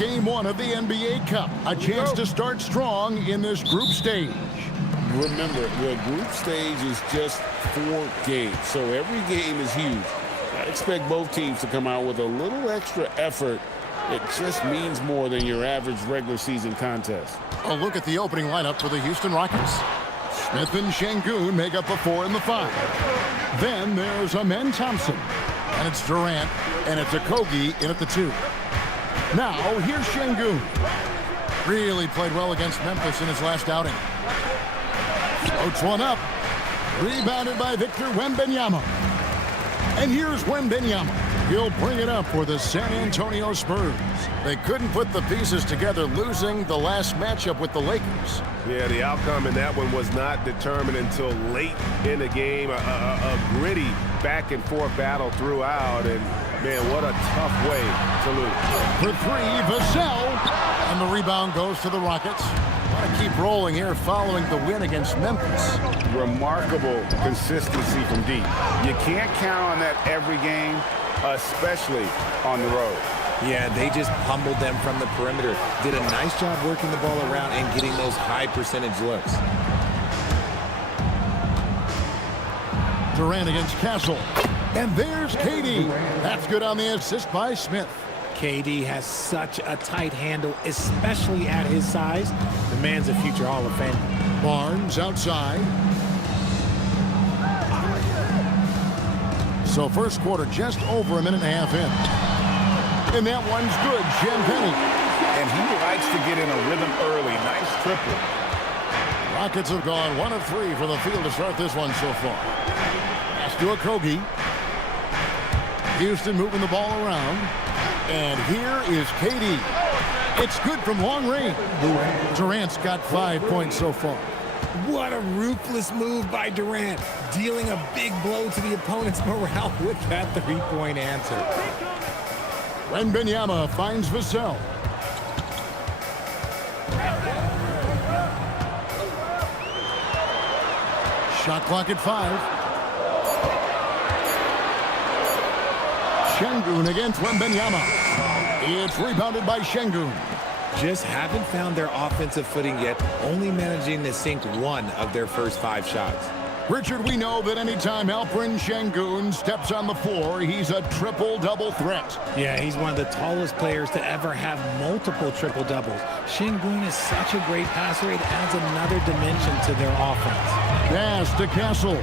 game one of the NBA Cup. A chance to start strong in this group stage. Remember, the group stage is just 4 games, so every game is huge. I expect both teams to come out with a little extra effort. It just means more than your average regular season contest. A look at the opening lineup for the Houston Rockets. Smith and Şengün make up the 4 and the 5. Then there's Amen Thompson. And it's Durant. And it's Okogie in at the 2. Now, here's Şengün. Really played well against Memphis in his last outing. Floats one up. Rebounded by Victor Wembanyama. And here's Wembanyama. He'll bring it up for the San Antonio Spurs. They couldn't put the pieces together, losing the last matchup with the Lakers. Yeah, the outcome in that one was not determined until late in the game. A gritty back-and-forth battle throughout, and, man, what a tough way to lose. For 3, Vassell. And the rebound goes to the Rockets. Want to keep rolling here following the win against Memphis. Remarkable consistency from deep. You can't count on that every game, especially on the road. Yeah, they just humbled them from the perimeter. Did a nice job working the ball around and getting those high percentage looks. Durant against Castle. And there's KD. That's good on the assist by Smith. KD has such a tight handle, especially at his size. The man's a future Hall of Famer. Barnes outside. So first quarter just over a minute and a half in. And that one's good, Champagnie. And he likes to get in a rhythm early. Nice triple. Rockets have gone 1 of 3 from the field to start this one so far. Pass to Okogie. Houston moving the ball around. And here is KD. It's good from long range. Durant's got 5 points so far. What a ruthless move by Durant, dealing a big blow to the opponent's morale with that 3-point answer. Wembanyama finds Vassell. Shot clock at 5. Şengün against Wembanyama. It's rebounded by Şengün. Just haven't found their offensive footing yet, only managing to sink 1 of their first 5 shots. Richard, we know that anytime Alperen Şengün steps on the floor, he's a triple-double threat. Yeah, he's one of the tallest players to ever have multiple triple-doubles. Şengün is such a great passer, it adds another dimension to their offense. Pass to Castle.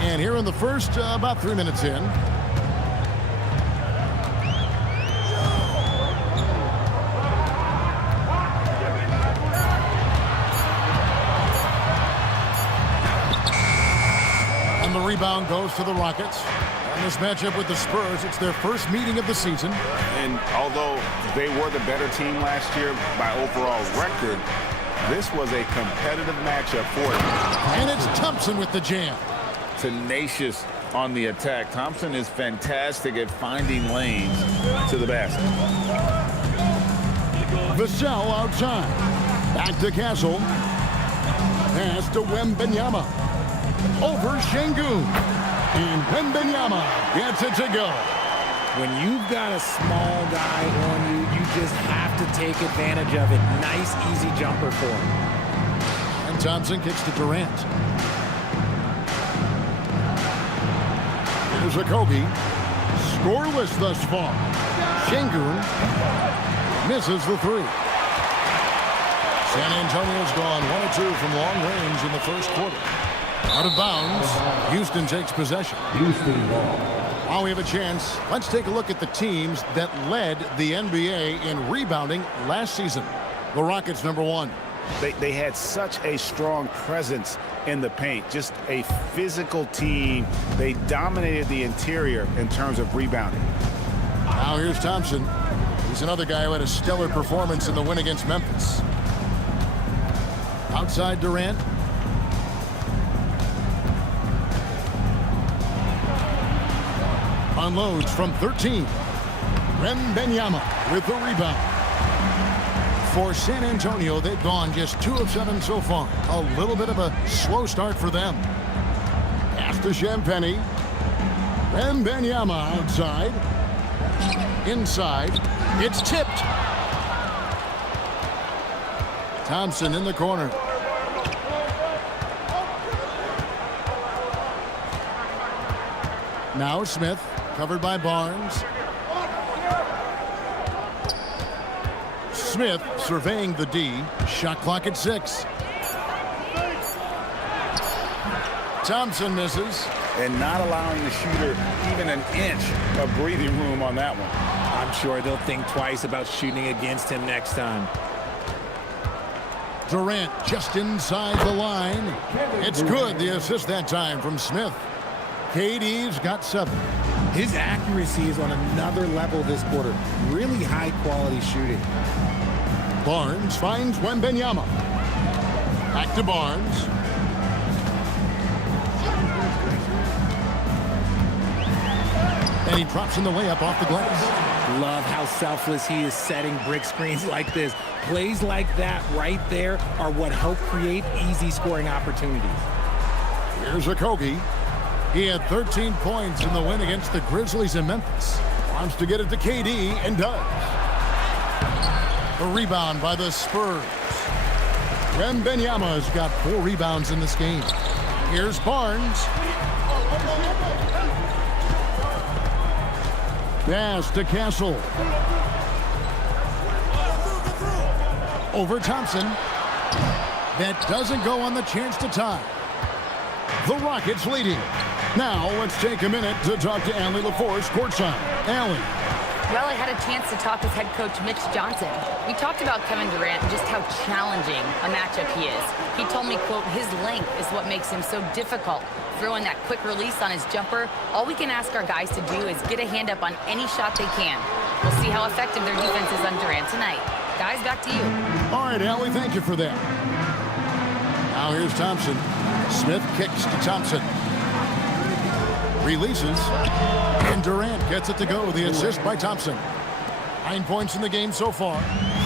And here in the first, about 3 minutes in. And the rebound goes to the Rockets. And this matchup with the Spurs, it's their first meeting of the season. And although they were the better team last year by overall record, this was a competitive matchup for them. And it's Thompson with the jam. Tenacious on the attack. Thompson is fantastic at finding lanes to the basket. Vassell outside. Back to Castle. Pass to Wembanyama. Over Şengün. And Wembanyama gets it to go. When you've got a small guy on you, you just have to take advantage of it. Nice, easy jumper for him. And Thompson kicks to Durant. Here's Okogie. Scoreless thus far. Şengün misses the 3. San Antonio's gone 1 of 2 from long range in the first quarter. Out of bounds. Houston takes possession. While we have a chance, let's take a look at the teams that led the NBA in rebounding last season. The Rockets, number 1. They had such a strong presence in the paint, just a physical team. They dominated the interior in terms of rebounding. Now here's Thompson. He's another guy who had a stellar performance in the win against Memphis. Outside Durant. Unloads from 13. Wembanyama with the rebound. For San Antonio, they've gone just 2 of 7 so far. A little bit of a slow start for them. Pass to Champagnie. Wembanyama outside. Inside. It's tipped. Thompson in the corner. Now Smith, covered by Barnes. Smith surveying the D. Shot clock at 6. Thompson misses. And not allowing the shooter even an inch of breathing room on that one. I'm sure they'll think twice about shooting against him next time. Durant just inside the line. It's good, the assist that time from Smith. KD's got 7. His accuracy is on another level this quarter. Really high-quality shooting. Barnes finds Wembanyama. Back to Barnes. And he drops in the layup off the glass. Love how selfless he is setting brick screens like this. Plays like that right there are what help create easy scoring opportunities. Here's Okogie. He had 13 points in the win against the Grizzlies in Memphis. Wants to get it to KD and does. The rebound by the Spurs. Wembanyama's got 4 rebounds in this game. Here's Barnes. Pass to Castle. Over Thompson. That doesn't go on the chance to tie. The Rockets leading. Now let's take a minute to talk to Allie LaForce courtside. Allie. Well, I had a chance to talk with head coach Mitch Johnson. We talked about Kevin Durant and just how challenging a matchup he is. He told me, quote, his length is what makes him so difficult. Throwing that quick release on his jumper, all we can ask our guys to do is get a hand up on any shot they can. We'll see how effective their defense is on Durant tonight. Guys, back to you. All right, Allie, thank you for that. Now here's Thompson. Smith kicks to Thompson. Releases. And Durant gets it to go. The assist by Thompson. 9 points in the game so far.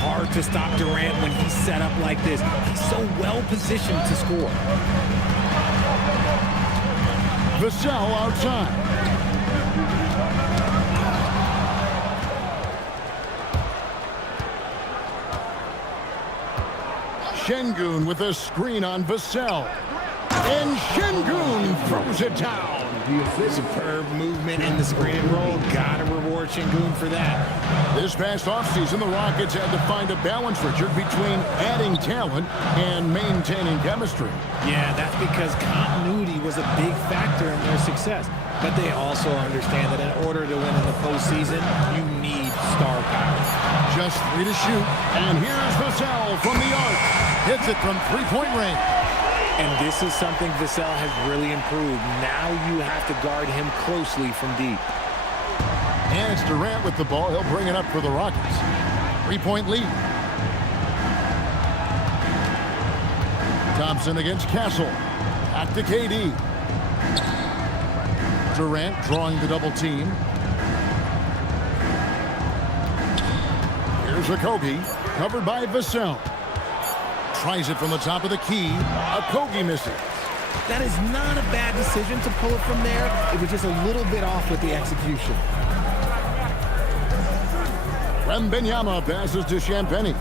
Hard to stop Durant when he's set up like this. He's so well positioned to score. Vassell outside. Şengün with a screen on Vassell. And Şengün throws it down. Superb movement in the screen and roll. Gotta reward Şengün for that. This past offseason, the Rockets had to find a balance, Richard, between adding talent and maintaining chemistry. Yeah, that's because continuity was a big factor in their success. But they also understand that in order to win in the postseason, you need star power. Just 3 to shoot. And here's Vassell from the arc. Hits it from three-point range. And this is something Vassell has really improved. Now you have to guard him closely from deep. And it's Durant with the ball. He'll bring it up for the Rockets. 3-point lead. Thompson against Castle. Back to KD. Durant drawing the double team. Here's Okogie. Covered by Vassell. Tries it from the top of the key. Okogie misses. That is not a bad decision to pull it from there. It was just a little bit off with the execution. Wembanyama passes to Champagnie.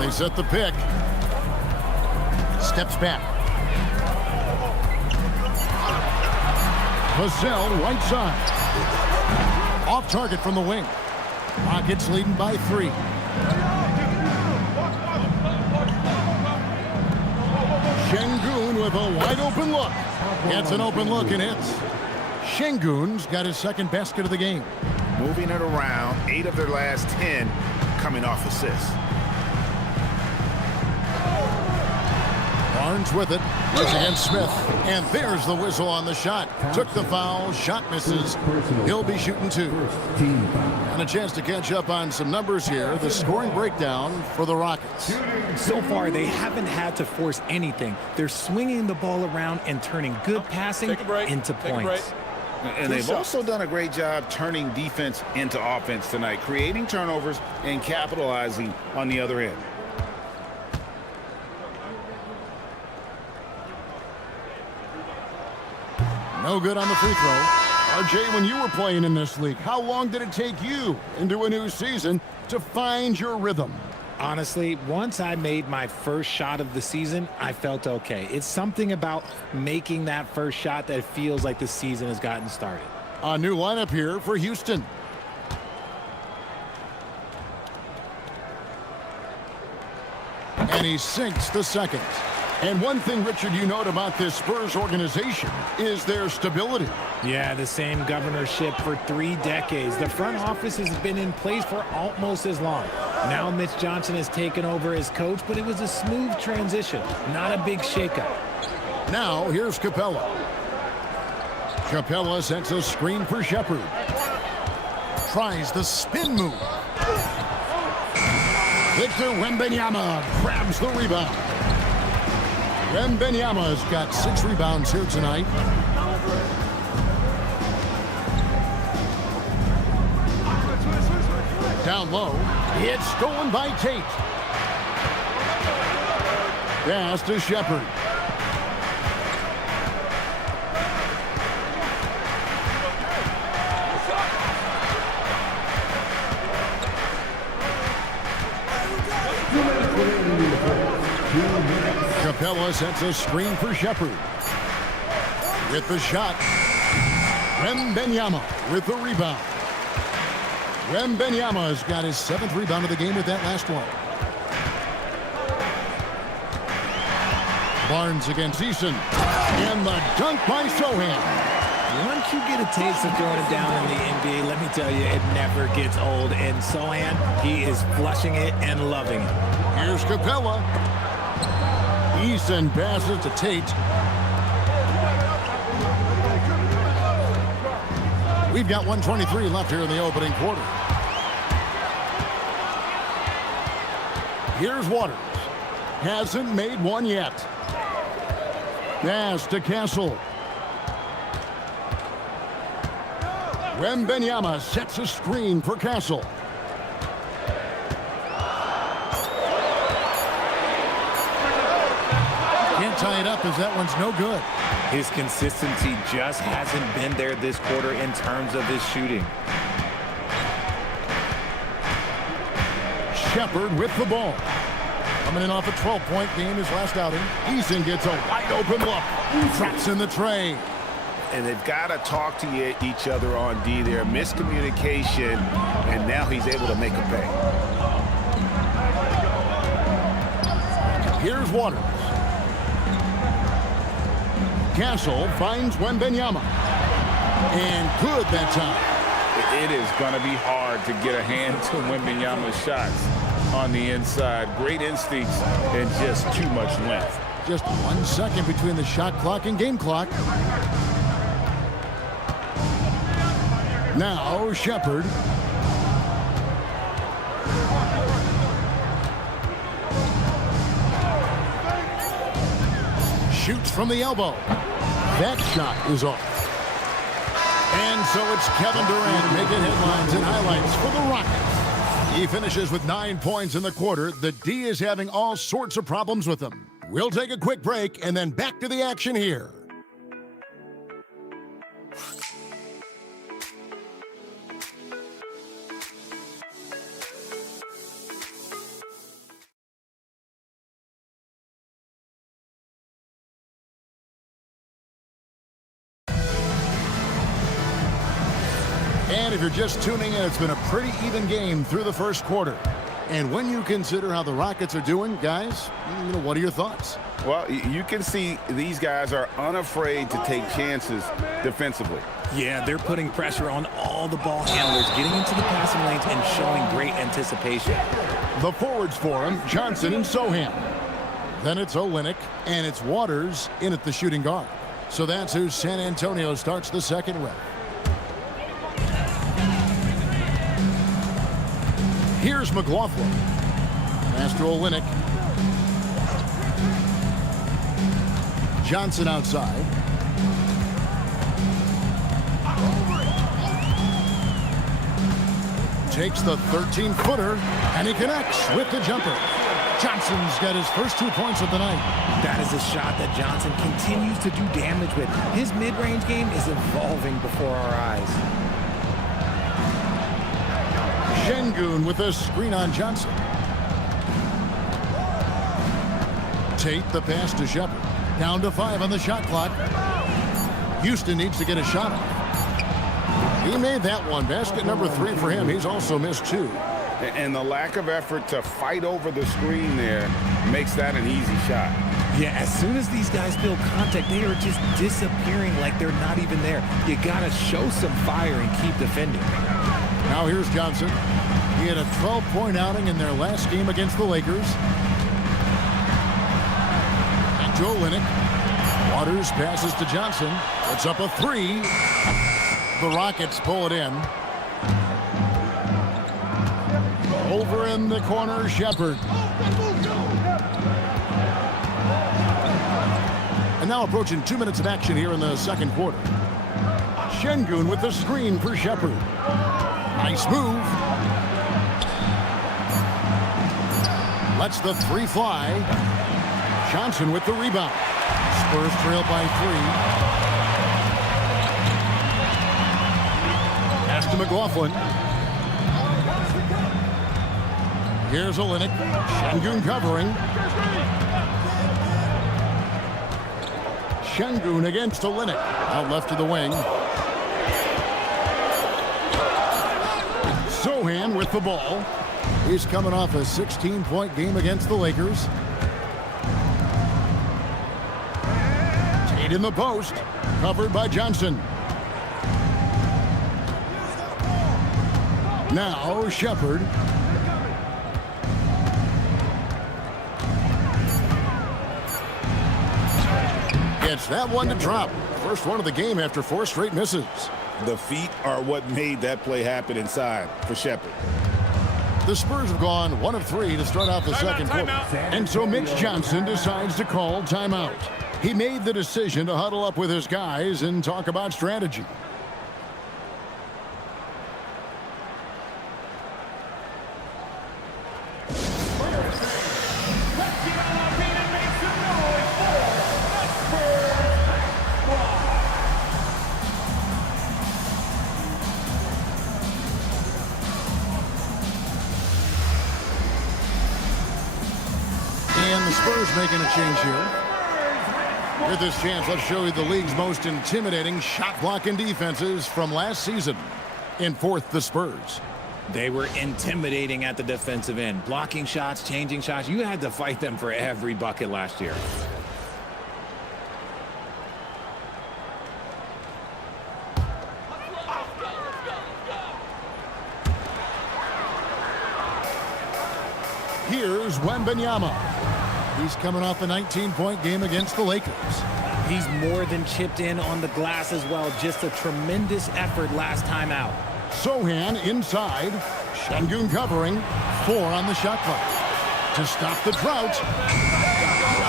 They set the pick. Steps back. Vassell right side. Off target from the wing. Rockets leading by 3. Şengün with a wide open look. Gets an open look and hits. Şengün's got his second basket of the game. Moving it around, 8 of their last 10 coming off assists. Barnes with it. Goes against Smith. And there's the whistle on the shot. Took the foul. Shot misses. He'll be shooting 2. And a chance to catch up on some numbers here. The scoring breakdown for the Rockets. So far, they haven't had to force anything. They're swinging the ball around and turning good passing into points. And they've also done a great job turning defense into offense tonight, creating turnovers and capitalizing on the other end. No good on the free throw. RJ, when you were playing in this league, how long did it take you into a new season to find your rhythm? Honestly, once I made my first shot of the season, I felt okay. It's something about making that first shot that feels like the season has gotten started. A new lineup here for Houston. And he sinks the second. And one thing, Richard, you note about this Spurs organization is their stability. Yeah, the same governorship for 3 decades. The front office has been in place for almost as long. Now Mitch Johnson has taken over as coach, but it was a smooth transition, not a big shakeup. Now here's Capella. Capella sets a screen for Shepherd. Tries the spin move. Victor Wembanyama grabs the rebound. Wembanyama's got 6 rebounds here tonight. Down low. It's stolen by Tate. Pass to Shepherd. Capella sets a screen for Shepherd. With the shot. Wembanyama with the rebound. Wembanyama's got his 7th rebound of the game with that last one. Barnes against Eason. And the dunk by Sohan. Once you get a taste of throwing it down in the NBA, let me tell you, it never gets old. And Sohan, he is flushing it and loving it. Here's Capella. Eason passes to Tate. We've got 1:23 left here in the opening quarter. Here's Waters. Hasn't made one yet. Pass to Castle. Wembanyama sets a screen for Castle. Can't tie it up as that one's no good. His consistency just hasn't been there this quarter in terms of his shooting. Shepherd with the ball. Coming in off a 12-point game his last outing. Eason gets a wide open look. Traps in the tray. And they've got to talk to each other on D there. Miscommunication, and now he's able to make a pay. Here's Waters. Castle finds Wembanyama. And good that time. It is going to be hard to get a hand to Wembanyama's shots on the inside. Great instincts and just too much length. Just 1 second between the shot clock and game clock. Now Shepherd. Shoots from the elbow. That shot is off. And so it's Kevin Durant making headlines and highlights for the Rockets. He finishes with 9 points in the quarter. The D is having all sorts of problems with him. We'll take a quick break and then back to the action here. And if you're just tuning in, it's been a pretty even game through the first quarter. And when you consider how the Rockets are doing, guys, what are your thoughts? Well, you can see these guys are unafraid to take chances defensively. Yeah, they're putting pressure on all the ball handlers, getting into the passing lanes and showing great anticipation. The forwards for him, Johnson and Sohan. Then it's Olynyk, and it's Waters in at the shooting guard. So that's who San Antonio starts the second with. Here's McLaughlin. Pass to Olynyk. Johnson outside. Takes the 13-footer, and he connects with the jumper. Johnson's got his first 2 points of the night. That is a shot that Johnson continues to do damage with. His mid-range game is evolving before our eyes. Şengün with a screen on Johnson. Tate the pass to Shepard. Down to 5 on the shot clock. Houston needs to get a shot off. He made that one. Basket number 3 for him. He's also missed 2. And the lack of effort to fight over the screen there makes that an easy shot. Yeah, as soon as these guys feel contact, they are just disappearing like they're not even there. You got to show some fire and keep defending. Now here's Johnson. He had a 12-point outing in their last game against the Lakers. And Joe Olynyk. Waters passes to Johnson. It's up a 3. The Rockets pull it in. Over in the corner, Shepard. And now approaching 2 minutes of action here in the second quarter. Şengün with the screen for Shepard. Nice move. Lets the 3 fly. Johnson with the rebound. Spurs trail by 3. Pass to McLaughlin. Here's Olynyk. Şengün covering. Şengün against Olynyk. Out left to the wing. Sohan with the ball. He's coming off a 16-point game against the Lakers. Tate in the post. Covered by Johnson. Now Shepard. Gets that one to drop. First one of the game after 4 straight misses. The feet are what made that play happen inside for Shepard. The Spurs have gone 1 of 3 to start out the second quarter. And so Mitch Johnson decides to call timeout. He made the decision to huddle up with his guys and talk about strategy. And the Spurs making a change here. With this chance, let's show you the league's most intimidating shot blocking defenses from last season. In 4th, the Spurs. They were intimidating at the defensive end. Blocking shots, changing shots. You had to fight them for every bucket last year. Here's Wembanyama. He's coming off a 19-point game against the Lakers. He's more than chipped in on the glass as well. Just a tremendous effort last time out. Sohan inside. Şengün covering. 4 on the shot clock. To stop the drought.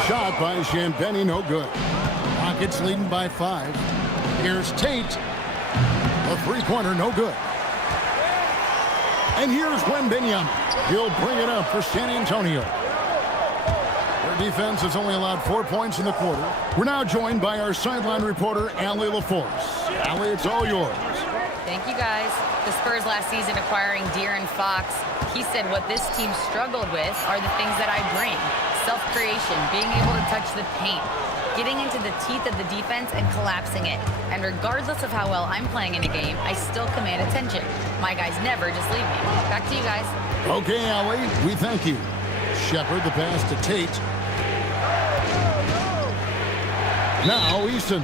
Shot by Champagnie, no good. Rockets leading by 5. Here's Tate. A 3-pointer, no good. And here's Wembanyama. He'll bring it up for San Antonio. Their defense has only allowed 4 points in the quarter. We're now joined by our sideline reporter, Allie LaForce. Allie, it's all yours. Thank you, guys. The Spurs last season acquiring De'Aaron Fox. He said what this team struggled with are the things that I bring. Self-creation, being able to touch the paint, getting into the teeth of the defense and collapsing it. And regardless of how well I'm playing in a game, I still command attention. My guys never just leave me. Back to you guys. Okay, Allie, we thank you. Shepard, the pass to Tate. Now Easton.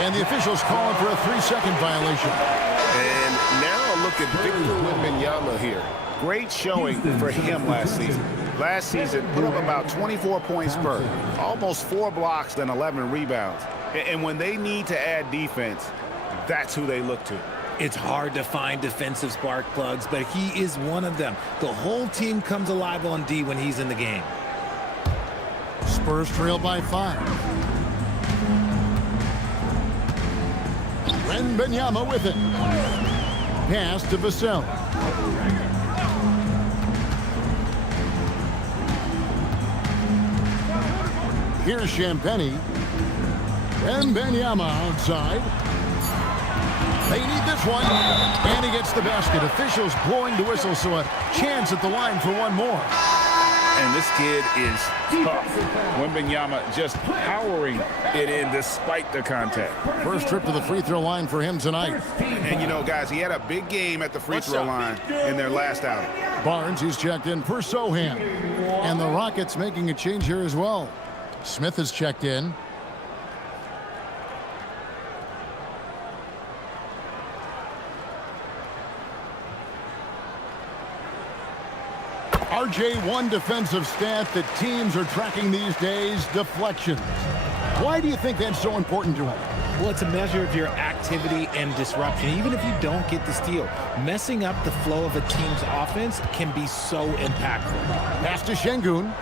And the officials calling for a 3-second violation. And now look at Victor Wembanyama here. Great showing for him last season. Last season, put up about 24 points per, almost 4 blocks and 11 rebounds. And when they need to add defense, that's who they look to. It's hard to find defensive spark plugs, but he is one of them. The whole team comes alive on D when he's in the game. Spurs trail by 5. Wembanyama with it. Pass to Vassell. Here's Champagny. Wembanyama outside. They need this one. And he gets the basket. Officials blowing the whistle, so a chance at the line for one more. And this kid is tough. Wembanyama just powering it in despite the contact. First trip to the free throw line for him tonight. And, you know, guys, he had a big game at the free throw line in their last outing. Barnes, he's checked in for Sohan. And the Rockets making a change here as well. Smith has checked in. RJ, one defensive stat that teams are tracking these days, deflections. Why do you think that's so important to him? Well, it's a measure of your activity and disruption. Even if you don't get the steal, messing up the flow of a team's offense can be so impactful. Pass to Şengün.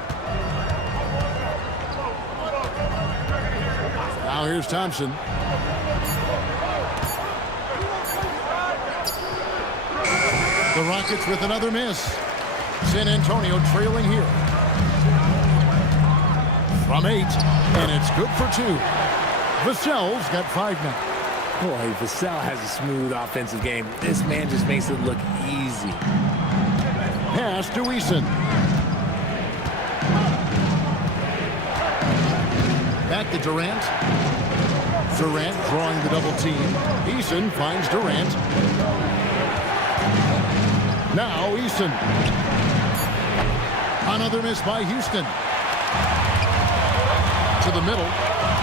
Now here's Thompson. The Rockets with another miss. San Antonio trailing here. From 8, and it's good for 2. Vassell's got 5 now. Boy, Vassell has a smooth offensive game. This man just makes it look easy. Pass to Eason. Back to Durant. Durant drawing the double team. Eason finds Durant. Now Eason. Another miss by Houston. To the middle.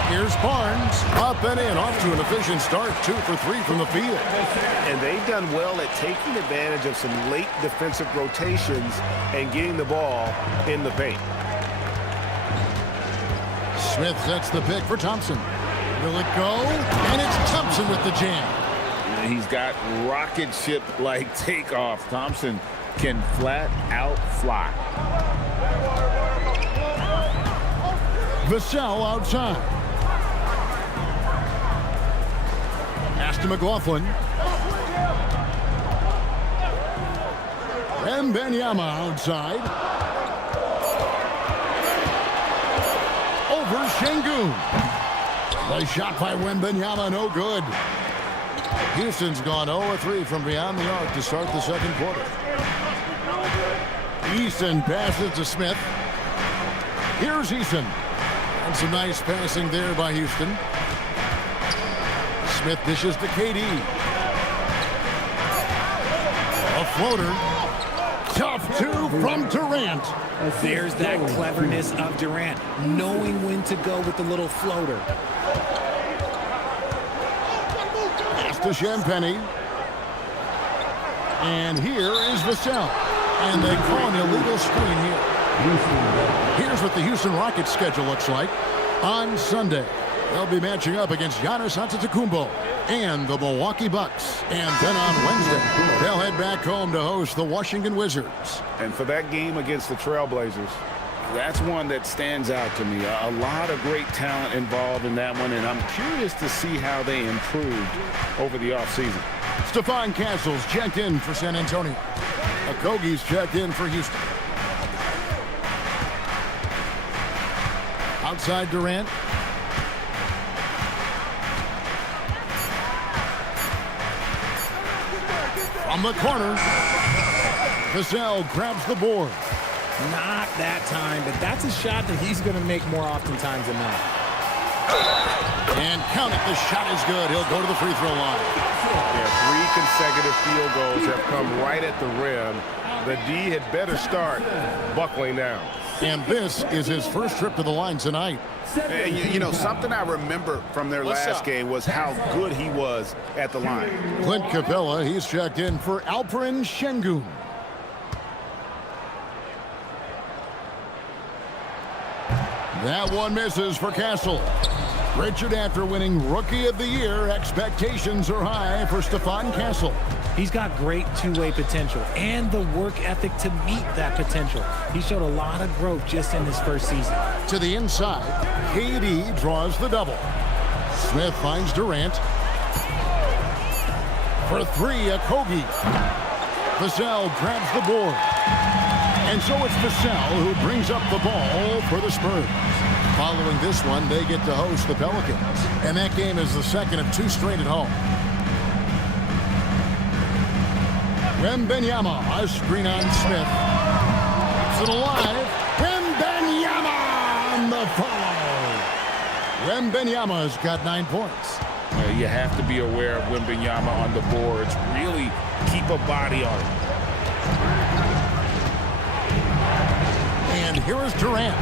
Here's Barnes. Up and in. Off to an efficient start. 2 for 3 from the field. And they've done well at taking advantage of some late defensive rotations and getting the ball in the paint. Smith sets the pick for Thompson. Will it go? And it's Thompson with the jam. He's got rocket ship-like takeoff. Thompson can flat out fly. Vassell outside. Pass to McLaughlin. Wembanyama outside. Over Şengün. The shot by Wembanyama, no good. Houston's gone 0-3 from beyond the arc to start the second quarter. Eason passes to Smith. Here's Eason. And some nice passing there by Houston. Smith dishes to KD. A floater. Tough 2 from Durant. There's that cleverness of Durant, knowing when to go with the little floater. Pass to Champagny. And here is Vassell. And they call an illegal screen here. Here's what the Houston Rockets schedule looks like. On Sunday, they'll be matching up against Giannis Antetokounmpo and the Milwaukee Bucks. And then on Wednesday, they'll head back home to host the Washington Wizards. And for that game against the Trailblazers, That's one that stands out to me. A lot of great talent involved in that one, and I'm curious to see how they improved over the offseason. Stephon Castle's checked in for San Antonio. Okogie's checked in for Houston. Outside Durant. From the corner. Vassell grabs the board. Not that time, but that's a shot that he's going to make more oftentimes than not. And count it, the shot is good. He'll go to the free throw line. Yeah, 3 consecutive field goals have come right at the rim. The D had better start buckling down. And this is his first trip to the line tonight. And you know, something I remember from their last game was how good he was at the line. Clint Capella, he's checked in for Alperen Şengün. That one misses for Castle. Richard, after winning Rookie of the Year, expectations are high for Stephon Castle. He's got great two-way potential and the work ethic to meet that potential. He showed a lot of growth just in his first season. To the inside, KD draws the double. Smith finds Durant. For 3, Okogie. Vassell grabs the board. And so it's Vassell who brings up the ball for the Spurs. Following this one, they get to host the Pelicans. And that game is the second of 2 straight at home. Wembanyama, a screen on Smith. Keeps it alive. Wembanyama on the follow. Wembanyama's got 9 points. You have to be aware of Wembanyama on the boards. Really keep a body on it. And here is Durant.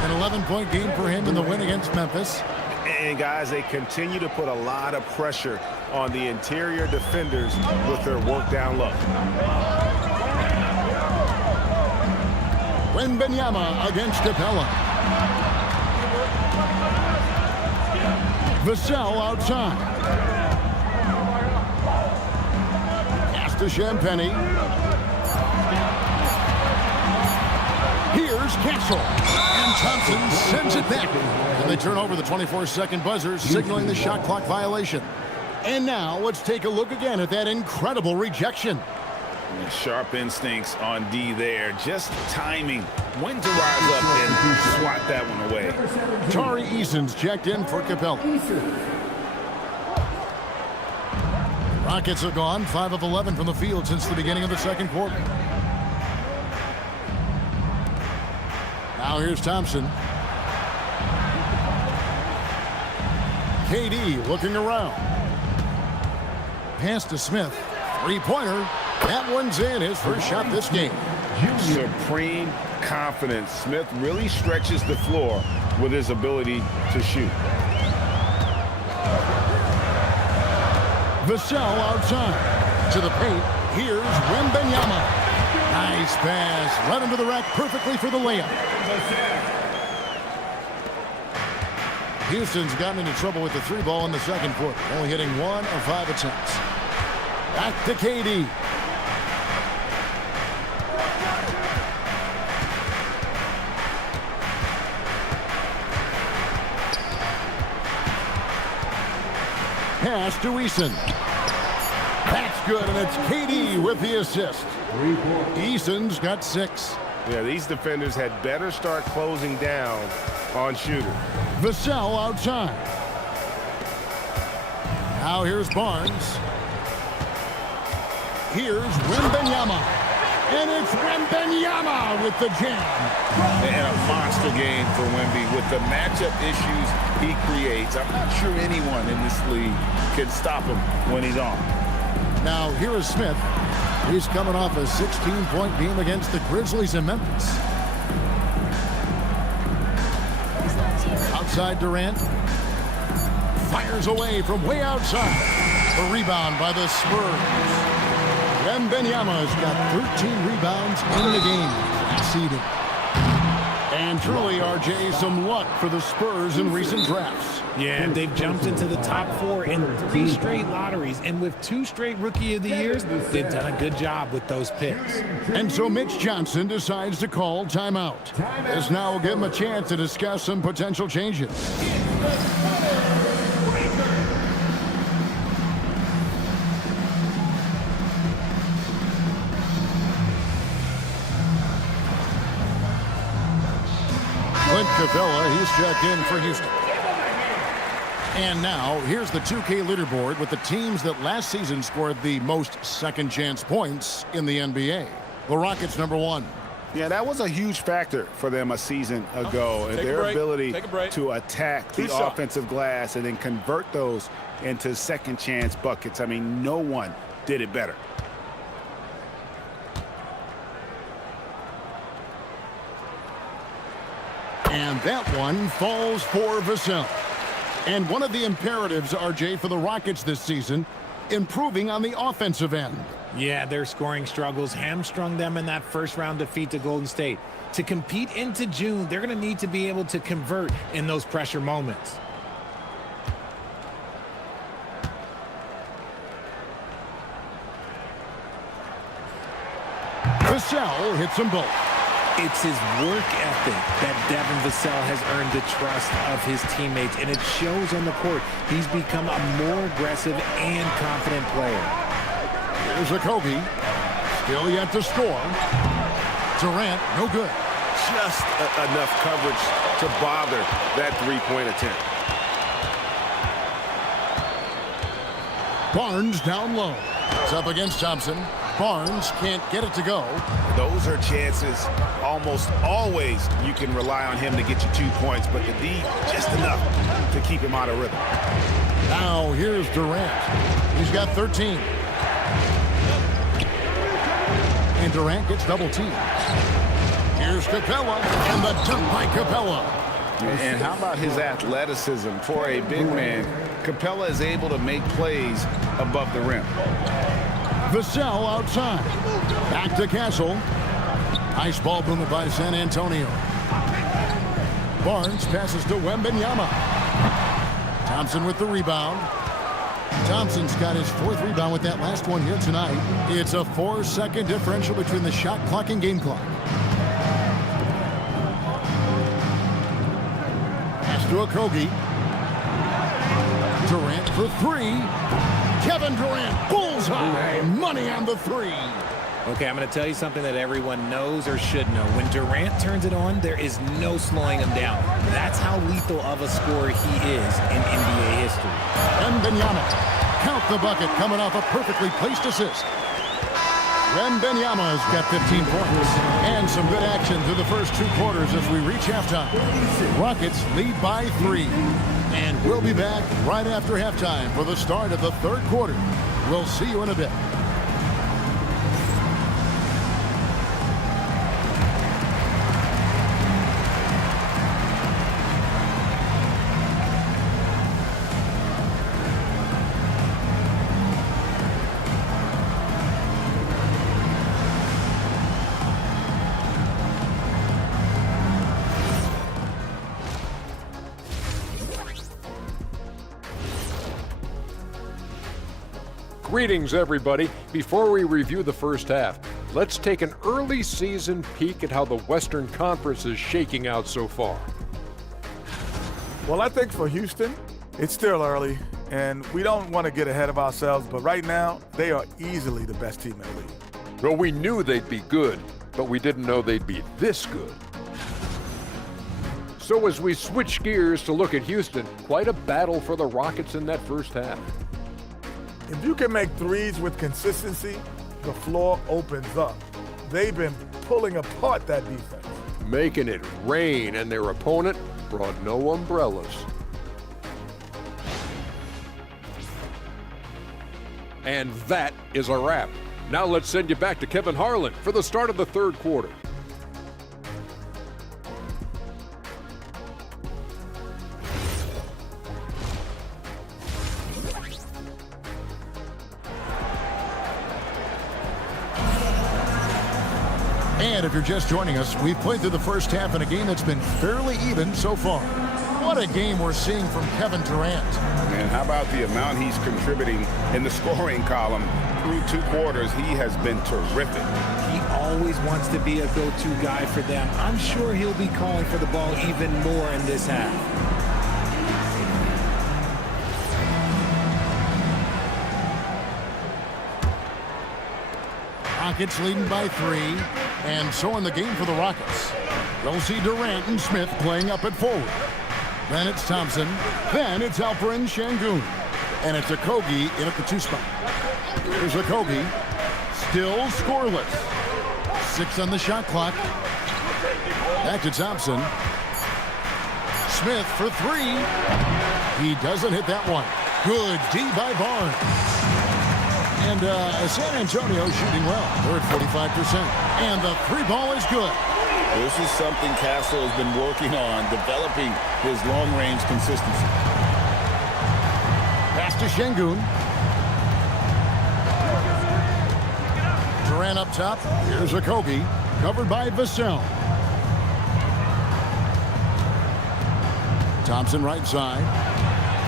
An 11-point game for him in the win against Memphis. And, guys, they continue to put a lot of pressure on the interior defenders with their work down low. Wembanyama against Capella. Vassell outside. Pass to Champagny. Here's Castle. And Thompson sends it back. And they turn over the 24-second buzzer, signaling the shot clock violation. And now let's take a look again at that incredible rejection. Sharp instincts on D there. Just timing. When to rise up and swat that one away. Tari Eason's checked in for Capella. Rockets are gone 5 of 11 from the field since the beginning of the second quarter. Now here's Thompson. KD looking around. Pass to Smith. 3-pointer. That one's in. His first shot this game. Supreme confidence. Smith really stretches the floor with his ability to shoot. Vassell outside. To the paint. Here's Wembanyama. Nice pass. Right into the rack perfectly for the layup. Houston's gotten into trouble with the 3-ball in the second quarter. Only hitting 1 of 5 attempts. Back to KD. Pass to Eason. That's good, and it's KD with the assist. Eason's got 6. Yeah, these defenders had better start closing down on shooters. Vassell outside. Now here's Barnes. Here's Wembanyama. And it's Wembanyama with the jam. And a monster game for Wemby. With the matchup issues he creates, I'm not sure anyone in this league can stop him when he's on. Now here is Smith. He's coming off a 16-point game against the Grizzlies in Memphis. Outside Durant. Fires away from way outside. The rebound by the Spurs. Wembanyama's got 13 rebounds in the game. Exceeding. And truly, RJ, some luck for the Spurs in recent drafts. Yeah, they've jumped into the top 4 in 3 straight lotteries. And with 2 straight Rookie of the Years, they've done a good job with those picks. And so Mitch Johnson decides to call timeout. This now will give him a chance to discuss some potential changes. Clint Capella, he's checked in for Houston. And now, here's the 2K leaderboard with the teams that last season scored the most second-chance points in the NBA. The Rockets, number 1. Yeah, that was a huge factor for them a season ago. And their ability to attack the offensive glass and then convert those into second-chance buckets. I mean, no one did it better. And that one falls for Vassell. And one of the imperatives, RJ, for the Rockets this season, improving on the offensive end. Yeah, their scoring struggles hamstrung them in that first-round defeat to Golden State. To compete into June, they're going to need to be able to convert in those pressure moments. Vassell hits them both. It's his work ethic that Devin Vassell has earned the trust of his teammates, and it shows on the court. He's become a more aggressive and confident player. Here's a Kobe. Still yet to score. Durant, no good. just enough coverage to bother that three-point attempt. Barnes down low. It's up against Thompson. Barnes can't get it to go. Those are chances almost always you can rely on him to get you 2 points, but the D just enough to keep him out of rhythm. Now here's Durant. He's got 13. And Durant gets double teamed. Here's Capella, and the dunk by Capella. And how about his athleticism for a big man? Capella is able to make plays above the rim. Vassell outside. Back to Castle. Nice ball movement by San Antonio. Barnes passes to Wembanyama. Thompson with the rebound. Thompson's got his 4th rebound with that last one here tonight. It's a 4-second differential between the shot clock and game clock. Pass to Okogie. Durant for 3. Kevin Durant, bullseye, money on the 3. Okay, I'm going to tell you something that everyone knows or should know. When Durant turns it on, there is no slowing him down. That's how lethal of a scorer he is in NBA history. Wembanyama, count the bucket, coming off a perfectly placed assist. Wembanyama's got 15 points. And some good action through the first 2 quarters as we reach halftime. Rockets lead by 3. And we'll be back right after halftime for the start of the 3rd quarter. We'll see you in a bit. Greetings, everybody. Before we review the first half, let's take an early season peek at how the Western Conference is shaking out so far. Well, I think for Houston, it's still early, and we don't want to get ahead of ourselves, but right now, they are easily the best team in the league. Well, we knew they'd be good, but we didn't know they'd be this good. So as we switch gears to look at Houston, quite a battle for the Rockets in that first half. If you can make threes with consistency, the floor opens up. They've been pulling apart that defense. Making it rain, and their opponent brought no umbrellas. And that is a wrap. Now let's send you back to Kevin Harlan for the start of the 3rd quarter. And if you're just joining us, we've played through the first half in a game that's been fairly even so far. What a game we're seeing from Kevin Durant. And how about the amount he's contributing in the scoring column through 2 quarters? He has been terrific. He always wants to be a go-to guy for them. I'm sure he'll be calling for the ball even more in this half. Rockets leading by 3, and so in the game for the Rockets. We'll see Durant and Smith playing up at forward. Then it's Thompson. Then it's Alperen Şengün. And it's Okogie in at the 2 spot. Here's Okogie. Still scoreless. 6 on the shot clock. Back to Thompson. Smith for 3. He doesn't hit that one. Good D by Barnes. And San Antonio shooting well. They're at 45%. And the 3 ball is good. This is something Castle has been working on, developing his long-range consistency. Pass to Şengün. Durant up top. Here's Okogie. Covered by Vassell. Thompson right side.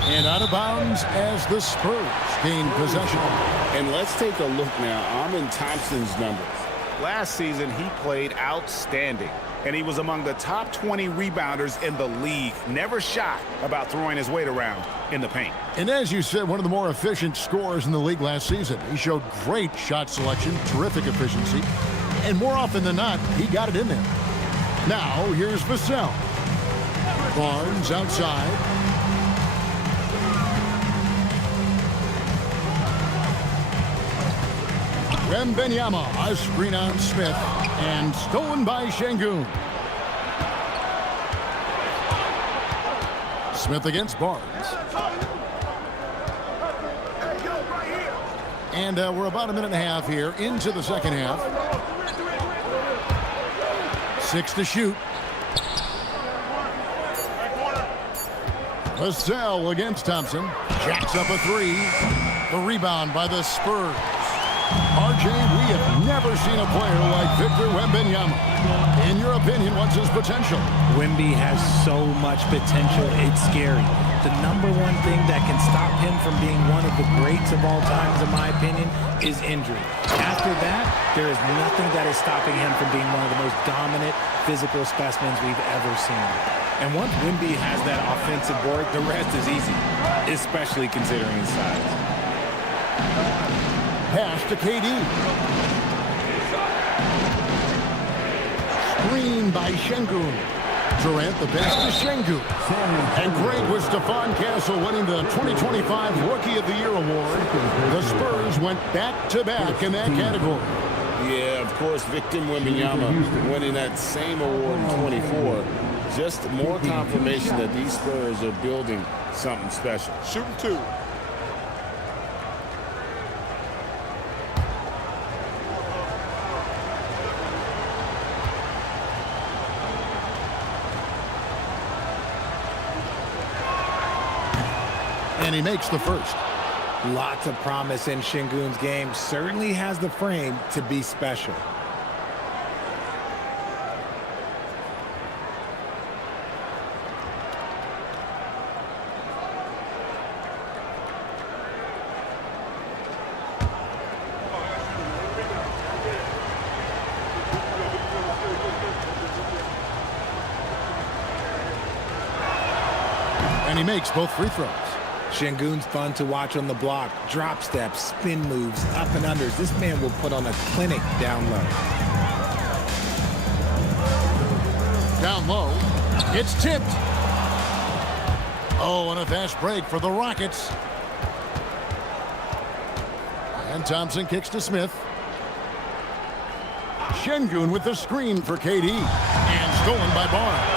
And out of bounds as the Spurs gain possession. And let's take a look now. I'm in Thompson's numbers. Last season, he played outstanding, and he was among the top 20 rebounders in the league. Never shy about throwing his weight around in the paint. And as you said, one of the more efficient scorers in the league last season. He showed great shot selection, terrific efficiency, and more often than not, he got it in there. Now, here's Vassell. Barnes outside. Wembanyama, a screen on Smith, and stolen by Şengün. Smith against Barnes. And we're about a minute and a half here into the second half. 6 to shoot. Vassell against Thompson. Jacks up a 3. The rebound by the Spurs. RJ, we have never seen a player like Victor Wembanyama. In your opinion, what's his potential? Wemby has so much potential, it's scary. The number one thing that can stop him from being one of the greats of all times, in my opinion, is injury. After that, there is nothing that is stopping him from being one of the most dominant physical specimens we've ever seen. And once Wemby has that offensive board, the rest is easy, especially considering his size. Pass to KD. Screen by Şengün. Durant the best to Şengün. And great was Stephon Castle winning the 2025 Rookie of the Year award. The Spurs went back-to-back in that category. Yeah, of course, Victor Wembanyama winning that same award in 24. Just more confirmation that these Spurs are building something special. Shooting 2. And he makes the first. Lots of promise in Şengün's game. Certainly has the frame to be special. And he makes both free throws. Şengün's fun to watch on the block. Drop steps, spin moves, up and unders. This man will put on a clinic down low. Down low. It's tipped. Oh, and a fast break for the Rockets. And Thompson kicks to Smith. Şengün with the screen for KD. And stolen by Barnes.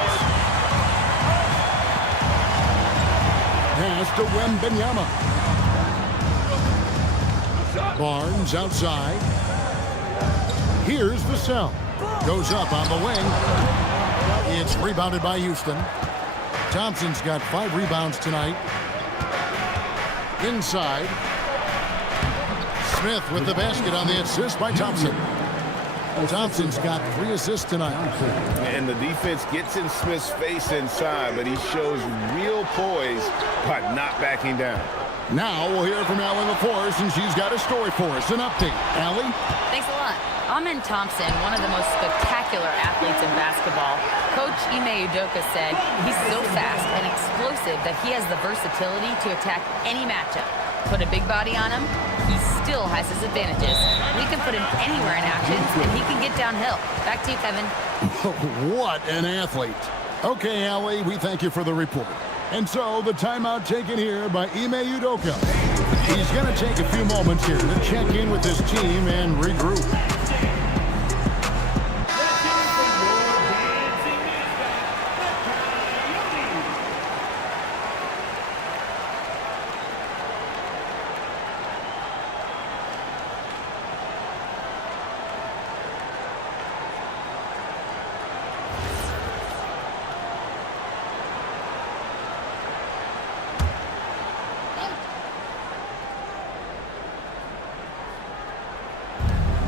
Pass to Wembanyama. Barnes outside. Here's Vassell. Goes up on the wing. It's rebounded by Houston. Thompson's got 5 rebounds tonight. Inside. Smith with the basket on the assist by Thompson. Thompson's got 3 assists tonight. And the defense gets in Smith's face inside, but he shows real poise by not backing down. Now we'll hear from Allie LaForce, and she's got a story for us. An update. Allie? Thanks a lot. Amen Thompson, one of the most spectacular athletes in basketball. Coach Ime Udoka said he's so fast and explosive that he has the versatility to attack any matchup. Put a big body on him, he still has his advantages. We can put him anywhere in actions, and he can get downhill. Back to you, Kevin. What an athlete. Okay, Allie, we thank you for the report. And so the timeout taken here by Ime Udoka. He's going to take a few moments here to check in with his team and regroup.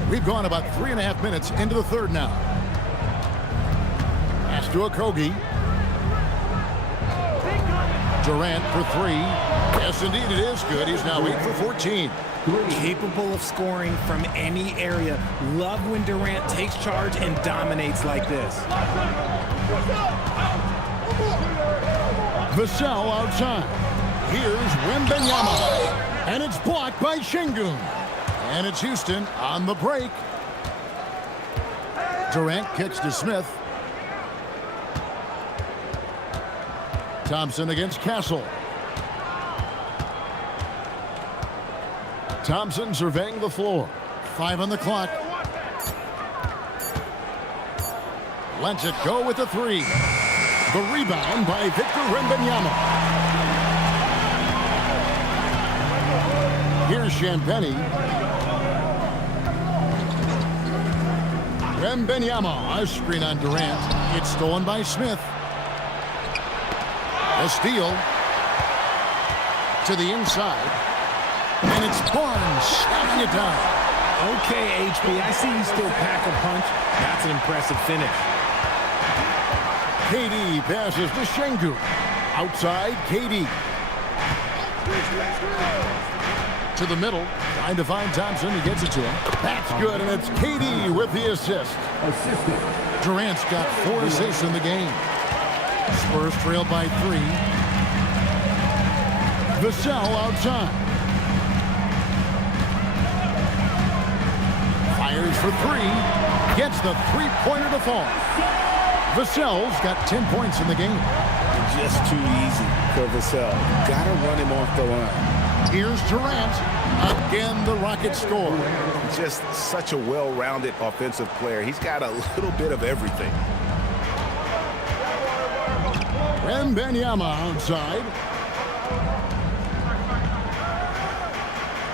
We've gone about 3.5 minutes into the third now. Pass to Okogie. Durant for 3. Yes, indeed, it is good. He's now 8 for 14. Capable of scoring from any area. Love when Durant takes charge and dominates like this. Vassell outside. Here's Wembanyama. And it's blocked by Şengün. And it's Houston on the break. Durant kicks to Smith. Thompson against Castle. Thompson surveying the floor. 5 on the clock. Lets it go with the 3. The rebound by Victor Wembanyama. Here's Champagnie. Wembanyama, a screen on Durant. It's stolen by Smith. A steal to the inside. And it's Barnes shutting it down. Okay, HB, I see you still pack a punch. That's an impressive finish. KD passes to Şengün. Outside, KD. To the middle, trying to find Thompson. He gets it to him. That's good, and it's KD with the assist. Durant's got 4 assists in the game. Spurs trail by 3. Vassell outside. Fires for 3. Gets the 3-pointer to fall. Vassell's got 10 points in the game. Just too easy for Vassell. Gotta run him off the line. Here's Durant. Again, the Rockets score. Just such a well-rounded offensive player. He's got a little bit of everything. Wembanyama outside.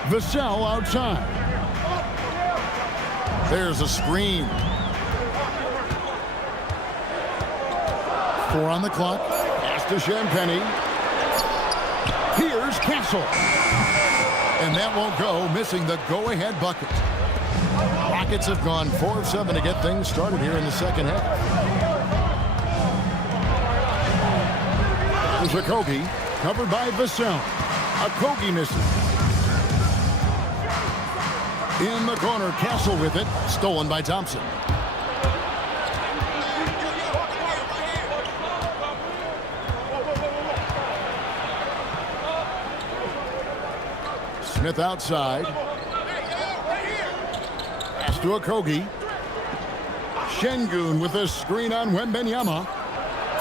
Vassell outside. There's a screen. 4 on the clock. Pass to Champagnie. Here's Castle. And that won't go, missing the go-ahead bucket. Rockets have gone 4 of 7 to get things started here in the second half. There's Okogie, covered by Vassell. Okogie misses. In the corner, Castle with it. Stolen by Thompson. Smith outside. Pass to Okogie. Şengün with a screen on Wembanyama.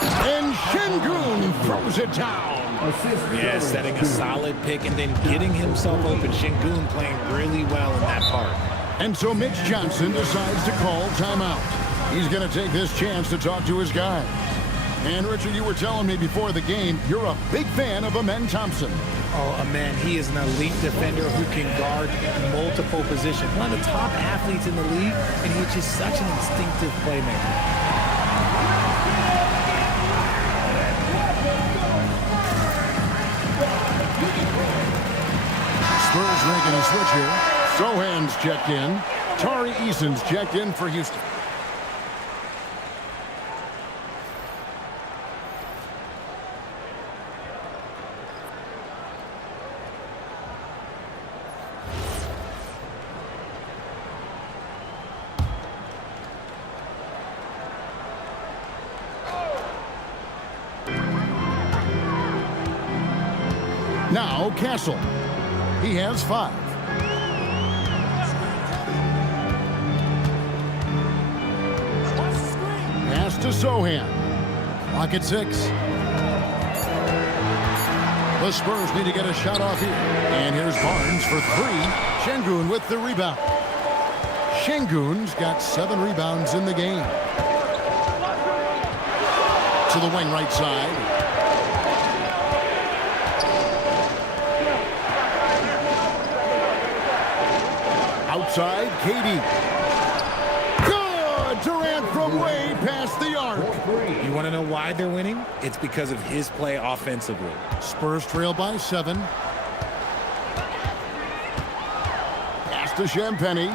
And Şengün throws it down. Yeah, setting a solid pick and then getting himself open. Şengün playing really well in that part. And so Mitch Johnson decides to call timeout. He's going to take this chance to talk to his guy. And Richard, you were telling me before the game, you're a big fan of Amen Thompson. Oh, man, he is an elite defender who can guard multiple positions. One of the top athletes in the league, and he's just such an instinctive playmaker. Spurs making a switch here. Sohan's checked in. Tari Eason's checked in for Houston. Now Castle. He has 5. Pass to Sohan. Clock at 6. The Spurs need to get a shot off here. And here's Barnes for 3. Şengün with the rebound. Şengün's got 7 rebounds in the game. To the wing right side. Outside, KD. Good! Durant from way past the arc. You want to know why they're winning? It's because of his play offensively. Spurs trail by 7. Pass to Champagnie.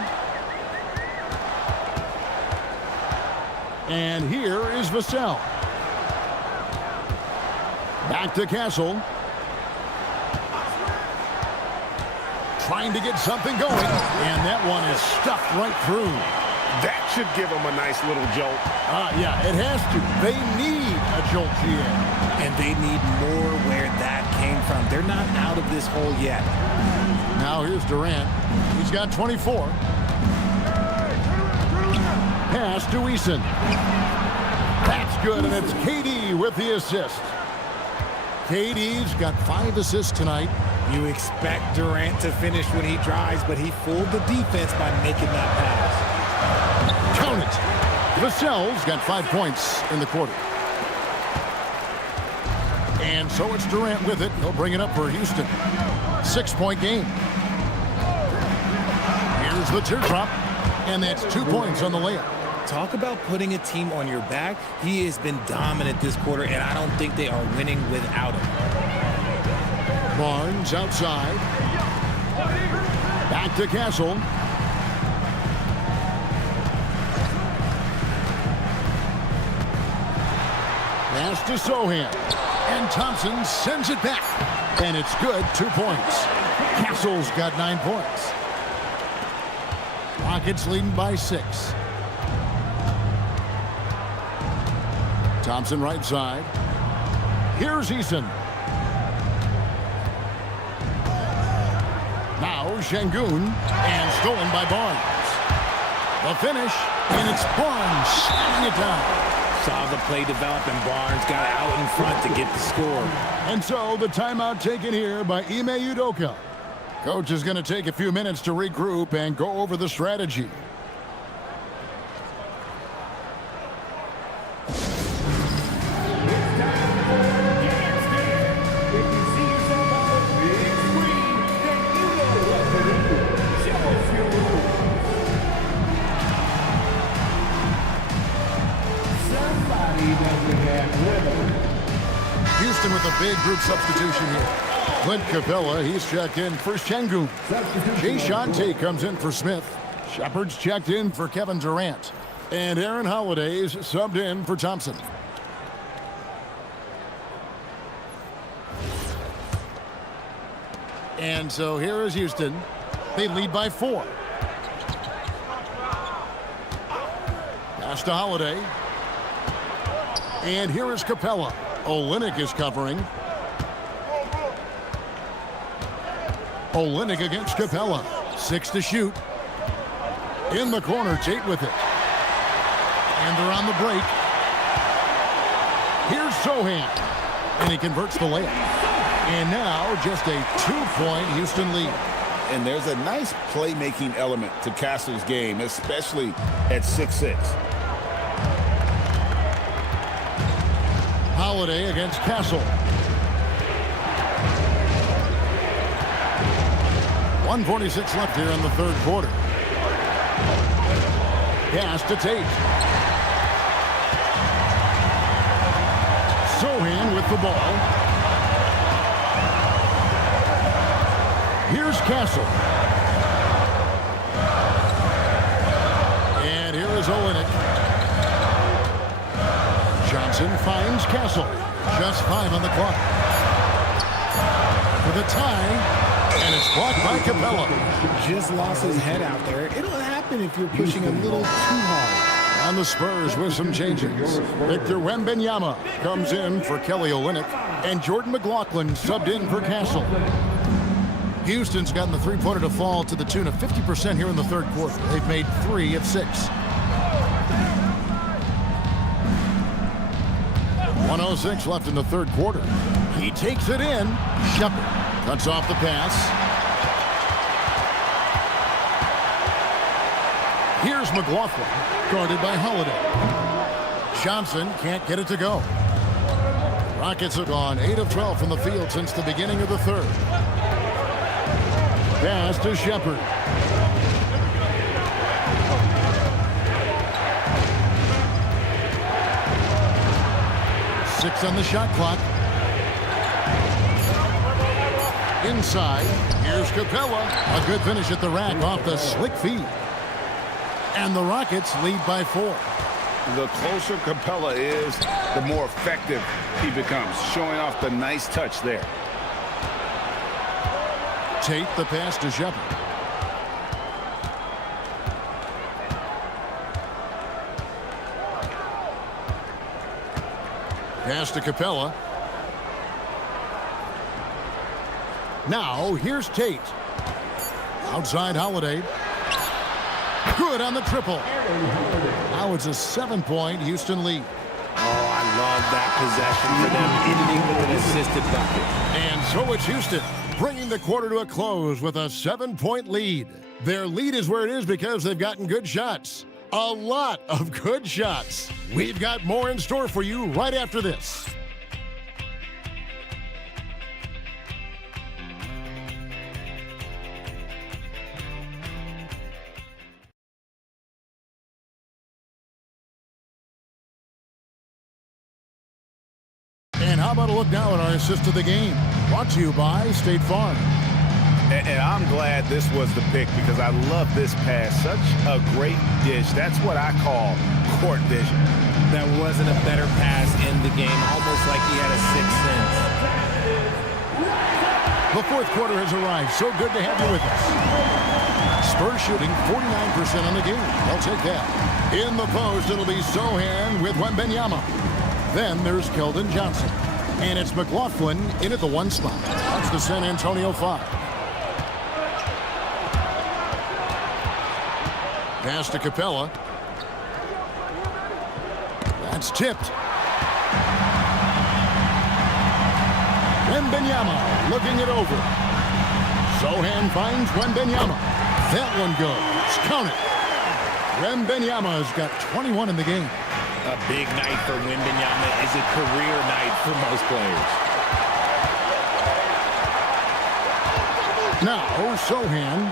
And here is Vassell. Back to Castle. Trying to get something going. And that one is stuffed right through. That should give them a nice little jolt. Yeah, it has to. They need a jolt here. And they need more where that came from. They're not out of this hole yet. Now here's Durant. He's got 24. Pass to Eason. That's good, and it's KD with the assist. KD's got 5 assists tonight. You expect Durant to finish when he drives, but he fooled the defense by making that pass. Count it. Vassell's got 5 points in the quarter. And so it's Durant with it. He'll bring it up for Houston. 6-point game. Here's the teardrop. And that's 2 points on the layup. Talk about putting a team on your back. He has been dominant this quarter, and I don't think they are winning without him. Barnes outside. Back to Castle. Pass to Sohan. And Thompson sends it back. And it's good. 2 points. Castle's got 9 points. Rockets leading by 6. Thompson right side. Here's Eason. Now Şengün, and stolen by Barnes. The finish, and it's Barnes shutting it down. Saw the play develop, and Barnes got out in front to get the score. And so the timeout taken here by Ime Udoka. Coach is going to take a few minutes to regroup and go over the strategy. Houston with a big group substitution here. Clint Capella, he's checked in for Şengün. Jae'Sean Tate comes in for Smith. Shepard's checked in for Kevin Durant. And Aaron Holiday's subbed in for Thompson. And so here is Houston. They lead by 4. Pass to Holiday. And here is Capella. Olynyk is covering. Olynyk against Capella. 6 to shoot. In the corner, Tate with it. And they're on the break. Here's Sohan. And he converts the layup. And now just a 2-point Houston lead. And there's a nice playmaking element to Castle's game, especially at 6'6". Holiday against Castle. 1:46 left here in the third quarter. Pass to Tate. Sohan with the ball. Here's Castle. And here is Olynyk. Johnson finds Castle. Just 5 on the clock. For the tie. And it's blocked by Capella. Just lost his head out there. It'll happen if you're pushing a little too hard. On the Spurs with some changes. Victor Wembanyama comes in for Kelly Olynyk. And Jordan McLaughlin subbed in for Castle. Houston's gotten the three-pointer to fall to the tune of 50% here in the third quarter. They've made 3 of 6. 1:06 left in the third quarter. He takes it in. Shepard cuts off the pass. Here's McLaughlin, guarded by Holiday. Johnson can't get it to go. Rockets have gone 8 of 12 from the field since the beginning of the third. Pass to Shepard. Six on the shot clock. Inside, here's Capella. A good finish at the rack off the slick feed. And the Rockets lead by 4. The closer Capella is, the more effective he becomes, showing off the nice touch there. Tate the pass to Shepard. Pass to Capella. Now, here's Tate. Outside Holiday. Good on the triple. Now it's a 7-point Houston lead. Oh, I love that possession for them, ending with an assisted bucket. And so it's Houston, bringing the quarter to a close with a 7-point lead. Their lead is where it is because they've gotten good shots. A lot of good shots. We've got more in store for you right after this. And how about a look now at our assist of the game? Brought to you by State Farm. And I'm glad this was the pick because I love this pass. Such a great dish. That's what I call court vision. That wasn't a better pass in the game, almost like he had a sixth sense. The fourth quarter has arrived. So good to have you with us. Spurs shooting 49% on the game. They'll take that. In the post, it'll be Sohan with Wembanyama. Then there's Keldon Johnson. And it's McLaughlin in at the 1 spot. That's the San Antonio 5. Pass to Capella. That's tipped. Wembanyama looking it over. Sohan finds Wembanyama. That one goes. Count it. Wembanyama's got 21 in the game. A big night for Wembanyama is a career night for most players. Now, Sohan.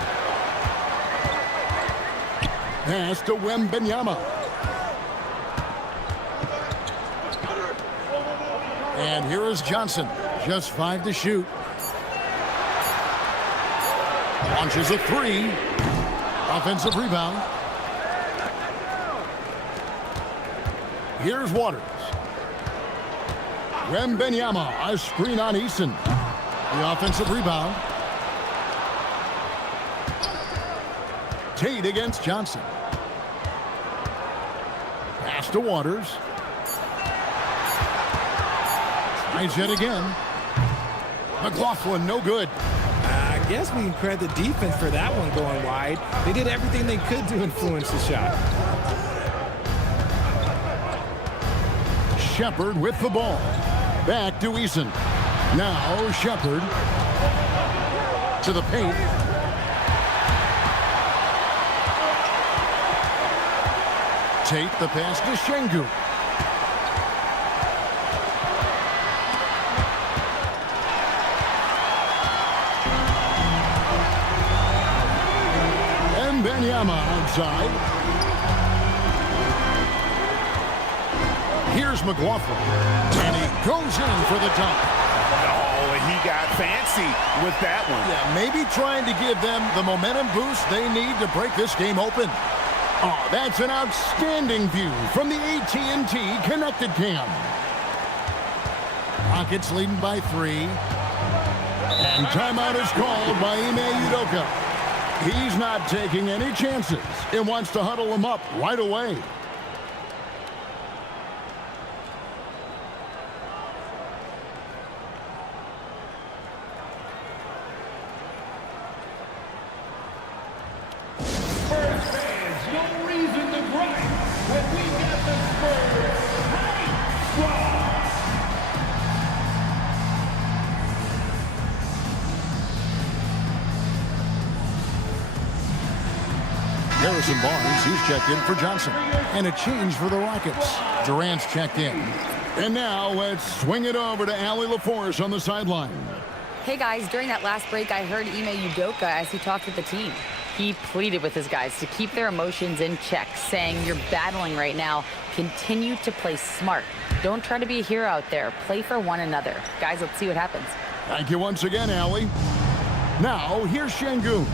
Pass to Wembanyama. And here is Johnson. Just 5 to shoot. Launches a 3. Offensive rebound. Here's Waters. Wembanyama, a screen on Eason. The offensive rebound. Tate against Johnson. Pass to Waters. Tries yet again. McLaughlin, no good. I guess we can credit the defense for that one going wide. They did everything they could to influence the shot. Shepard with the ball. Back to Eason. Now Shepard to the paint. Tate the pass to Şengün. And Wembanyama outside. Here's McLaughlin. And he goes in for the dunk. Oh, and he got fancy with that one. Yeah, maybe trying to give them the momentum boost they need to break this game open. Oh, that's an outstanding view from the AT&T Connected Cam. Rockets leading by 3. And timeout is called by Ime Udoka. He's not taking any chances and wants to huddle them up right away. Harrison Barnes, he's checked in for Johnson. And a change for the Rockets. Durant's checked in. And now let's swing it over to Allie LaForce on the sideline. Hey guys, during that last break, I heard Ime Udoka as he talked with the team. He pleaded with his guys to keep their emotions in check, saying, "You're battling right now. Continue to play smart. Don't try to be a hero out there. Play for one another." Guys, let's see what happens. Thank you once again, Allie. Now, here's Şengün.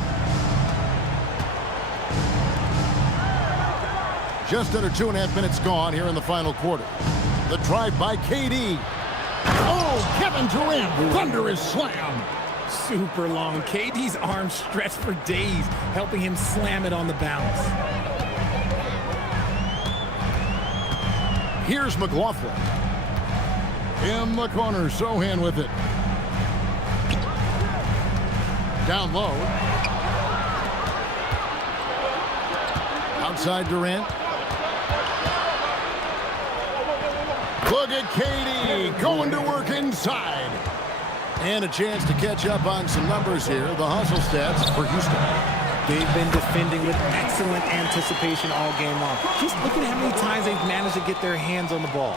Just under 2.5 minutes gone here in the final quarter. The drive by KD. Oh, Kevin Durant, thunderous slam. Super long. KD's arms stretched for days, helping him slam it on the bounce. Here's McLaughlin. In the corner, Sohan with it. Down low. Outside Durant. Look at KD going to work inside. And a chance to catch up on some numbers here. The hustle stats for Houston. They've been defending with excellent anticipation all game long. Just look at how many times they've managed to get their hands on the ball.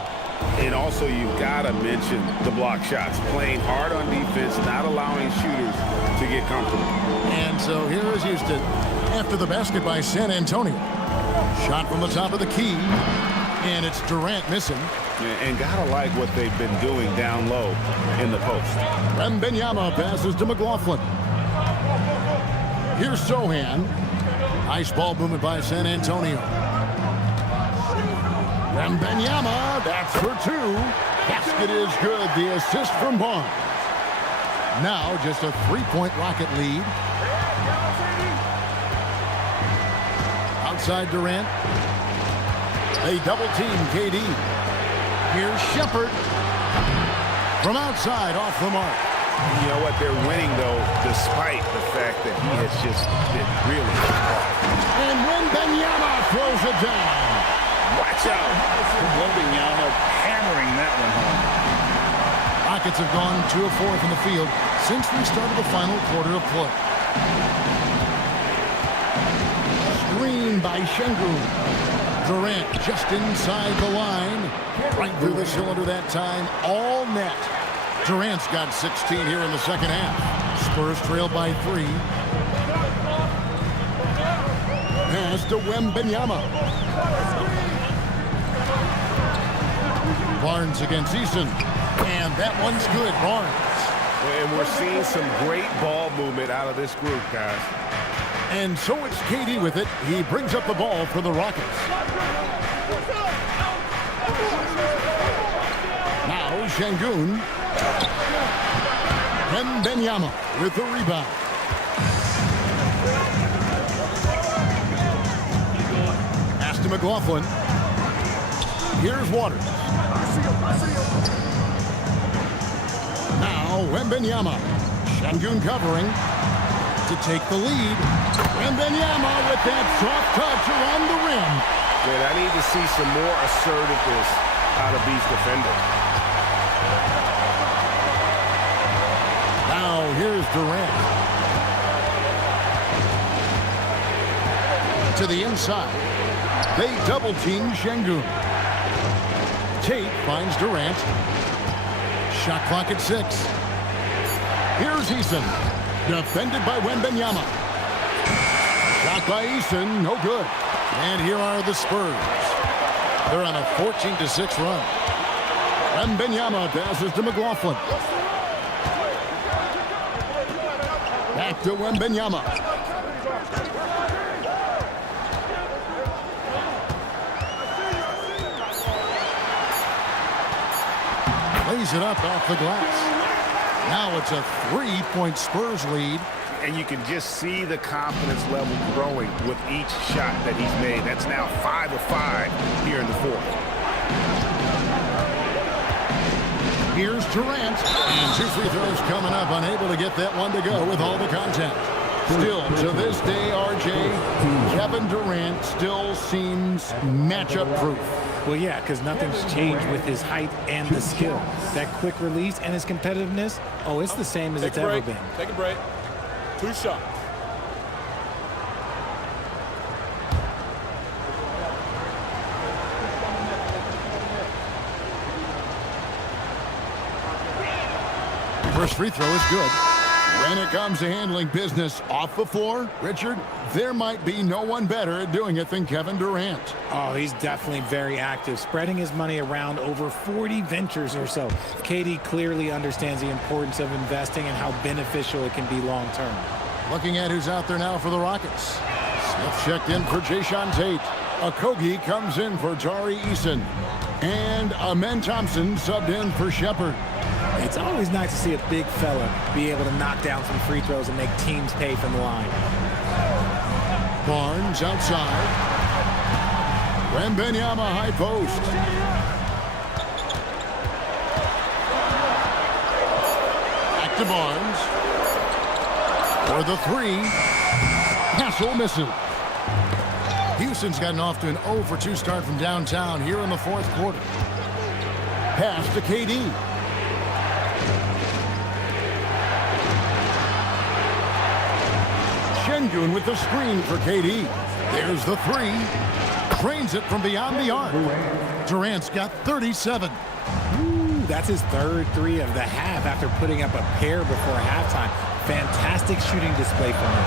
And also, you've got to mention the block shots. Playing hard on defense, not allowing shooters to get comfortable. And so here is Houston after the basket by San Antonio. Shot from the top of the key. And it's Durant missing. And gotta like what they've been doing down low in the post. Wembanyama passes to McLaughlin. Here's Sohan. Nice ball movement by San Antonio. Wembanyama, that's for two. Basket is good. The assist from Barnes. Now just a three-point Rocket lead. Outside Durant. They double-team KD. Here's Shepard. From outside, off the mark. You know what? They're winning, though, despite the fact that he has just been really hard. And Wembanyama throws it down. Watch out. Wembanyama hammering that one home. Rockets have gone 2 of 4 from the field since we started the final quarter of play. Screen by Şengün. Durant just inside the line. Right through the cylinder that time. All net. Durant's got 16 here in the second half. Spurs trail by 3. Pass to Wembanyama. Barnes against Eason. And that one's good. Barnes. And we're seeing some great ball movement out of this group, guys. And so it's KD with it. He brings up the ball for the Rockets. Now Şengün. Wembanyama with the rebound. Pass to McLaughlin. Here's Waters. Now Wembanyama. Şengün covering to take the lead. Wembanyama with that soft touch around the rim. Man, I need to see some more assertiveness out of these defenders. Now here's Durant. To the inside. They double-team Şengün. Tate finds Durant. Shot clock at 6. Here's Eason. Defended by Wembanyama. Shot by Eason, no good. And here are the Spurs. They're on a 14-6 run. Wembanyama passes to McLaughlin. Back to Wembanyama. Lays it up off the glass. Now it's a 3-point Spurs lead. And you can just see the confidence level growing with each shot that he's made. That's now 5 of 5 here in the fourth. Here's Durant. And 2 free throws coming up. Unable to get that one to go with all the contact. Still, to this day, RJ, Kevin Durant still seems matchup proof. Well, yeah, because nothing's changed with his height and the skill. That quick release and his competitiveness, oh, it's the same as it's ever been. Take a break. 2 shots. First free throw is good. When it comes to handling business off the floor, Richard, there might be no one better at doing it than Kevin Durant. Oh, he's definitely very active, spreading his money around over 40 ventures or so. KD clearly understands the importance of investing and how beneficial it can be long term. Looking at who's out there now for the Rockets. Smith checked in for Jason Tate. Okogie comes in for Tari Eason. And Amen Thompson subbed in for Shepard. It's always nice to see a big fella be able to knock down some free throws and make teams pay from the line. Barnes outside. Wembanyama high post. Back to Barnes. For the 3. Hassel misses. Houston's gotten off to an 0 for 2 start from downtown here in the fourth quarter. Pass to KD. Şengün with the screen for KD. There's the three. Trains it from beyond the arc. Durant's got 37. That's his third three of the half after putting up a pair before halftime. Fantastic shooting display from him.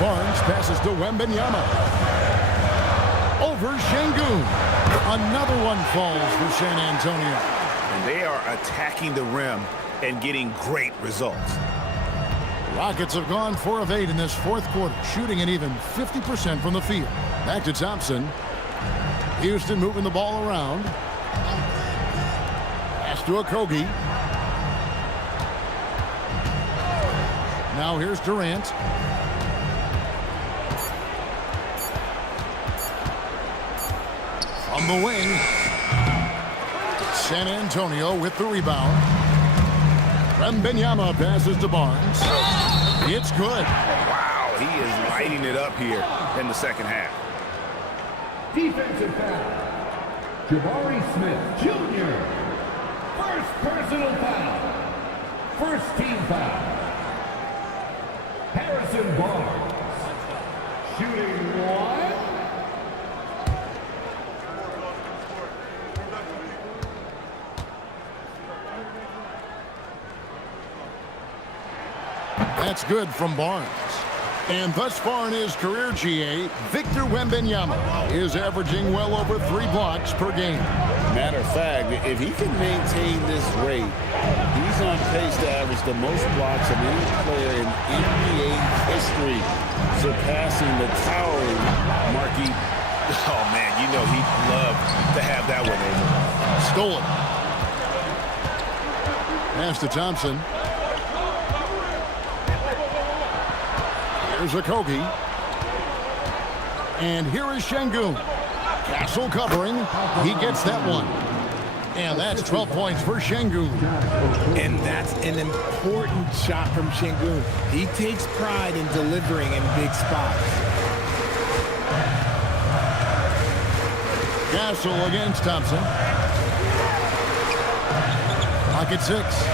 Barnes passes to Wembanyama. Over Şengün. Another one falls for San Antonio. And they are attacking the rim and getting great results. Rockets have gone 4 of 8 in this fourth quarter, shooting an even 50% from the field. Back to Thompson. Houston moving the ball around. Pass to Okogie. Now here's Durant. On the wing. San Antonio with the rebound. Wembanyama passes to Barnes. It's good. Wow, he is lighting it up here in the second half. Defensive foul. Jabari Smith, Jr. First personal foul. First team foul. Harrison Barnes. Shooting one. That's good from Barnes. And thus far in his career, GA, Victor Wembanyama is averaging well over 3 blocks per game. Matter of fact, if he can maintain this rate, he's on pace to average the most blocks of any player in NBA history, surpassing the towering Markey. Oh, man, you know he'd love to have that one over. Stolen. Pass to Thompson. Here's Okogie. And here is Şengün. Castle covering. He gets that one. And that's 12 points for Şengün. And that's an important shot from Şengün. He takes pride in delivering in big spots. Castle against Thompson. Pocket 6.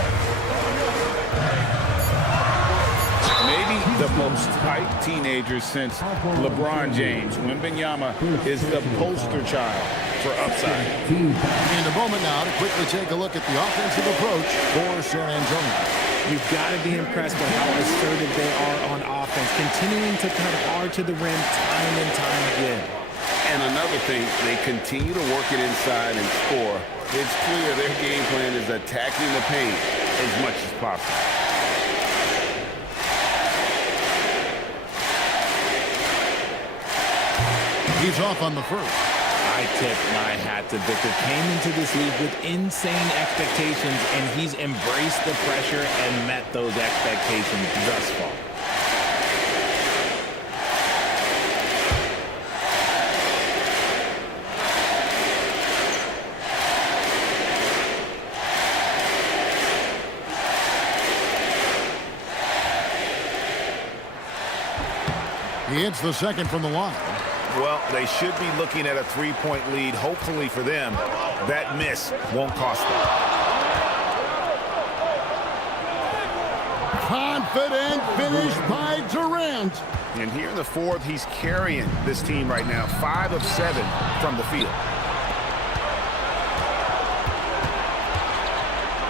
The most hyped teenager since LeBron James. Wembanyama is the poster child for upside. And a moment now to quickly take a look at the offensive approach for San Antonio. You've got to be impressed by how assertive they are on offense, continuing to cut hard to the rim time and time again. And another thing, they continue to work it inside and score. It's clear their game plan is attacking the paint as much as possible. He's off on the first. I tip my hat to Victor. Came into this league with insane expectations, and he's embraced the pressure and met those expectations thus far. He hits the second from the line. Well, they should be looking at a 3-point lead. Hopefully for them, that miss won't cost them. Confident finish by Durant. And here in the fourth, he's carrying this team right now. 5 of 7 from the field.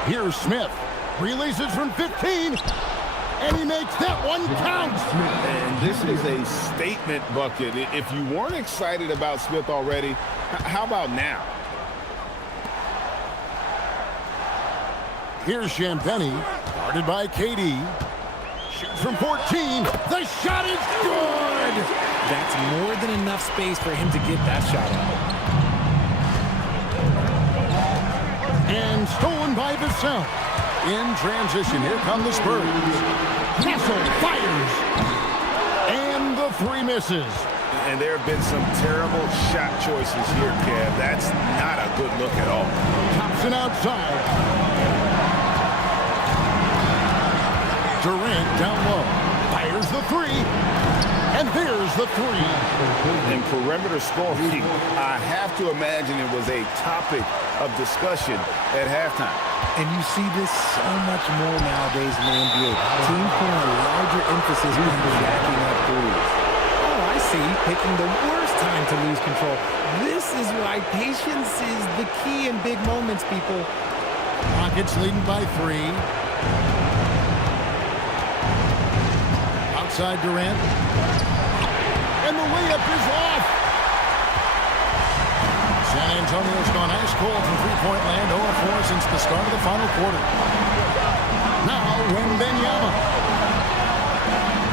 Here's Smith. Releases from 15. And he makes that one count. And this is a statement bucket. If you weren't excited about Smith already, how about now? Here's Champagnie, guarded by KD. Shoots from 14. The shot is good. That's more than enough space for him to get that shot out. And stolen by Vassell. In transition, here come the Spurs. Castle fires. And the 3 misses. And there have been some terrible shot choices here, Kev. That's not a good look at all. Thompson outside. Durant down low. Fires Here's the three. And there's the three. In perimeter scoring, I have to imagine it was a topic of discussion at halftime. And you see this so much more nowadays in the NBA. Teams putting a larger emphasis on jacking up threes. Oh, I see. Picking the worst time to lose control. This is why patience is the key in big moments, people. Rockets leading by 3. Outside Durant. And the layup is off. San Antonio's gone ice cold from three-point land, 0-4 since the start of the final quarter. Now, Wembanyama.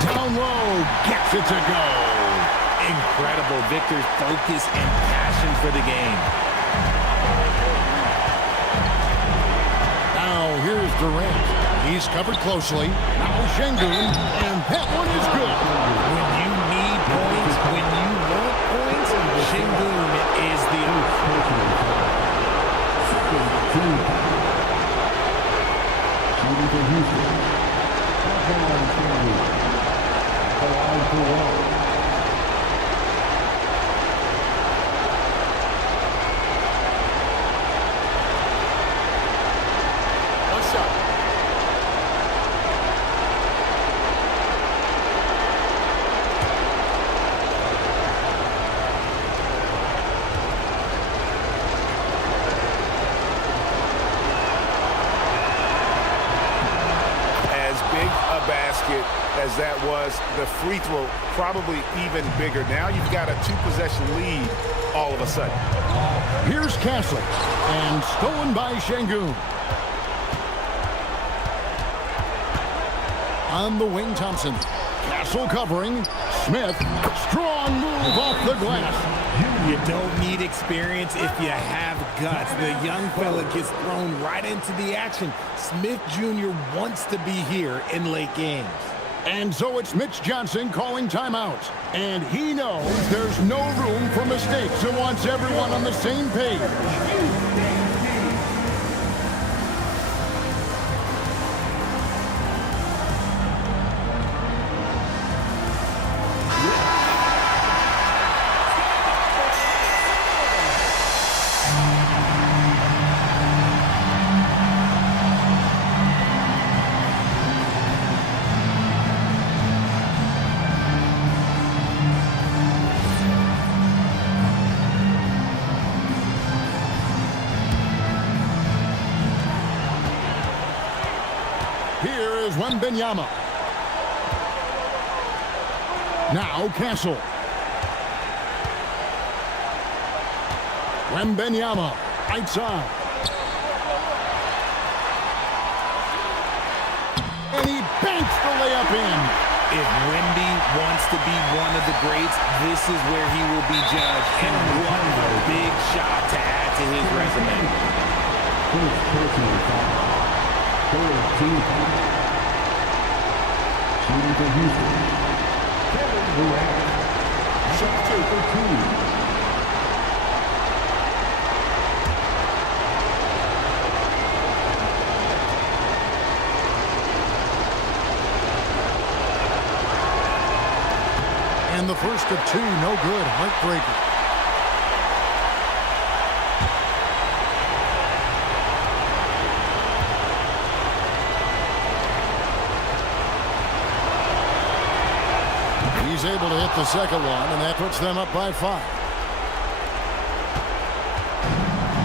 Down low, gets it to go. Incredible. Victor's focus and passion for the game. Now, here's Durant. He's covered closely. Now Şengün, and that one is good. When you need points, when you want points, Şengün is the Shooting for Houston. Allowed for 1. As that was, the free throw probably even bigger. Now you've got a 2-possession lead all of a sudden. Here's Castle, and stolen by Şengün. On the wing, Thompson. Castle covering. Smith, strong move off the glass. You don't need experience if you have guts. The young fella gets thrown right into the action. Smith Jr. wants to be here in late games. And so it's Mitch Johnson calling timeout. And he knows there's no room for mistakes and wants everyone on the same page. Wembanyama. Now Castle. Wembanyama, right side. And he banks the layup in. If Wemby wants to be one of the greats, this is where he will be judged. And what a big shot to add to his resume. First personal foul. 14. Shooting for Houston. Kevin Durant. Shot 2 for 2. And the first of 2, no good. Heartbreaker. He's able to hit the second one, and that puts them up by 5.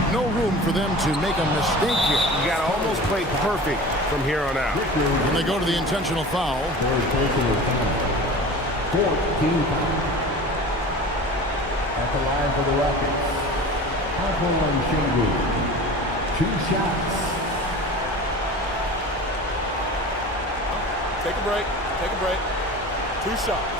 No room for them to make a mistake here. You got to almost play perfect from here on out. And they go to the intentional foul. 14 at the line for the Rockets. Alperen Şengün. 2 shots. Take a break. Take a break. 2 shots.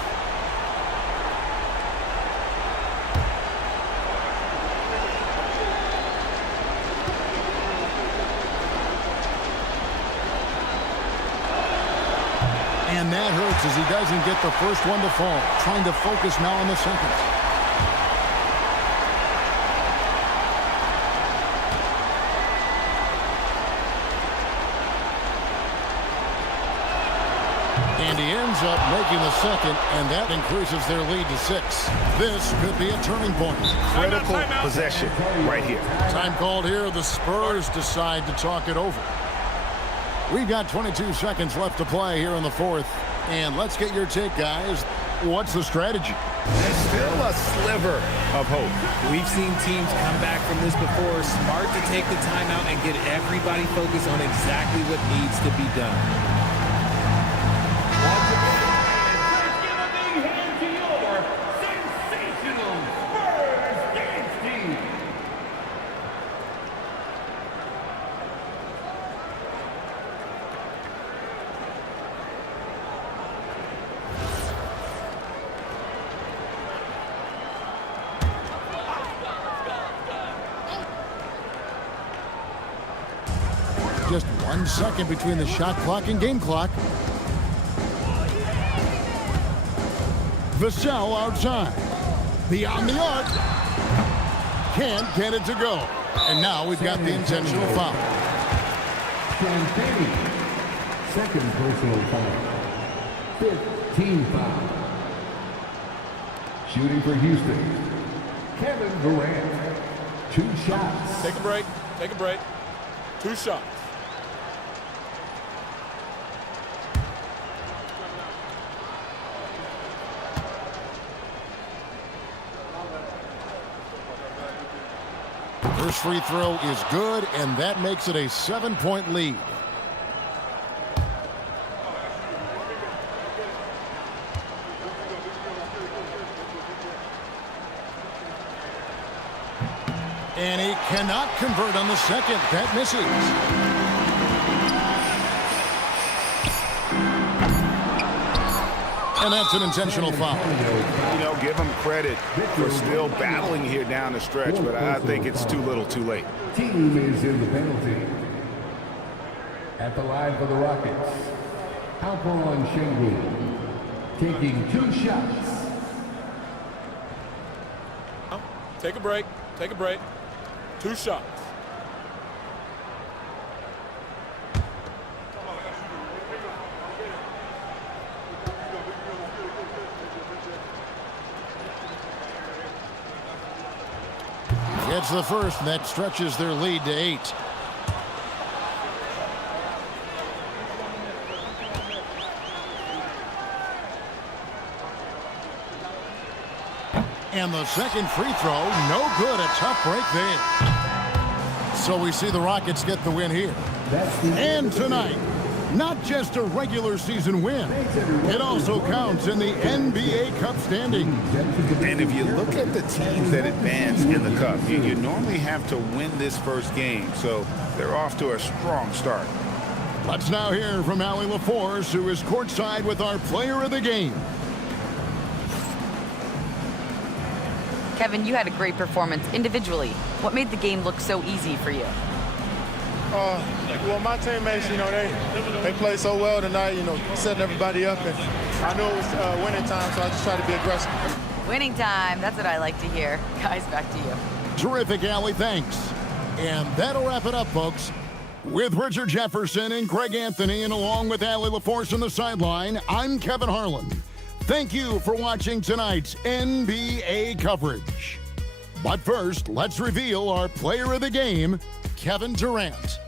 And that hurts as he doesn't get the first one to fall. Trying to focus now on the second. And he ends up making the second, and that increases their lead to 6. This could be a turning point. Critical possession right here. Time called here. The Spurs decide to talk it over. We've got 22 seconds left to play here in the fourth. And let's get your take, guys. What's the strategy? There's still a sliver of hope. We've seen teams come back from this before. Smart to take the timeout and get everybody focused on exactly what needs to be done. Once again, let's give a big hand to your sensational Spurs dance team. Just 1 second between the shot clock and game clock. Vassell outside. Beyond the arc. Can't get it to go. And now we've got the intentional foul. Champagne. Second personal foul. 5th team foul. Shooting for Houston, Kevin Durant. 2 shots. Take a break. Take a break. 2 shots. First free throw is good, and that makes it a 7-point lead. And he cannot convert on the second. That misses. And that's an intentional foul. You know, give him credit for still battling here down the stretch, but I think it's too little too late. Team is in the penalty. At the line for the Rockets, Alperen Sengun taking 2 shots. Take a break. Take a break. 2 shots. Gets the first, and that stretches their lead to 8. And the second free throw, no good. A tough break there. So we see the Rockets get the win here. And tonight, not just a regular season win, it also counts in the NBA Cup standings. And if you look at the teams that advance in the Cup, you normally have to win this first game, so they're off to a strong start. Let's now hear from Allie LaForce, who is courtside with our player of the game. Kevin, you had a great performance individually. What made the game look so easy for you? Well, my teammates, they played so well tonight, setting everybody up. And I knew it was winning time, so I just tried to be aggressive. Winning time. That's what I like to hear. Guys, back to you. Terrific, Allie. Thanks. And that'll wrap it up, folks. With Richard Jefferson and Greg Anthony, and along with Allie LaForce on the sideline, I'm Kevin Harlan. Thank you for watching tonight's NBA coverage. But first, let's reveal our player of the game, Kevin Durant.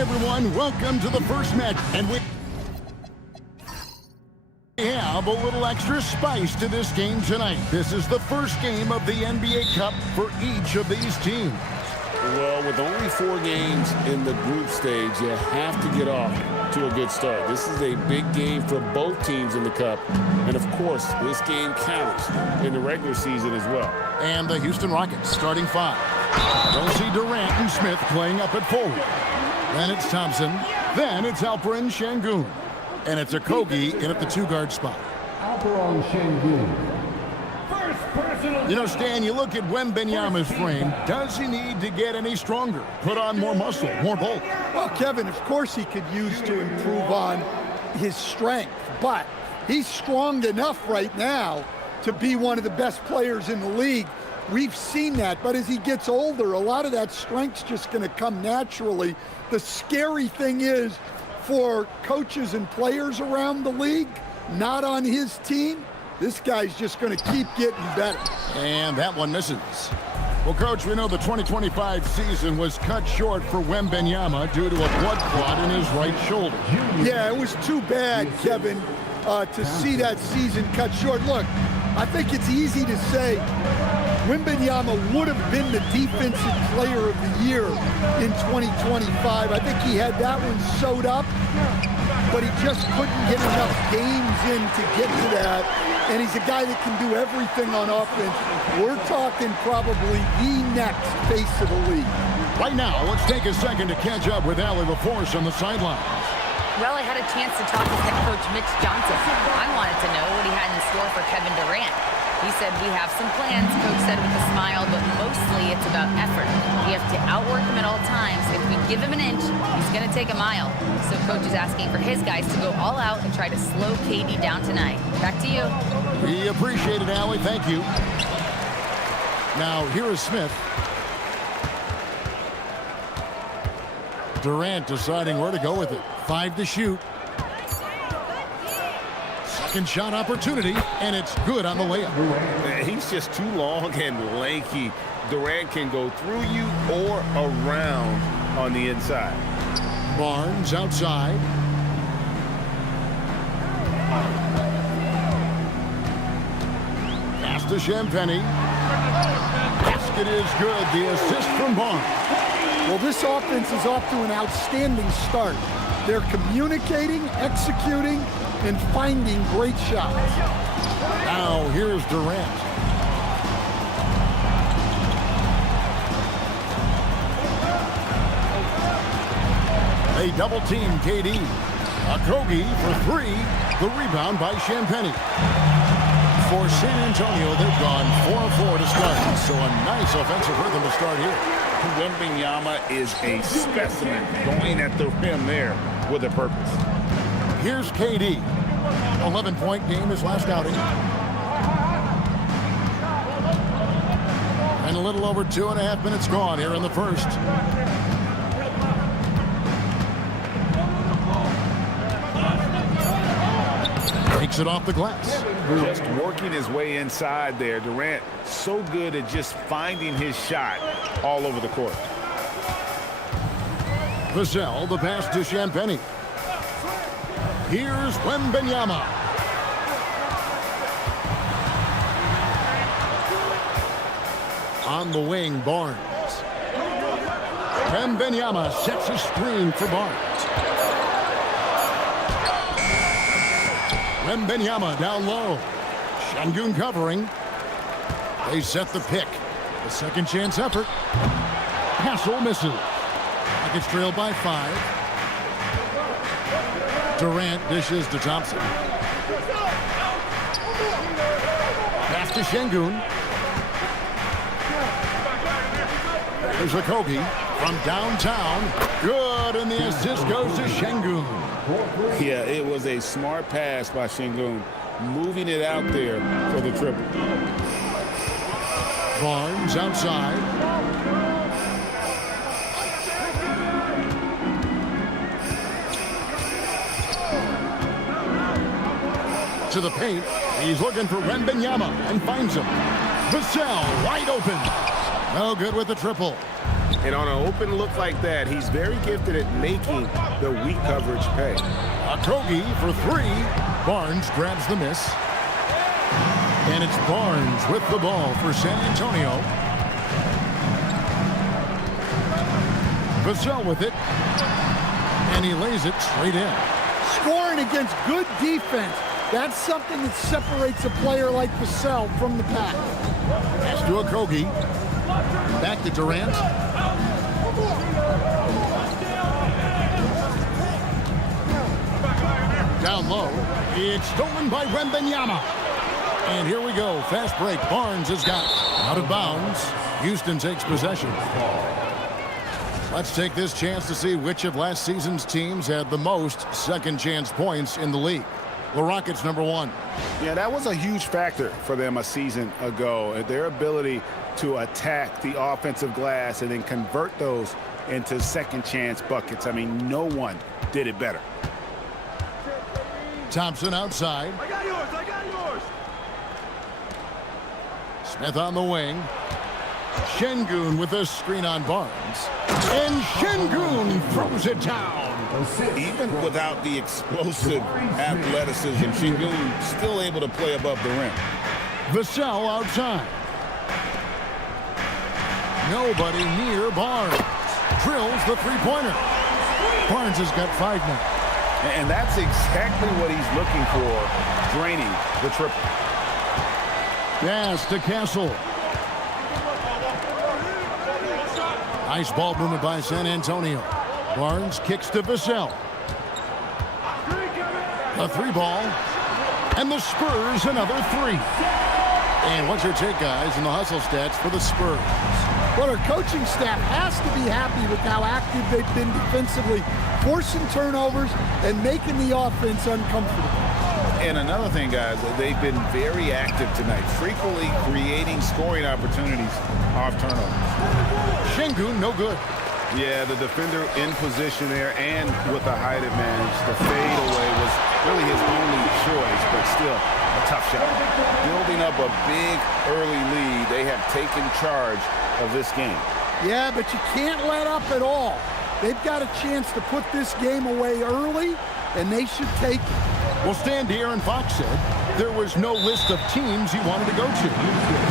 everyone, welcome to the first match. And we have a little extra spice to this game tonight. This is the first game of the NBA Cup for each of these teams. Well, with only 4 games in the group stage, you have to get off to a good start. This is a big game for both teams in the Cup. And, of course, this game counts in the regular season as well. And the Houston Rockets starting 5. Don't see Durant and Smith playing up at forward. Then it's Thompson. Then it's Alperen Şengün. And it's Okogie in at the 2-guard spot. Alperen Şengün. You know, Stan, you look at Wembanyama's frame. Does he need to get any stronger? Put on more muscle, more bulk? Well, Kevin, of course he could use to improve on his strength. But he's strong enough right now to be one of the best players in the league. We've seen that, but as he gets older, a lot of that strength's just going to come naturally. The scary thing is for coaches and players around the league, not on his team, this guy's just going to keep getting better. And that one misses. Well, Coach, we know the 2025 season was cut short for Wembanyama due to a blood clot in his right shoulder. Yeah, it was too bad, Kevin, to see that season cut short. Look, I think it's easy to say Wembanyama would have been the defensive player of the year in 2025. I think he had that one sewed up, but he just couldn't get enough games in to get to that. And he's a guy that can do everything on offense. We're talking probably the next face of the league. Right now, let's take a second to catch up with Allie LaForce on the sidelines. Well, I had a chance to talk with head coach Mitch Johnson. I wanted to know what he had in store for Kevin Durant. He said, we have some plans, Coach said with a smile, but mostly it's about effort. We have to outwork him at all times. If we give him an inch, he's going to take a mile. So Coach is asking for his guys to go all out and try to slow KD down tonight. Back to you. We appreciate it, Allie. Thank you. Now, here is Smith. Durant deciding where to go with it. 5 to shoot. Second shot opportunity, and it's good on the layup. He's just too long and lanky. Durant can go through you or around on the inside. Barnes outside. Pass to Champagnie. Basket is good. The assist from Barnes. Well, this offense is off to an outstanding start. They're communicating, executing, and finding great shots. Now here's Durant. They double team KD. Okogie for 3. The rebound by Champagnie. For San Antonio, they've gone 4-4 to start. So a nice offensive rhythm to start here. Wembanyama is a specimen going at the rim there with a purpose. Here's KD. 11-point game his last outing. And a little over 2.5 minutes gone here in the first. Takes it off the glass. Just working his way inside there. Durant so good at just finding his shot all over the court. Vassell, the pass to Champagnie. Here's Wembanyama. On the wing, Barnes. Wembanyama sets a screen for Barnes. Wembanyama down low. Şengün covering. They set the pick. The second chance effort. Hassel misses. Rockets trail by 5. Durant dishes to Thompson. Pass to Şengün. There's Okogie from downtown. Good, and the assist goes to Şengün. Yeah, it was a smart pass by Şengün, moving it out there for the triple. Barnes outside. To the paint. He's looking for Wembanyama and finds him. Vassell wide open. No good with the triple. And on an open look like that, he's very gifted at making the weak coverage pay. Okogie for three. Barnes grabs the miss. And it's Barnes with the ball for San Antonio. Vassell with it. And he lays it straight in. Scoring against good defense. That's something that separates a player like Vassell from the pack. Pass to Okogie. Back to Durant. Down low. It's stolen by Wembanyama. And here we go. Fast break. Barnes has got it. Out of bounds. Houston takes possession. Let's take this chance to see which of last season's teams had the most second chance points in the league. The Rockets, number one. Yeah, that was a huge factor for them a season ago. Their ability to attack the offensive glass and then convert those into second chance buckets. I mean, no one did it better. Thompson outside. I got yours. Smith on the wing. Şengün with a screen on Barnes. And Şengün throws it down. Even without the explosive athleticism, Şengün still able to play above the rim. Vassell outside. Nobody near Barnes. Drills the three-pointer. Barnes has got 5 now. And that's exactly what he's looking for, draining the triple. Pass to Castle. Nice ball movement by San Antonio. Barnes kicks to Vassell. A 3-ball. And the Spurs another 3. And what's your take, guys, in the hustle stats for the Spurs? Well, our coaching staff has to be happy with how active they've been defensively, forcing turnovers and making the offense uncomfortable. And another thing, guys, they've been very active tonight, frequently creating scoring opportunities off turnovers. Şengün, no good. Yeah, the defender in position there and with a height advantage. The fadeaway was really his only choice, but still a tough shot. Building up a big early lead, they have taken charge of this game. Yeah, but you can't let up at all. They've got a chance to put this game away early, and they should take it. Well, Stan De'Aaron Fox said there was no list of teams he wanted to go to.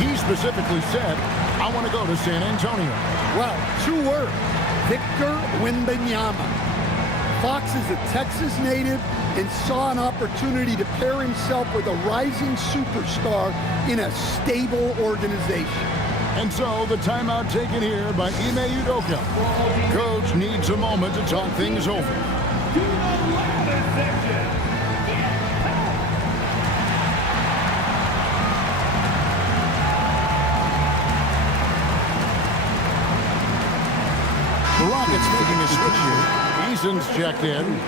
He specifically said, I want to go to San Antonio. Well, 2 words, Victor Wembanyama. Fox is a Texas native and saw an opportunity to pair himself with a rising superstar in a stable organization. And so the timeout taken here by Ime Udoka. Coach needs a moment to talk things over. The Rockets making a switch here. Eason's checked in.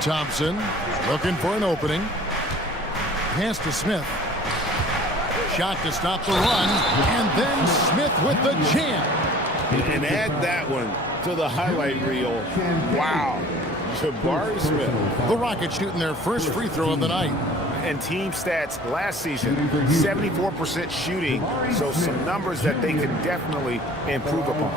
Thompson looking for an opening. Pass to Smith. Shot to stop the run. And then Smith with the jam. And add that one to the highlight reel. Wow. Jabari Smith. The Rockets shooting their first free throw of the night. And team stats last season, 74% shooting. So some numbers that they can definitely improve upon.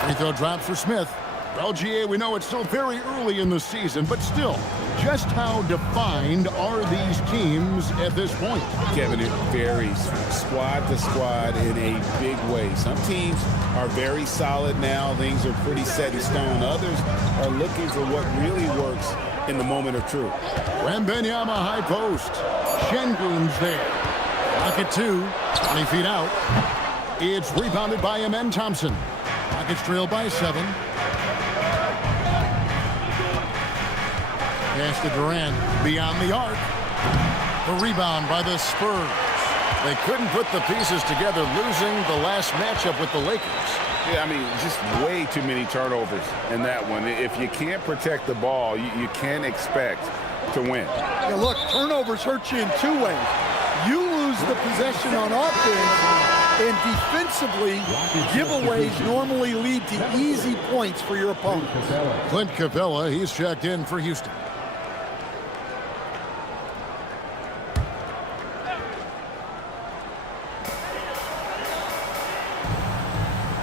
Free throw drops for Smith. Well, GA, we know it's still very early in the season, but still, just how defined are these teams at this point? Kevin, it varies squad to squad in a big way. Some teams are very solid now. Things are pretty set in stone. Others are looking for what really works in the moment of truth. Wembanyama high post. Şengün's there. Rocket 2, 20 feet out. It's rebounded by Amen Thompson. Rockets trail by 7. Pass to Durant beyond the arc. The rebound by the Spurs. They couldn't put the pieces together, losing the last matchup with the Lakers. Yeah, I mean, just way too many turnovers in that one. If you can't protect the ball, you can't expect to win. Yeah, look, turnovers hurt you in two ways. You lose the possession on offense, and defensively, giveaways normally lead to easy points for your opponents. Clint Capella, he's checked in for Houston.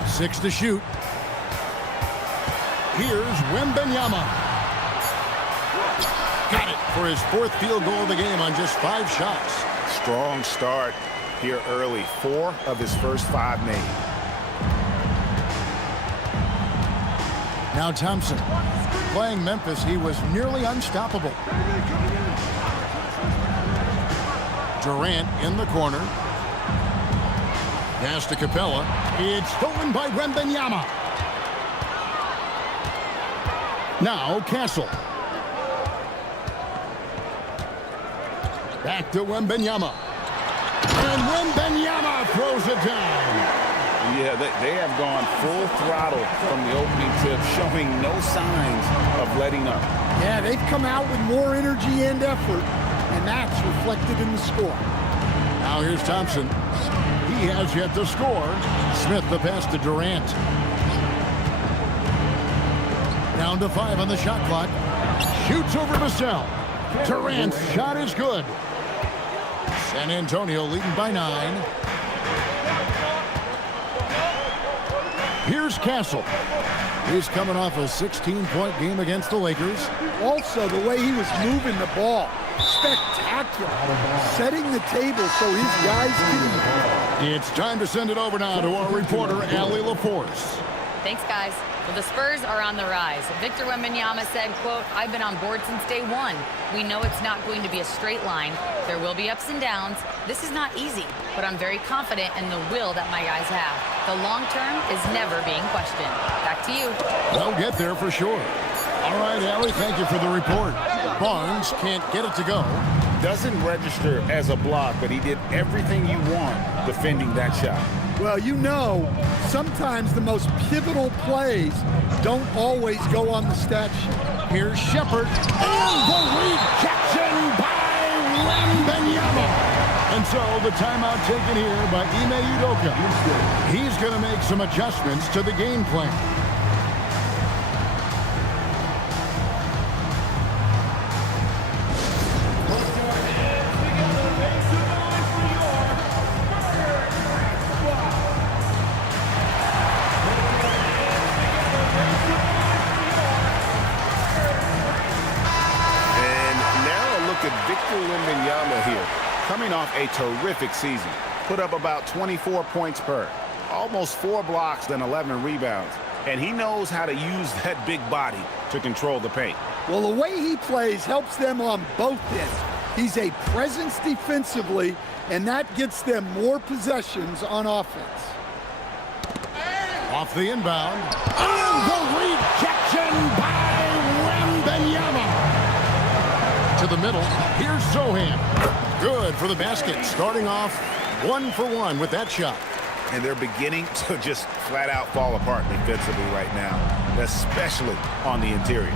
Six to shoot. Here's Wembanyama. Got it for his fourth field goal of the game on just 5 shots. Strong start here early. 4 of his first 5 made. Now Thompson. Playing Memphis, he was nearly unstoppable. Durant in the corner. Pass to Capella. It's stolen by Wembanyama. Now Castle. Back to Wembanyama. And Wembanyama throws it down. Yeah, they have gone full throttle from the opening tip, showing no signs of letting up. Yeah, they've come out with more energy and effort, and that's reflected in the score. Now here's Thompson. He has yet to score. Smith the pass to Durant. Down to 5 on the shot clock. Shoots over Vassell. Durant's shot is good. San Antonio leading by 9. Here's Castle. He's coming off a 16-point game against the Lakers. Also, the way he was moving the ball, spectacular. Setting the table so his guys can... It's time to send it over now to our reporter, Allie LaForce. Thanks, guys. Well, the Spurs are on the rise. Victor Wembanyama said, quote, "I've been on board since day one. We know it's not going to be a straight line. There will be ups and downs. This is not easy, but I'm very confident in the will that my guys have. The long term is never being questioned." Back to you. They'll get there for sure. All right, Allie, thank you for the report. Barnes can't get it to go. Doesn't register as a block, but he did everything you want defending that shot. Well, you know, sometimes the most pivotal plays don't always go on the stat sheet. Here's Shepard. And the rejection by Wembanyama. And so the timeout taken here by Ime Udoka. He's going to make some adjustments to the game plan. Coming off a terrific season, put up about 24 points per, almost 4 blocks and 11 rebounds, and he knows how to use that big body to control the paint. Well, the way he plays helps them on both ends. He's a presence defensively, and that gets them more possessions on offense. Off the inbound. And the rejection by Wembanyama. To the middle. Here's Zohan. Good for the basket. Starting off 1 for 1 with that shot. And they're beginning to just flat out fall apart defensively right now, especially on the interior.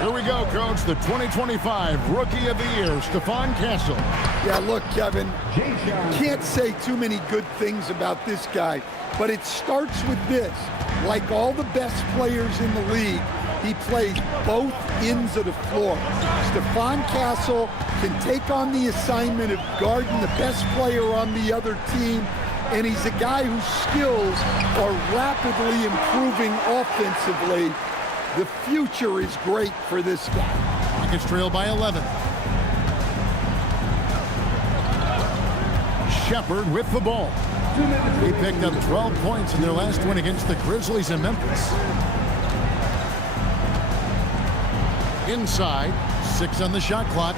Here we go, Coach. The 2025 Rookie of the Year, Stephon Castle. Yeah, look, Kevin, you can't say too many good things about this guy, but it starts with this. Like all the best players in the league, he plays both ends of the floor. Stephon Castle can take on the assignment of guarding the best player on the other team, and he's a guy whose skills are rapidly improving offensively. The future is great for this guy. Rockets trail by 11. Shepard with the ball. He picked up 12 points in their last win against the Grizzlies in Memphis. Inside, 6 on the shot clock.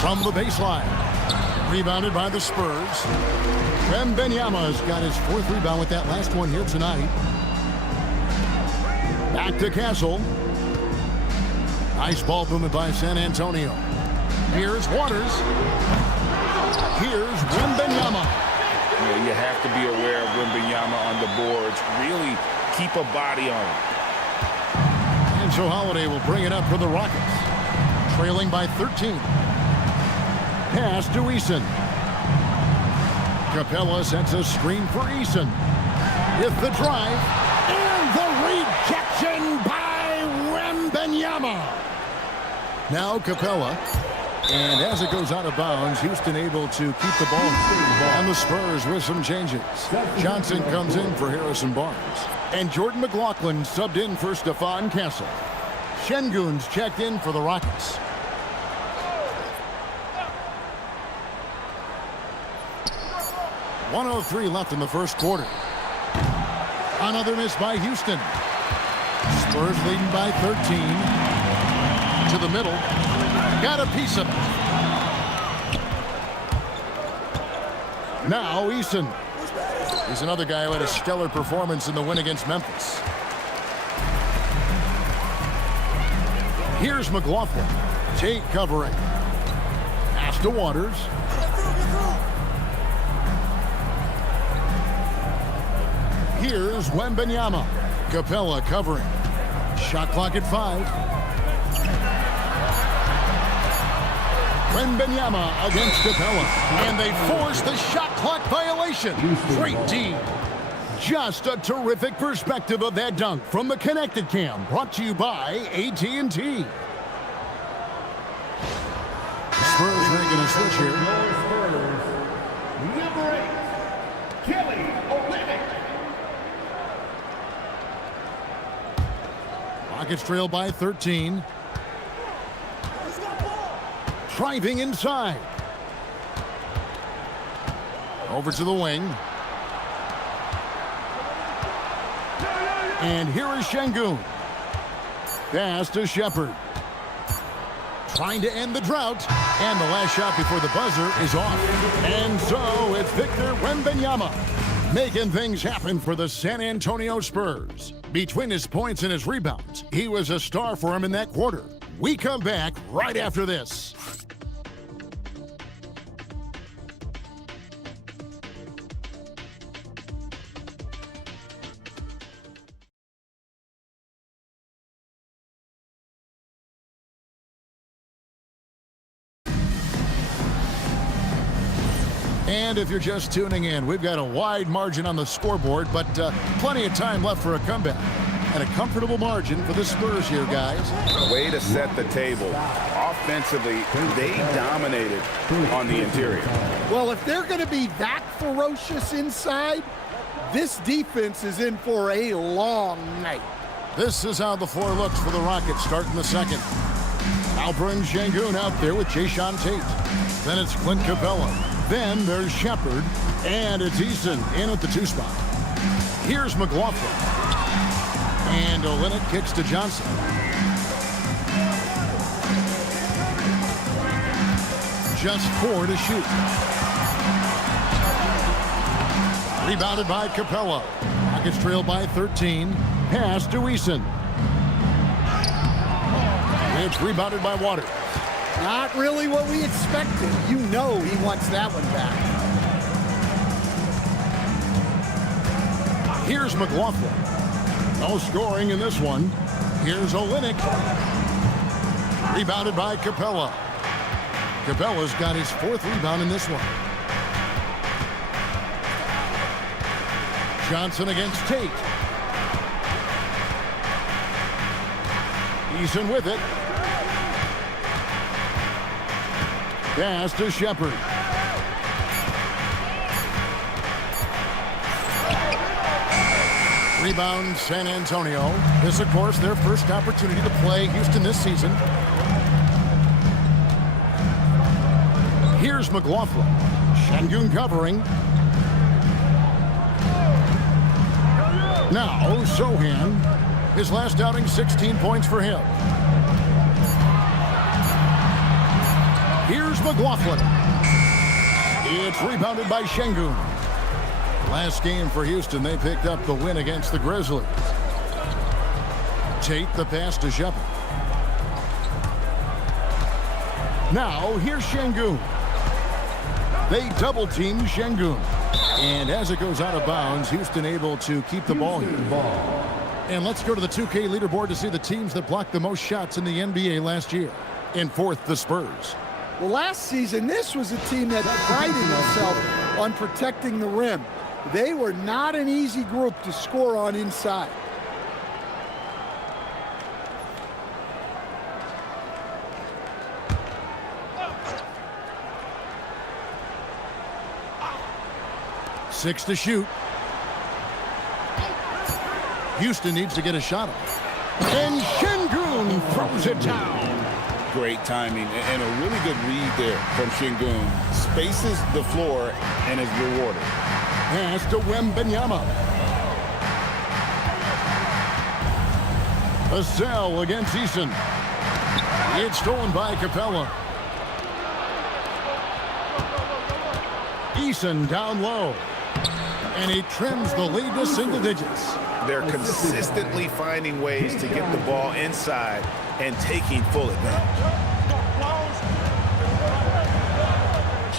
From the baseline. Rebounded by the Spurs. Wembanyama's got his 4th rebound with that last one here tonight. Back to Castle. Nice ball movement by San Antonio. Here's Waters. Here's Wembanyama. You have to be aware of Wembanyama on the boards. Really keep a body on him. And so Holiday will bring it up for the Rockets. Trailing by 13. Pass to Eason. Capella sets a screen for Eason. With the drive. And the rejection by Wembanyama. Now Capella. And as it goes out of bounds, Houston able to keep the ball. And the Spurs with some changes. Johnson comes in for Harrison Barnes. And Jordan McLaughlin subbed in for Stephon Castle. Şengün's checked in for the Rockets. .103 left in the first quarter. Another miss by Houston. Spurs leading by 13. To the middle. Got a piece of it. Now Eason. He's another guy who had a stellar performance in the win against Memphis. Here's McLaughlin. Tate covering. Pass to Waters. Here's Wembanyama. Capella covering. Shot clock at 5. Wembanyama against Capella. And they force the shot clock violation. Great D. Just a terrific perspective of that dunk from the Connected Cam. Brought to you by AT&T. Spurs making a switch here. Number 8, Kelly Olynyk. Rockets trail by 13. Driving inside. Over to the wing. And here is Şengün. Pass to Shepard. Trying to end the drought. And the last shot before the buzzer is off. And so it's Victor Wembanyama making things happen for the San Antonio Spurs. Between his points and his rebounds, he was a star for him in that quarter. We come back right after this. And if you're just tuning in, we've got a wide margin on the scoreboard, but plenty of time left for a comeback. And a comfortable margin for the Spurs here, guys. Way to set the table. Offensively, they dominated on the interior. Well, if they're going to be that ferocious inside, this defense is in for a long night. This is how the floor looks for the Rockets starting the second. Now brings Şengün out there with Jason Tate. Then it's Clint Capella. Then there's Shepard. And it's Eason in at the 2 spot. Here's McLaughlin. And Olynyk kicks to Johnson. Just 4 to shoot. Rebounded by Capella. Rockets trail by 13. Pass to Eason. It's rebounded by Waters. Not really what we expected. You know he wants that one back. Here's McLaughlin. No scoring in this one. Here's Olynyk. Rebounded by Capella. Capella's got his 4th rebound in this one. Johnson against Tate. Eason with it. Pass to Shepard. Rebound San Antonio. This, of course, their first opportunity to play Houston this season. Here's McLaughlin. Şengün covering. Now, Sohan. His last outing, 16 points for him. Here's McLaughlin. It's rebounded by Şengün. Last game for Houston, they picked up the win against the Grizzlies. Tate the pass to Shepard. Now here's Şengün. They double team Şengün. And as it goes out of bounds, Houston able to keep the ball here. And let's go to the 2K leaderboard to see the teams that blocked the most shots in the NBA last year. In fourth, the Spurs. Well, last season, this was a team that prided itself on protecting the rim. They were not an easy group to score on inside. Six to shoot. Houston needs to get a shot off. And Şengün throws it down. Great timing and a really good read there from Şengün. Spaces the floor and is rewarded. Pass to Wembanyama. Vassell against Eason. It's stolen by Capella. Eason down low. And he trims the lead to single digits. They're consistently finding ways to get the ball inside and taking full advantage.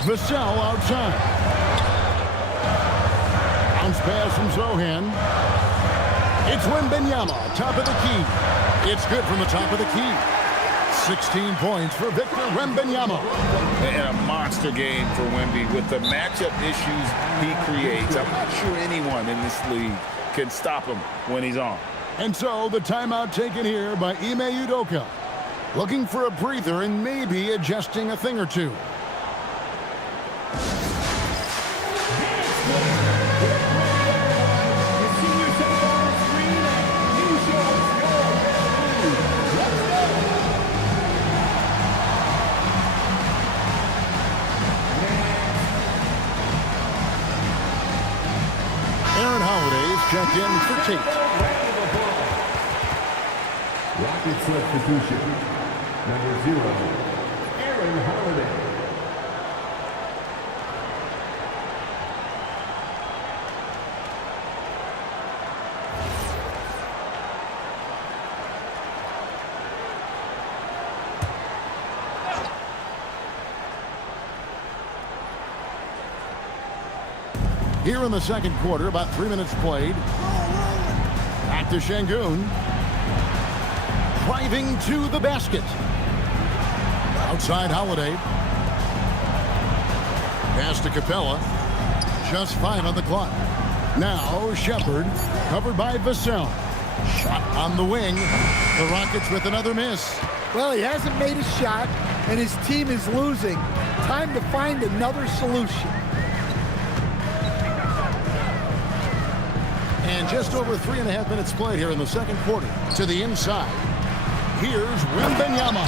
Vassell outside. Bounce pass from Zohan. It's Wembanyama, top of the key. It's good from the top of the key. 16 points for Victor Wembanyama. And a monster game for Wemby with the matchup issues he creates. I'm not sure anyone in this league can stop him when he's on. And so the timeout taken here by Ime Udoka. Looking for a breather and maybe adjusting a thing or two. Check in for Tate. Rocket substitution. Number 0, Aaron Holiday. Here in the second quarter, about 3 minutes played. Back to Şengün. Driving to the basket. Outside Holiday. Pass to Capella. Just 5 on the clock. Now Shepard, covered by Vassell. Shot on the wing. The Rockets with another miss. Well, he hasn't made a shot, and his team is losing. Time to find another solution. And just over 3.5 minutes played here in the second quarter. To the inside. Here's Wembanyama.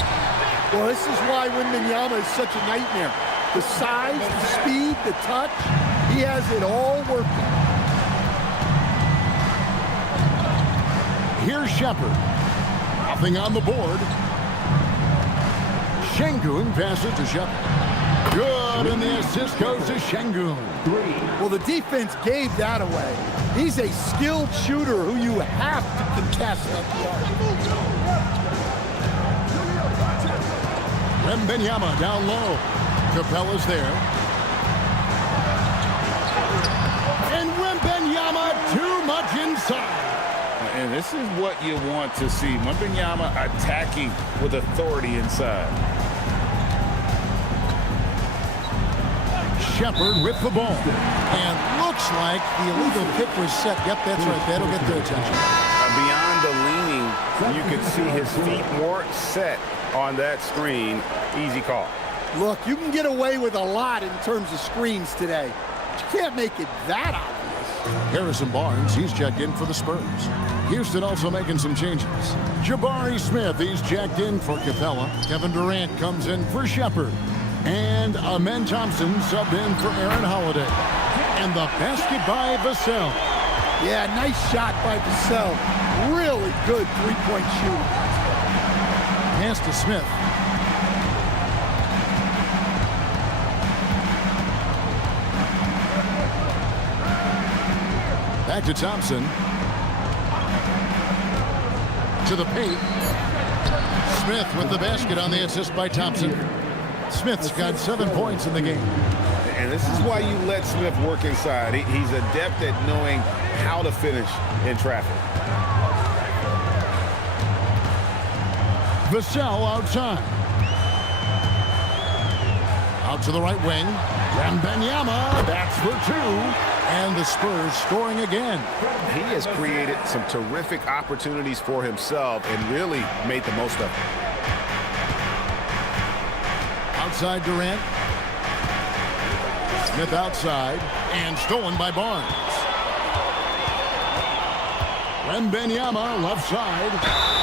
Well, this is why Wembanyama is such a nightmare. The size, the speed, the touch, he has it all working. Here's Shepard. Nothing on the board. Şengün passes to Shepard. Good, and the assist goes to Şengün. Well, the defense gave that away. He's a skilled shooter who you have to contest up the arc. Wembanyama down low. Capella's there. And Wembanyama too much inside. And this is what you want to see. Wembanyama attacking with authority inside. Shepard with the ball. And looks like the illegal kick was set. Yep, that's right. That'll get their attention. Beyond the leaning, you could see his feet weren't set on that screen. Easy call. Look, you can get away with a lot in terms of screens today. But you can't make it that obvious. Harrison Barnes, he's checked in for the Spurs. Houston also making some changes. Jabari Smith, he's checked in for Capella. Kevin Durant comes in for Shepard. And Amen Thompson subbed in for Aaron Holiday. And the basket by Vassell. Yeah, nice shot by Vassell. Really good three-point shooter. Pass to Smith. Back to Thompson. to the paint. Smith with the basket on the assist by Thompson. Smith's got 7 points in the game. And this is why you let Smith work inside. He's adept at knowing how to finish in traffic. Vassell outside. Out to the right wing. Wembanyama, that's for two. And the Spurs scoring again. He has created some terrific opportunities for himself and really made the most of it. Outside Durant. Smith outside and stolen by Barnes. Wembanyama left side.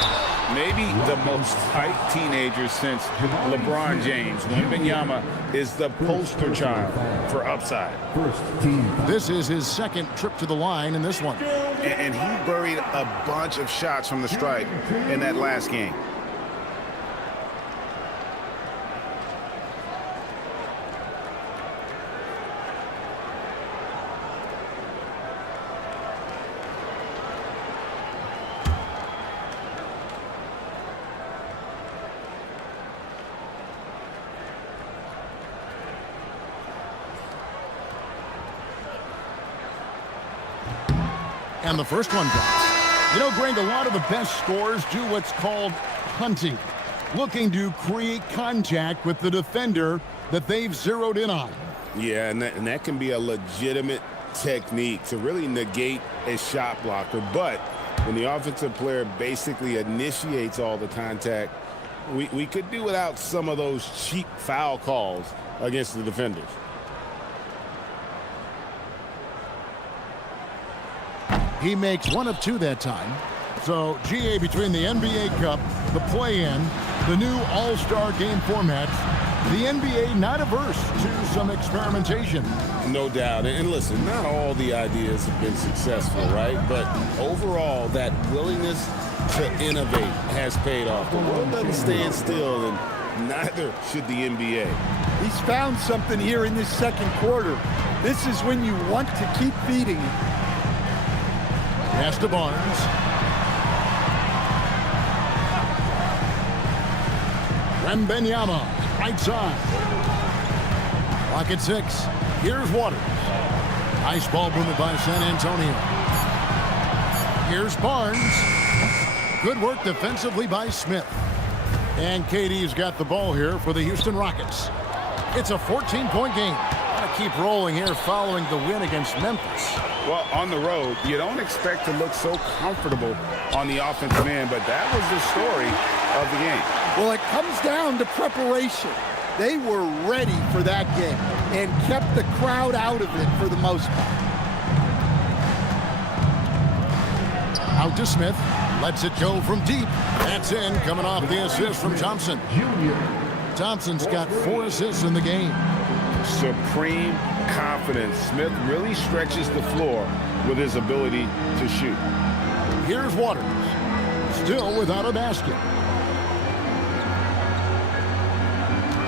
Maybe the most hyped teenager since LeBron James. Wembanyama is the poster child for upside. This is his second trip to the line in this one. And he buried a bunch of shots from the stripe in that last game. And the first one drops. You know, Greg, a lot of the best scorers do what's called hunting, looking to create contact with the defender that they've zeroed in on. Yeah, and that can be a legitimate technique to really negate a shot blocker. But when the offensive player basically initiates all the contact, we could do without some of those cheap foul calls against the defenders. He makes one of two that time. So, GA, between the NBA Cup, the play-in, the new All-Star game formats, the NBA not averse to some experimentation. No doubt. And listen, not all the ideas have been successful, right? But overall, that willingness to innovate has paid off. The world doesn't stand still, and neither should the NBA. He's found something here in this second quarter. This is when you want to keep feeding him. Pass to Barnes. Wembanyama, right side. Clock at 6. Here's Waters. Nice ball movement by San Antonio. Here's Barnes. Good work defensively by Smith. And KD's got the ball here for the Houston Rockets. It's a 14-point game. Gotta keep rolling here following the win against Memphis. Well, on the road, you don't expect to look so comfortable on the offensive end, but that was the story of the game. Well, it comes down to preparation. They were ready for that game and kept the crowd out of it for the most part. Out to Smith. Lets it go from deep. That's in, coming off the assist from Thompson. Thompson's got 4 assists in the game. Supreme confidence. Smith really stretches the floor with his ability to shoot. Here's Waters. Still without a basket.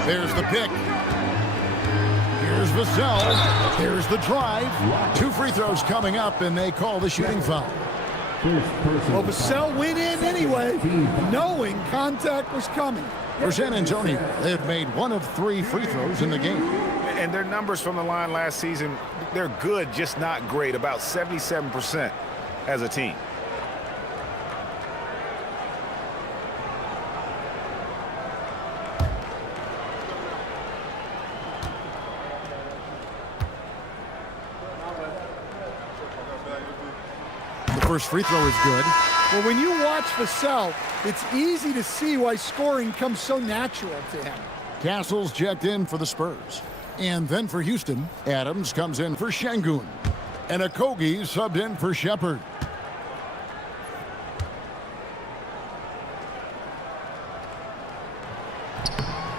There's the pick. Here's Vassell. Here's the drive. 2 free throws coming up, and they call the shooting foul. Well, Vassell went in anyway, knowing contact was coming. For San Antonio, they've made 1 of 3 free throws in the game. And their numbers from the line last season, they're good, just not great, about 77% as a team. The first free throw is good. Well, when you watch Vassell, it's easy to see why scoring comes so natural to him. Castle's checked in for the Spurs. And then for Houston, Adams comes in for Şengün. And Okogie subbed in for Shepherd.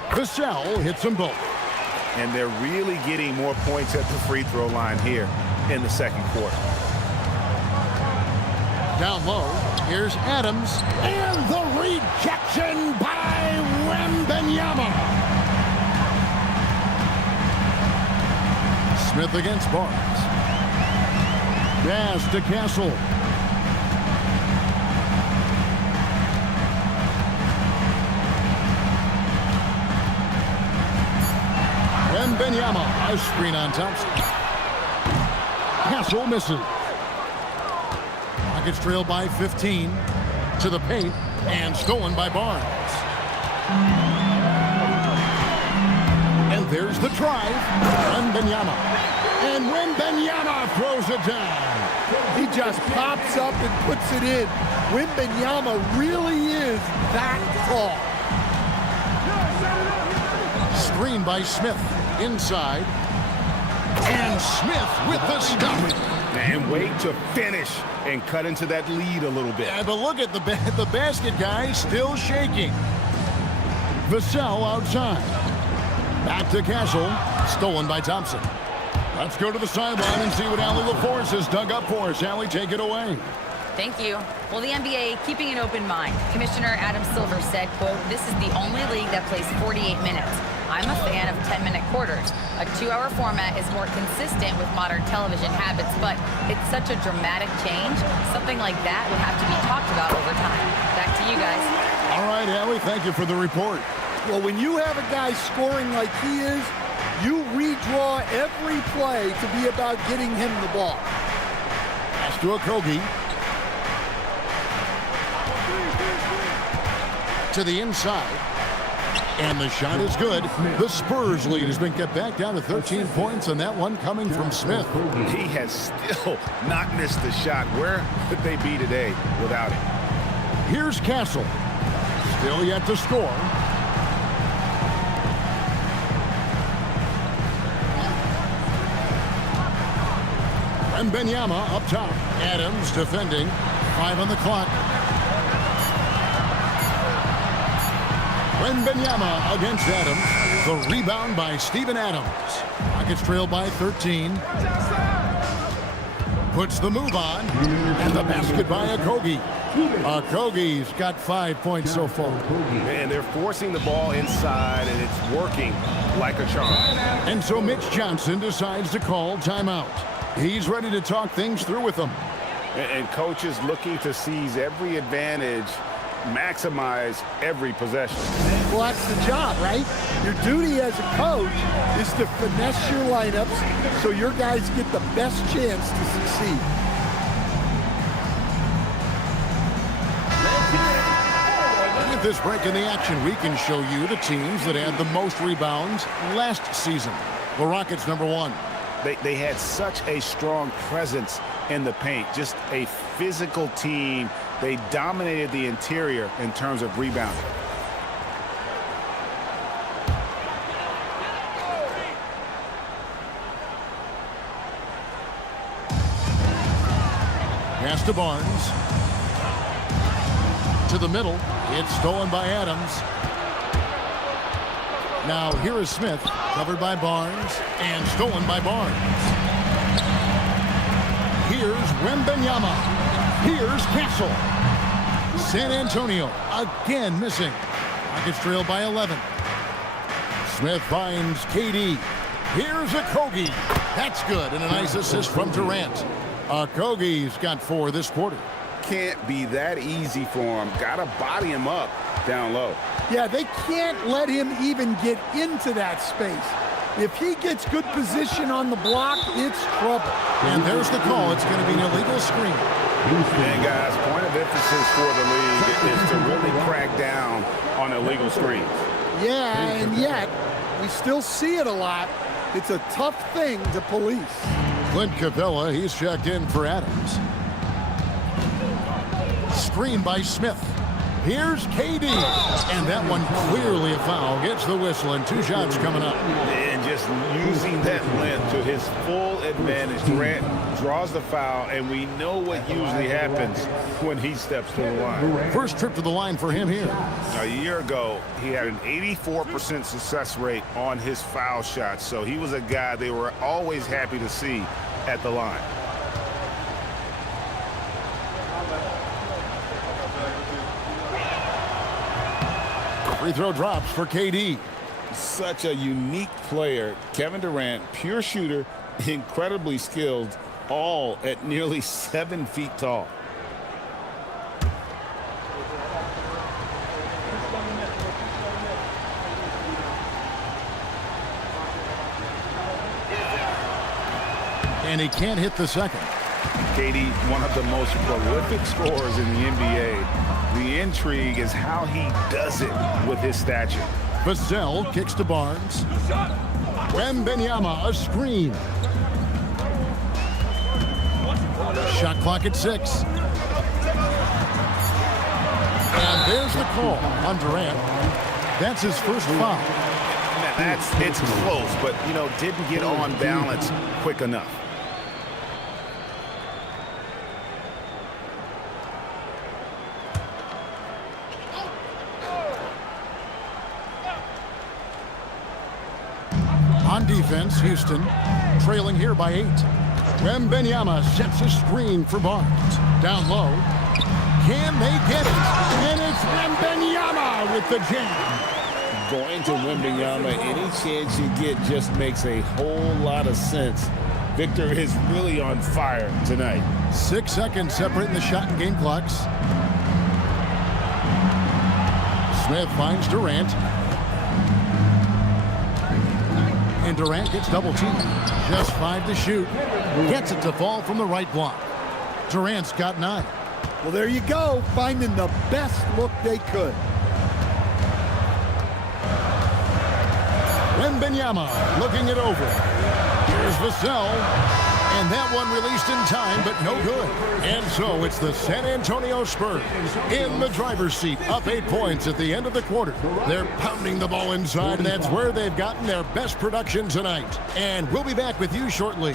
Vassell hits them both. And they're really getting more points at the free throw line here in the second quarter. Down low, here's Adams. And the rejection by Wembanyama. Smith against Barnes. Pass to Castle. Wembanyama, a screen on Thompson. Castle misses. Rockets trail by 15 to the paint and stolen by Barnes. And there's the drive. Wembanyama. And Wembanyama throws it down. He just pops up and puts it in. Wembanyama really is that tall. Screen by Smith inside. And Smith with the stop. And wait to finish and cut into that lead a little bit. Yeah, but look at the basket guy still shaking. Vassell outside. Back to Castle. Stolen by Thompson. Let's go to the sideline and see what Allie LaForce has dug up for us. Allie, take it away. Thank you. Well, the NBA keeping an open mind. Commissioner Adam Silver said, quote, "This is the only league that plays 48 minutes. I'm a fan of 10-minute quarters. A 2-hour format is more consistent with modern television habits, but it's such a dramatic change. Something like that would have to be talked about over time." Back to you guys. All right, Allie, thank you for the report. Well, when you have a guy scoring like he is, you redraw every play to be about getting him the ball. Pass to Okogie. To the inside. And the shot is good. The Spurs lead has been kept back down to 13 points, and that one coming from Smith. He has still not missed the shot. Where could they be today without him? Here's Castle. Still yet to score. Wembanyama up top. Adams defending. 5 on the clock. Wembanyama against Adams. The rebound by Steven Adams. Rockets trail by 13. Puts the move on. And the basket by Okogie. Okogie's got 5 points so far. And they're forcing the ball inside, and it's working like a charm. And so Mitch Johnson decides to call timeout. He's ready to talk things through with them. And coach is looking to seize every advantage, maximize every possession. Well, that's the job, right? Your duty as a coach is to finesse your lineups so your guys get the best chance to succeed. With this break in the action, we can show you the teams that had the most rebounds last season. The Rockets, number 1. They had such a strong presence in the paint, just a physical team. They dominated the interior in terms of rebounding. Pass to Barnes. To the middle. It's stolen by Adams. Now here is Smith, covered by Barnes, and stolen by Barnes. Here's Wembanyama. Here's Castle. San Antonio again missing. Rockets trail by 11. Smith finds KD. Here's Okogie. That's good, and a nice assist from Durant. Okogie's got 4 this quarter. Can't be that easy for him. Gotta body him up down low. Yeah, they can't let him even get into that space. If he gets good position on the block, it's trouble. And there's the call. It's going to be an illegal screen. And guys, point of emphasis for the league is to really crack down on illegal screens. Yeah, and yet we still see it a lot. It's a tough thing to police. Clint Capella, he's checked in for Adams. Screen by Smith. Here's KD. And that one clearly a foul. Gets the whistle, and 2 shots coming up. And just using that length to his full advantage. Durant draws the foul, and we know what usually happens when he steps to the line. First trip to the line for him here. A year ago, he had an 84% success rate on his foul shots, so he was a guy they were always happy to see at the line. Free throw drops for KD. Such a unique player. Kevin Durant, pure shooter, incredibly skilled, all at nearly 7 feet tall. And he can't hit the second. Katie, one of the most prolific scorers in the NBA. The intrigue is how he does it with his stature. Vassell kicks to Barnes. Wembanyama, a screen. Shot clock at 6. And there's the call on Durant. That's his first foul. It's close, but, didn't get on balance quick enough. On defense, Houston trailing here by 8. Wembanyama sets a screen for Barnes. Down low. Can they get it? And it's Wembanyama with the jam. Going to Wembanyama, any chance you get just makes a whole lot of sense. Victor is really on fire tonight. 6 seconds separating the shot and game clocks. Smith finds Durant. And Durant gets double teamed. Just 5 to shoot. Gets it to fall from the right block. Durant's got 9. Well, there you go, finding the best look they could. Wembanyama looking it over. Here's Vassell. And that one released in time, but no good. And so it's the San Antonio Spurs in the driver's seat, up 8 points at the end of the quarter. They're pounding the ball inside, and that's where they've gotten their best production tonight. And we'll be back with you shortly.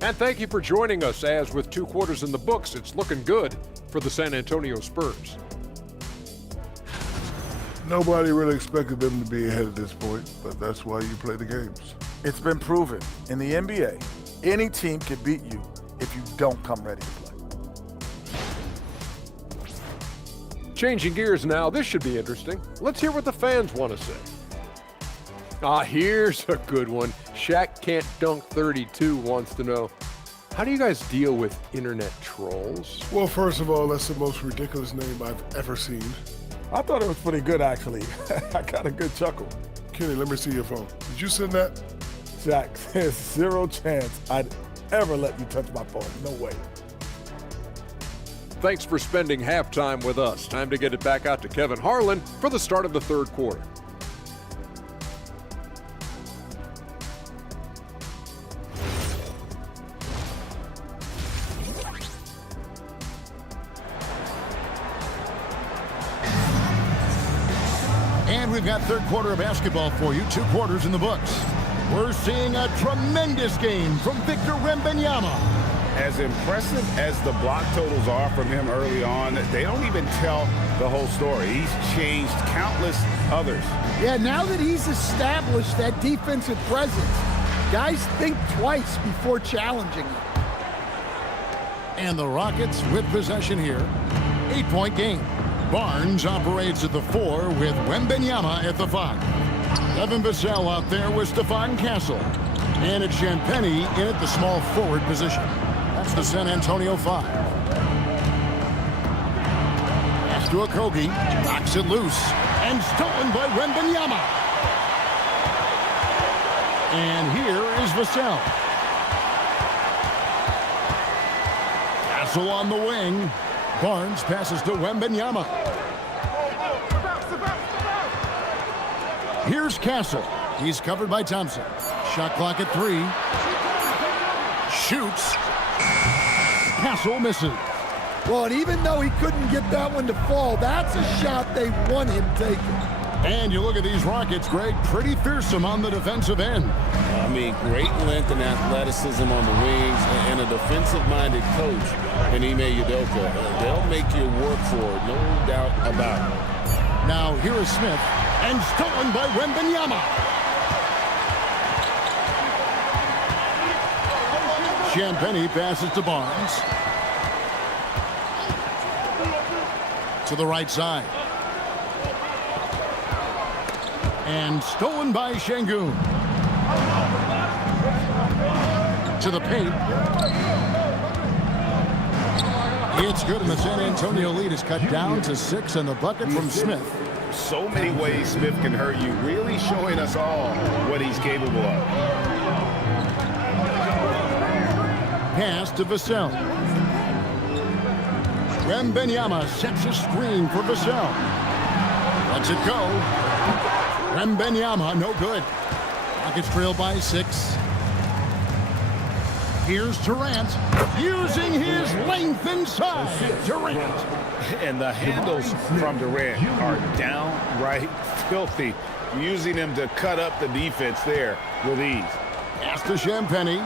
And thank you for joining us, as with 2 quarters in the books, it's looking good for the San Antonio Spurs. Nobody really expected them to be ahead at this point, but that's why you play the games. It's been proven in the NBA, any team can beat you if you don't come ready to play. Changing gears now, this should be interesting. Let's hear what the fans want to say. Here's a good one. Shaq Can't Dunk 32 wants to know, how do you guys deal with internet trolls? Well, first of all, that's the most ridiculous name I've ever seen. I thought it was pretty good, actually. I got a good chuckle. Kenny, let me see your phone. Did you send that? Shaq, there's 0 chance I'd ever let you touch my phone. No way. Thanks for spending halftime with us. Time to get it back out to Kevin Harlan for the start of the 3rd quarter. And we've got 3rd quarter of basketball for you, 2 quarters in the books. We're seeing a tremendous game from Victor Wembanyama. As impressive as the block totals are from him early on, they don't even tell the whole story. He's changed countless others. Yeah, now that he's established that defensive presence, guys think twice before challenging him. And the Rockets with possession here. 8-point game. Barnes operates at the 4 with Wembanyama at the 5. Evan Vassell out there with Stephon Castle. And it's Champagnie in at the small forward position. That's the San Antonio 5. Pass to Okogie. Knocks it loose. And stolen by Wembanyama. And here is Vassell. Castle on the wing. Barnes passes to Wembanyama. Here's Castle. He's covered by Thompson. Shot clock at 3. Shoots. Castle misses. Well, and even though he couldn't get that one to fall, that's a shot they want him taking. And you look at these Rockets, Greg, pretty fearsome on the defensive end. I mean, great length and athleticism on the wings, and a defensive-minded coach in Ime Udoka. They'll make you work for it, no doubt about it. Now here is Smith, and stolen by Wembanyama. Champagnie passes to Barnes. To the right side. And stolen by Şengün. To the paint. It's good, and the San Antonio lead is cut down to 6, and the bucket from Smith. So many ways Smith can hurt you, really showing us all what he's capable of. Pass to Vassell. Wembanyama sets a screen for Vassell. Lets it go. Wembanyama, no good. Rockets trail by 6. Here's Durant, using his length inside. Durant. And the handles from Durant are downright filthy, using him to cut up the defense there with ease. Pass to Champagnie.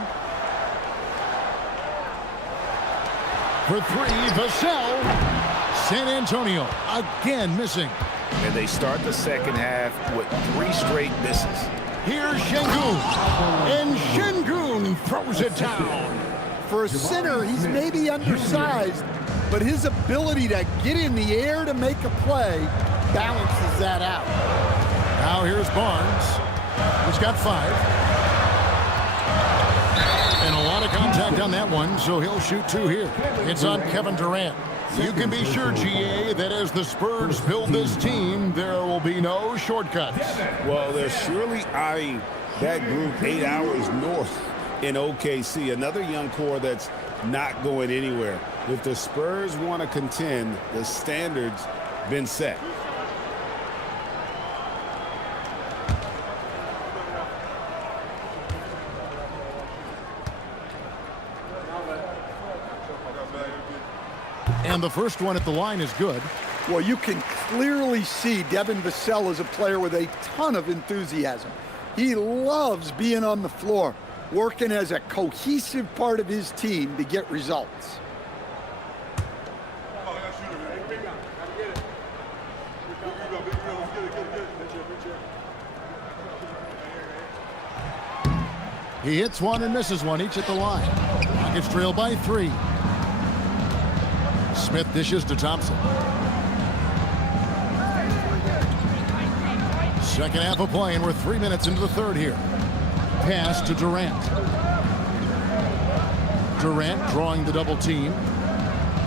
For 3, Vassell. San Antonio again missing. And they start the second half with 3 straight misses. Here's Şengün. And Şengün throws it down. For a center, he's maybe undersized, but his ability to get in the air to make a play balances that out. Now here's Barnes. He's got 5. And a lot of contact on that one, so he'll shoot 2 here. It's on Kevin Durant. You can be sure, GA, that as the Spurs build this team, there will be no shortcuts. Well, they're surely eyeing that group 8 hours north in OKC. Another young core that's not going anywhere. If the Spurs want to contend, the standard's been set. And the first one at the line is good. Well, you can clearly see Devin Vassell is a player with a ton of enthusiasm. He loves being on the floor, working as a cohesive part of his team to get results. He hits one and misses one, each at the line. Rockets trail by 3. Smith dishes to Thompson. Second half of play, and we're 3 minutes into the third here. Pass to Durant. Durant drawing the double team.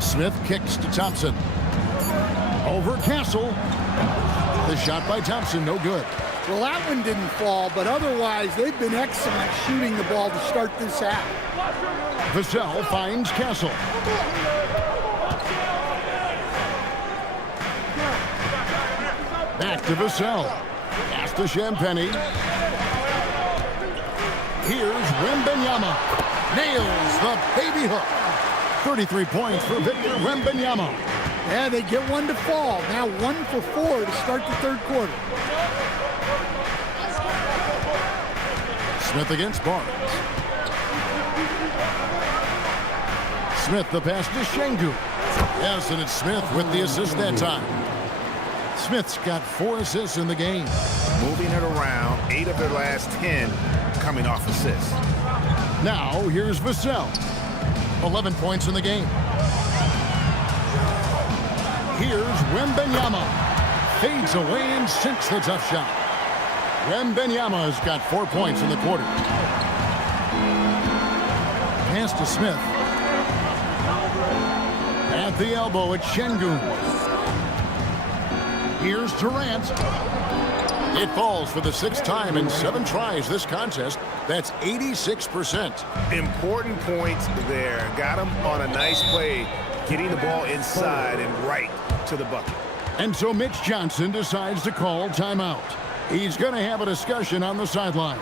Smith kicks to Thompson. Over Castle. The shot by Thompson, no good. Well, that one didn't fall, but otherwise they've been excellent shooting the ball to start this half. Vassell finds Castle. Back to Vassell. Pass to Champagnie. Here's Wembanyama. Nails the baby hook. 33 points for Victor Wembanyama. Yeah, they get one to fall. Now 1 for 4 to start the third quarter. Smith against Barnes. Smith, the pass to Şengün. Yes, and it's Smith with the assist that time. Smith's got 4 assists in the game. Moving it around, 8 of their last 10 coming off assists. Now, here's Vassell. 11 points in the game. Here's Wembanyama. Fades away and sinks the tough shot. Wembanyama's got 4 points in the quarter. Pass to Smith. At the elbow, it's Şengün. Here's Durant. It falls for the 6th time in 7 tries this contest. That's 86%. Important points there. Got him on a nice play, getting the ball inside and right to the bucket. And so Mitch Johnson decides to call timeout. He's going to have a discussion on the sideline.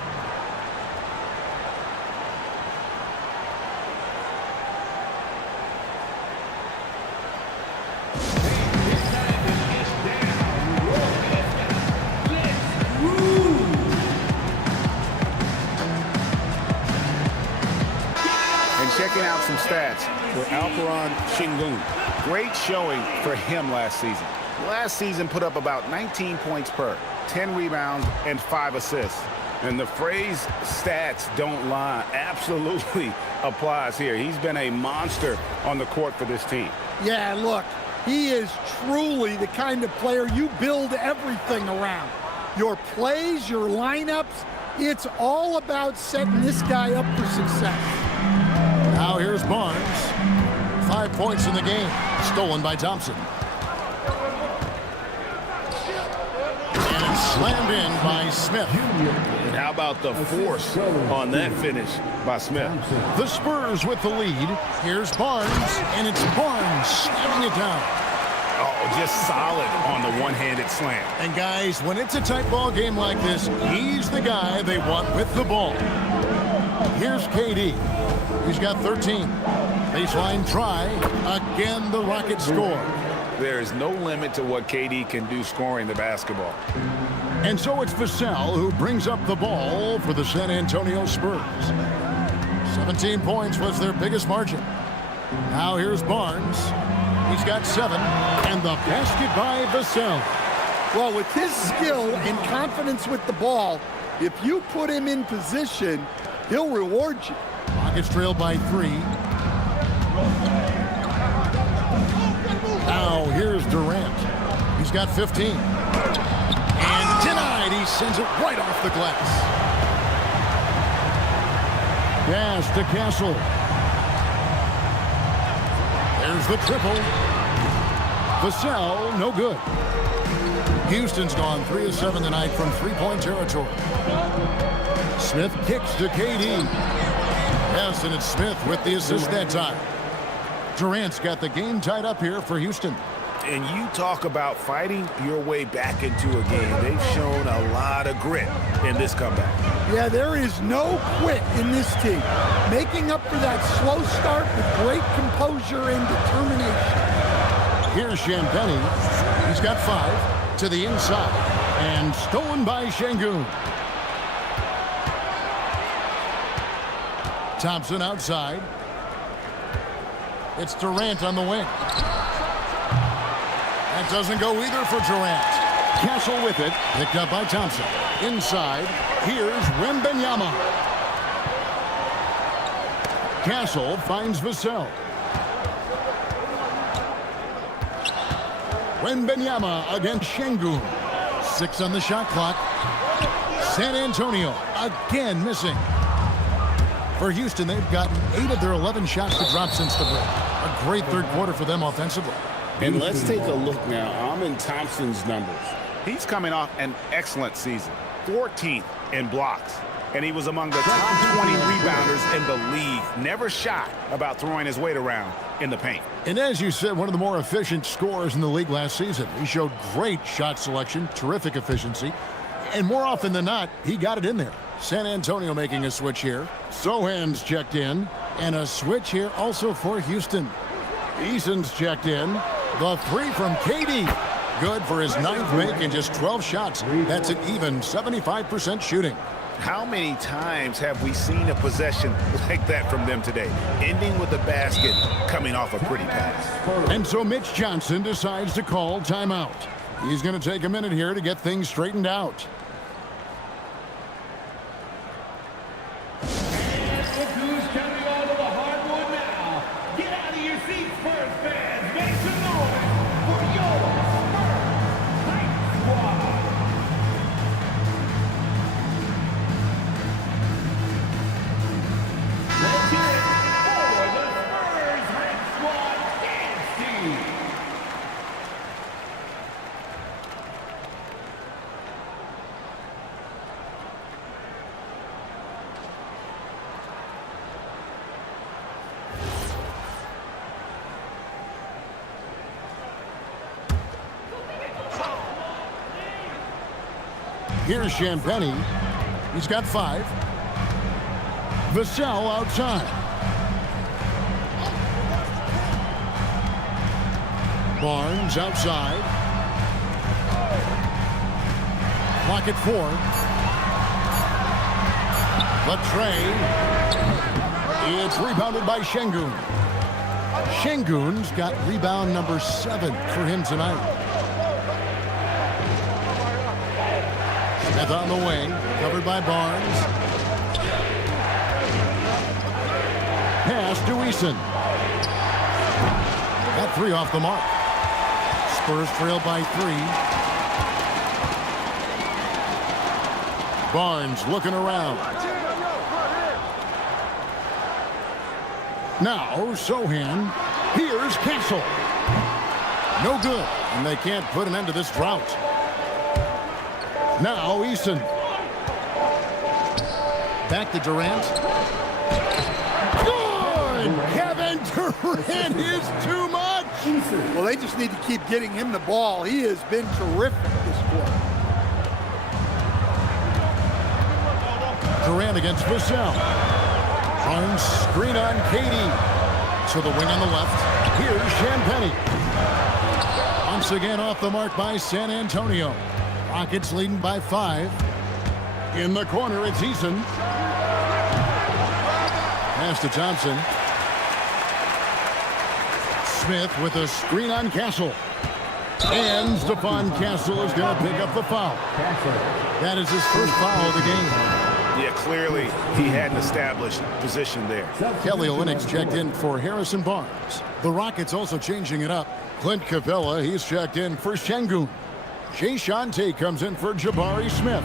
Checking out some stats for Alperen Şengün. Great showing for him last season. Last season put up about 19 points per, 10 rebounds, and 5 assists. And the phrase stats don't lie absolutely applies here. He's been a monster on the court for this team. Yeah, look, he is truly the kind of player you build everything around. Your plays, your lineups, it's all about setting this guy up for success. Now here's Barnes. 5 points in the game. Stolen by Thompson. And it's slammed in by Smith. And how about the force on that finish by Smith? The Spurs with the lead. Here's Barnes, and it's Barnes slamming it down. Oh, just solid on the one-handed slam. And guys, when it's a tight ball game like this, he's the guy they want with the ball. Here's KD. He's got 13. Baseline try. Again, the Rockets score. There is no limit to what KD can do scoring the basketball. And so it's Vassell who brings up the ball for the San Antonio Spurs. 17 points was their biggest margin. Now here's Barnes. He's got 7. And the basket by Vassell. Well, with his skill and confidence with the ball, if you put him in position, he'll reward you. Rockets trailed by 3. Now here's Durant. He's got 15. And denied. He sends it right off the glass. Pass to Castle. There's the triple. Vassell, no good. Houston's gone 3 of 7 tonight from three-point territory. Smith kicks to KD. Yes, and it's Smith with the assist that time. Durant's got the game tied up here for Houston. And you talk about fighting your way back into a game. They've shown a lot of grit in this comeback. Yeah, there is no quit in this team. Making up for that slow start with great composure and determination. Here's Champagny. He's got 5 to the inside. And stolen by Şengün. Thompson outside. It's Durant on the wing. That doesn't go either for Durant. Castle with it. Picked up by Thompson. Inside. Here's Wembanyama. Castle finds Vassell. Wembanyama against Şengün. 6 on the shot clock. San Antonio again missing. For Houston, they've gotten 8 of their 11 shots to drop since the break. A great third quarter for them offensively. And let's take a look now. Amen Thompson's numbers. He's coming off an excellent season. 14th in blocks. And he was among the top 20 rebounders in the league. Never shy about throwing his weight around in the paint. And as you said, one of the more efficient scorers in the league last season. He showed great shot selection, terrific efficiency. And more often than not, he got it in there. San Antonio making a switch here. Sohan's checked in. And a switch here also for Houston. Eason's checked in. The 3 from KD. Good for his 9th make and just 12 shots. That's an even 75% shooting. How many times have we seen a possession like that from them today? Ending with a basket, coming off a pretty pass. And so Mitch Johnson decides to call timeout. He's going to take a minute here to get things straightened out. Here's Champagny. He's got 5. Vassell outside. Barnes outside. Clock at 4. Latrey. It's rebounded by Şengün. Şengün's got rebound number 7 for him tonight. Smith on the wing, covered by Barnes. Pass to Eason. Got 3 off the mark. Spurs trail by 3. Barnes looking around. Now Sohan. Here's Castle. No good, and they can't put an end to this drought. Now Eason. Back to Durant. Good! Kevin Durant is too much. Well, they just need to keep getting him the ball. He has been terrific this quarter. Durant against Vassell. Barnes screen on Katie. To the wing on the left. Here's Champagnie. Once again off the mark by San Antonio. Rockets leading by 5. In the corner, it's Eason. Pass to Thompson. Smith with a screen on Castle. And Stephon Castle is going to pick up the foul. That is his first foul of the game. Yeah, clearly he had an established position there. Kelly Olynyk checked in for Harrison Barnes. The Rockets also changing it up. Clint Capella, he's checked in for Şengün. Jay Shante comes in for Jabari Smith.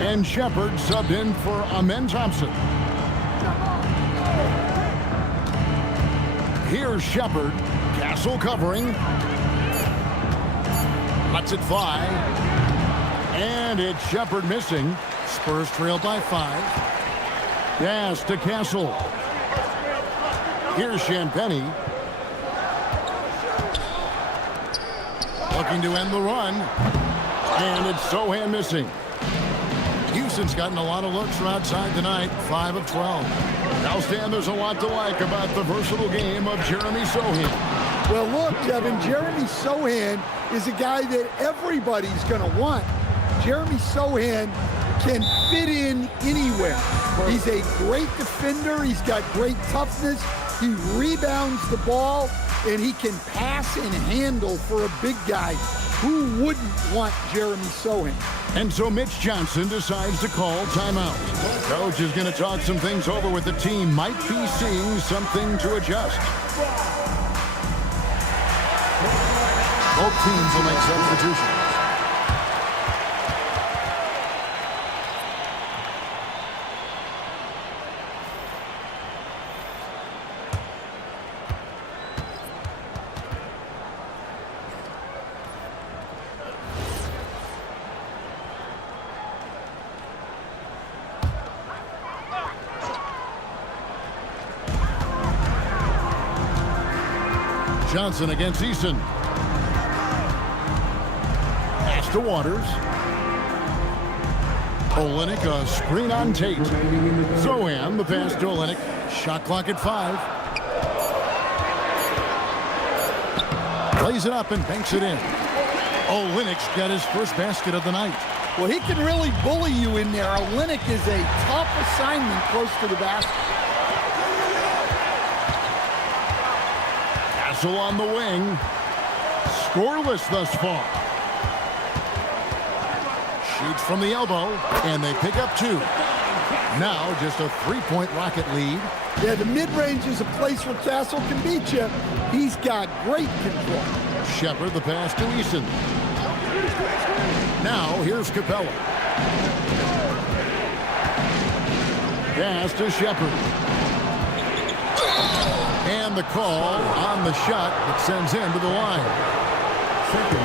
And Shepard subbed in for Amen Thompson. Here's Shepard. Castle covering. Lets it fly. And it's Shepard missing. Spurs trail by 5. Pass to Castle. Here's Champagnie. Looking to end the run. And it's Sohan missing. Houston's gotten a lot of looks from outside tonight. 5 of 12. Now, Stan, there's a lot to like about the versatile game of Jeremy Sohan. Well, look, Kevin, Jeremy Sohan is a guy that everybody's going to want. Jeremy Sohan can fit in anywhere. He's a great defender. He's got great toughness. He rebounds the ball, and he can pass and handle for a big guy. Who wouldn't want Jeremy Sohan? And so Mitch Johnson decides to call timeout. Coach is going to talk some things over with the team. Might be seeing something to adjust. Both teams will make substitutions. Johnson against Eason. Pass to Waters. Olynyk, a screen on Tate. Sohan, the pass to Olynyk. Shot clock at 5. Plays it up and banks it in. Olynyk's got his first basket of the night. Well, he can really bully you in there. Olynyk is a tough assignment close to the basket. Castle on the wing. Scoreless thus far. Shoots from the elbow, and they pick up 2. Now just a 3-point Rocket lead. Yeah, the mid-range is a place where Castle can beat you. He's got great control. Shepard, the pass to Eason. Now here's Capella. Pass to Shepard. And the call on the shot that sends him to the line.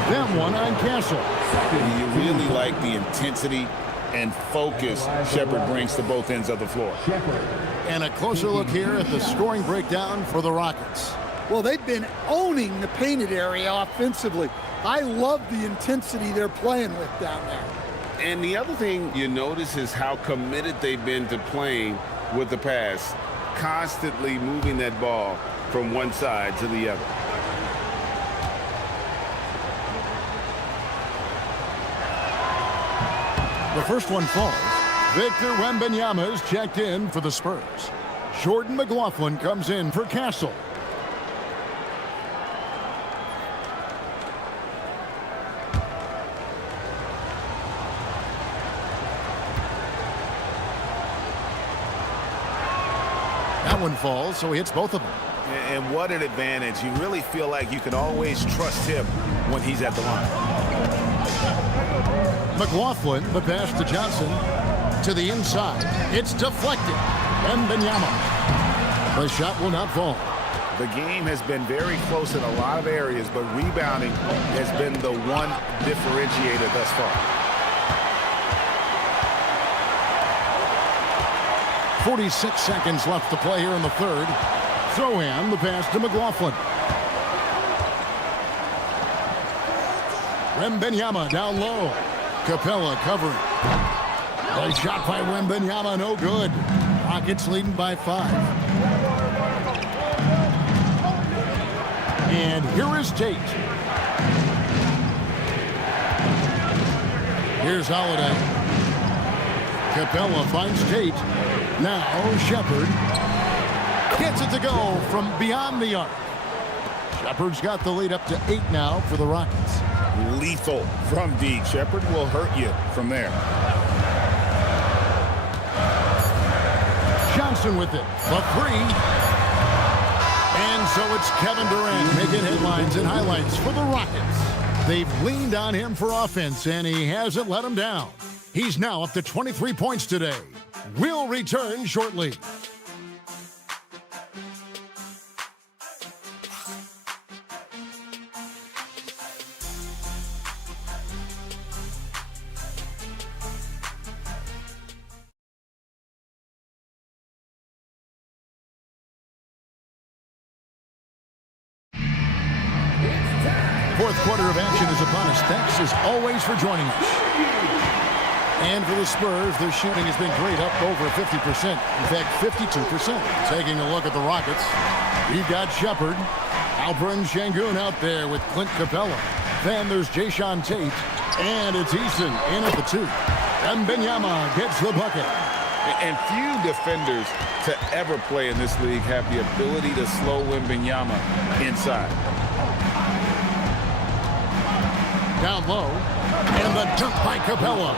Then one on Castle. You really like the intensity and focus Shepard brings to both ends of the floor. And a closer look here at the scoring breakdown for the Rockets. Well, they've been owning the painted area offensively. I love the intensity they're playing with down there. And the other thing you notice is how committed they've been to playing with the pass, constantly moving that ball from one side to the other. The first one falls. Victor Wembanyama is checked in for the Spurs. Jordan McLaughlin comes in for Castle. one falls, so he hits both of them. And what an advantage. You really feel like you can always trust him when he's at the line. McLaughlin, the pass to Johnson. To the inside. It's deflected. Wembanyama. The shot will not fall. The game has been very close in a lot of areas, but rebounding has been the one differentiator thus far. 46 seconds left to play here in the third. Sohan, the pass to McLaughlin. Wembanyama down low. Capella covering. The shot by Wembanyama, no good. Rockets leading by 5. And here is Tate. Here's Holiday. Capella finds Tate. Now Shepard gets it to go from beyond the arc. Shepard's got the lead up to 8 now for the Rockets. Lethal from deep. Shepard will hurt you from there. Johnson with it. The 3. And so it's Kevin Durant making headlines and highlights for the Rockets. They've leaned on him for offense, and he hasn't let them down. He's now up to 23 points today. We'll return shortly. Fourth quarter of action is upon us. Thanks as always for joining us. And for the Spurs, their shooting has been great, up over 50%. In fact, 52%. Taking a look at the Rockets, we've got Shepard, Alperen Şengün out there with Clint Capella. Then there's Jayshawn Tate, and it's Eason in at the 2. And Wembanyama gets the bucket. And few defenders to ever play in this league have the ability to slow Wembanyama inside. Down low, and the dunk by Capella.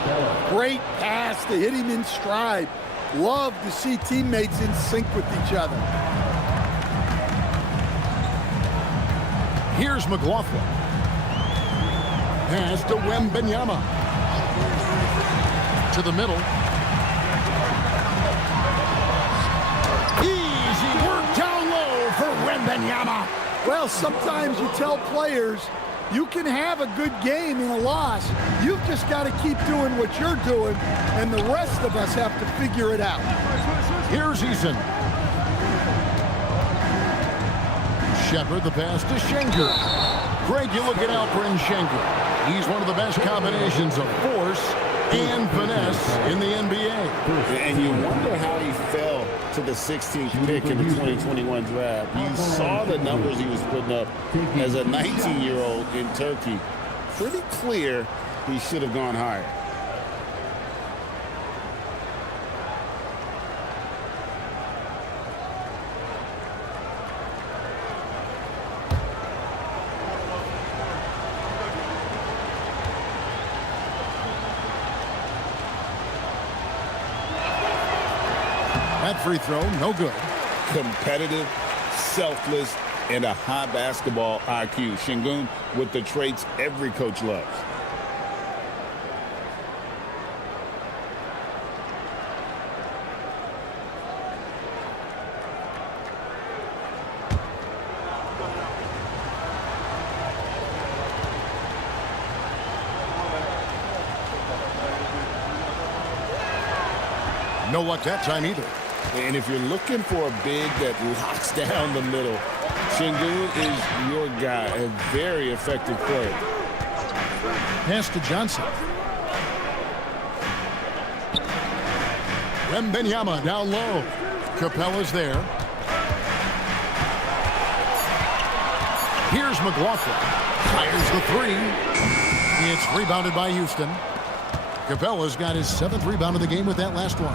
Great pass to hit him in stride. Love to see teammates in sync with each other. Here's McLaughlin. Pass to Wembanyama. To the middle. Easy work down low for Wembanyama. Well, sometimes you tell players, you can have a good game in a loss. You've just got to keep doing what you're doing, and the rest of us have to figure it out. Here's Eason. Shepard, the pass to Şengün. Greg, you look at Alperen Şengün. He's one of the best combinations of force and finesse in the NBA. And you wonder how he fell to the 16th pick in the 2021 draft. You saw the numbers he was putting up as a 19-year-old in Turkey. Pretty clear he should have gone higher. That free throw, no good. Competitive, selfless, and a high basketball IQ. Şengün with the traits every coach loves. No luck that time either. And if you're looking for a big that locks down the middle, Şengün is your guy, a very effective player. Pass to Johnson. Wembanyama down low. Capella's there. Here's McLaughlin. Fires the 3. It's rebounded by Houston. Capella's got his 7th rebound of the game with that last one.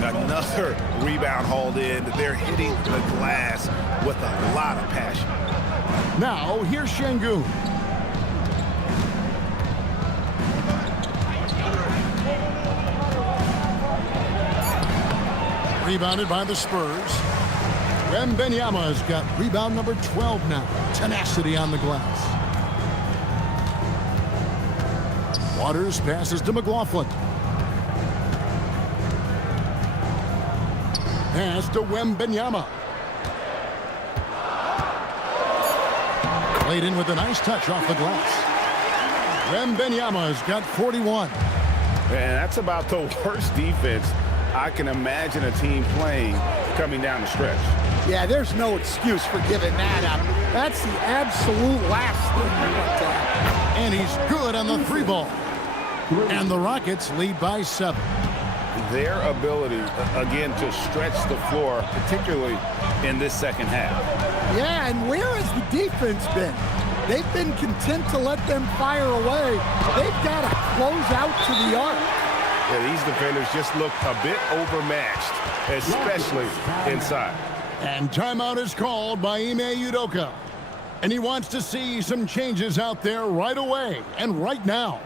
Another rebound hauled in. They're hitting the glass with a lot of passion. Now, here's Şengün. Rebounded by the Spurs. Wembanyama's got rebound number 12 now. Tenacity on the glass. Waters passes to McLaughlin. Pass to Wembanyama. Played in with a nice touch off the glass. Wembanyama's got 41. And that's about the worst defense I can imagine a team playing coming down the stretch. Yeah, there's no excuse for giving that up. That's the absolute last thing you want to have. And he's good on the 3-ball. And the Rockets lead by 7. Their ability, again, to stretch the floor, particularly in this second half. Yeah, and where has the defense been? They've been content to let them fire away. They've got to close out to the arc. Yeah, these defenders just look a bit overmatched, especially inside. And timeout is called by Ime Udoka. And he wants to see some changes out there right away and right now.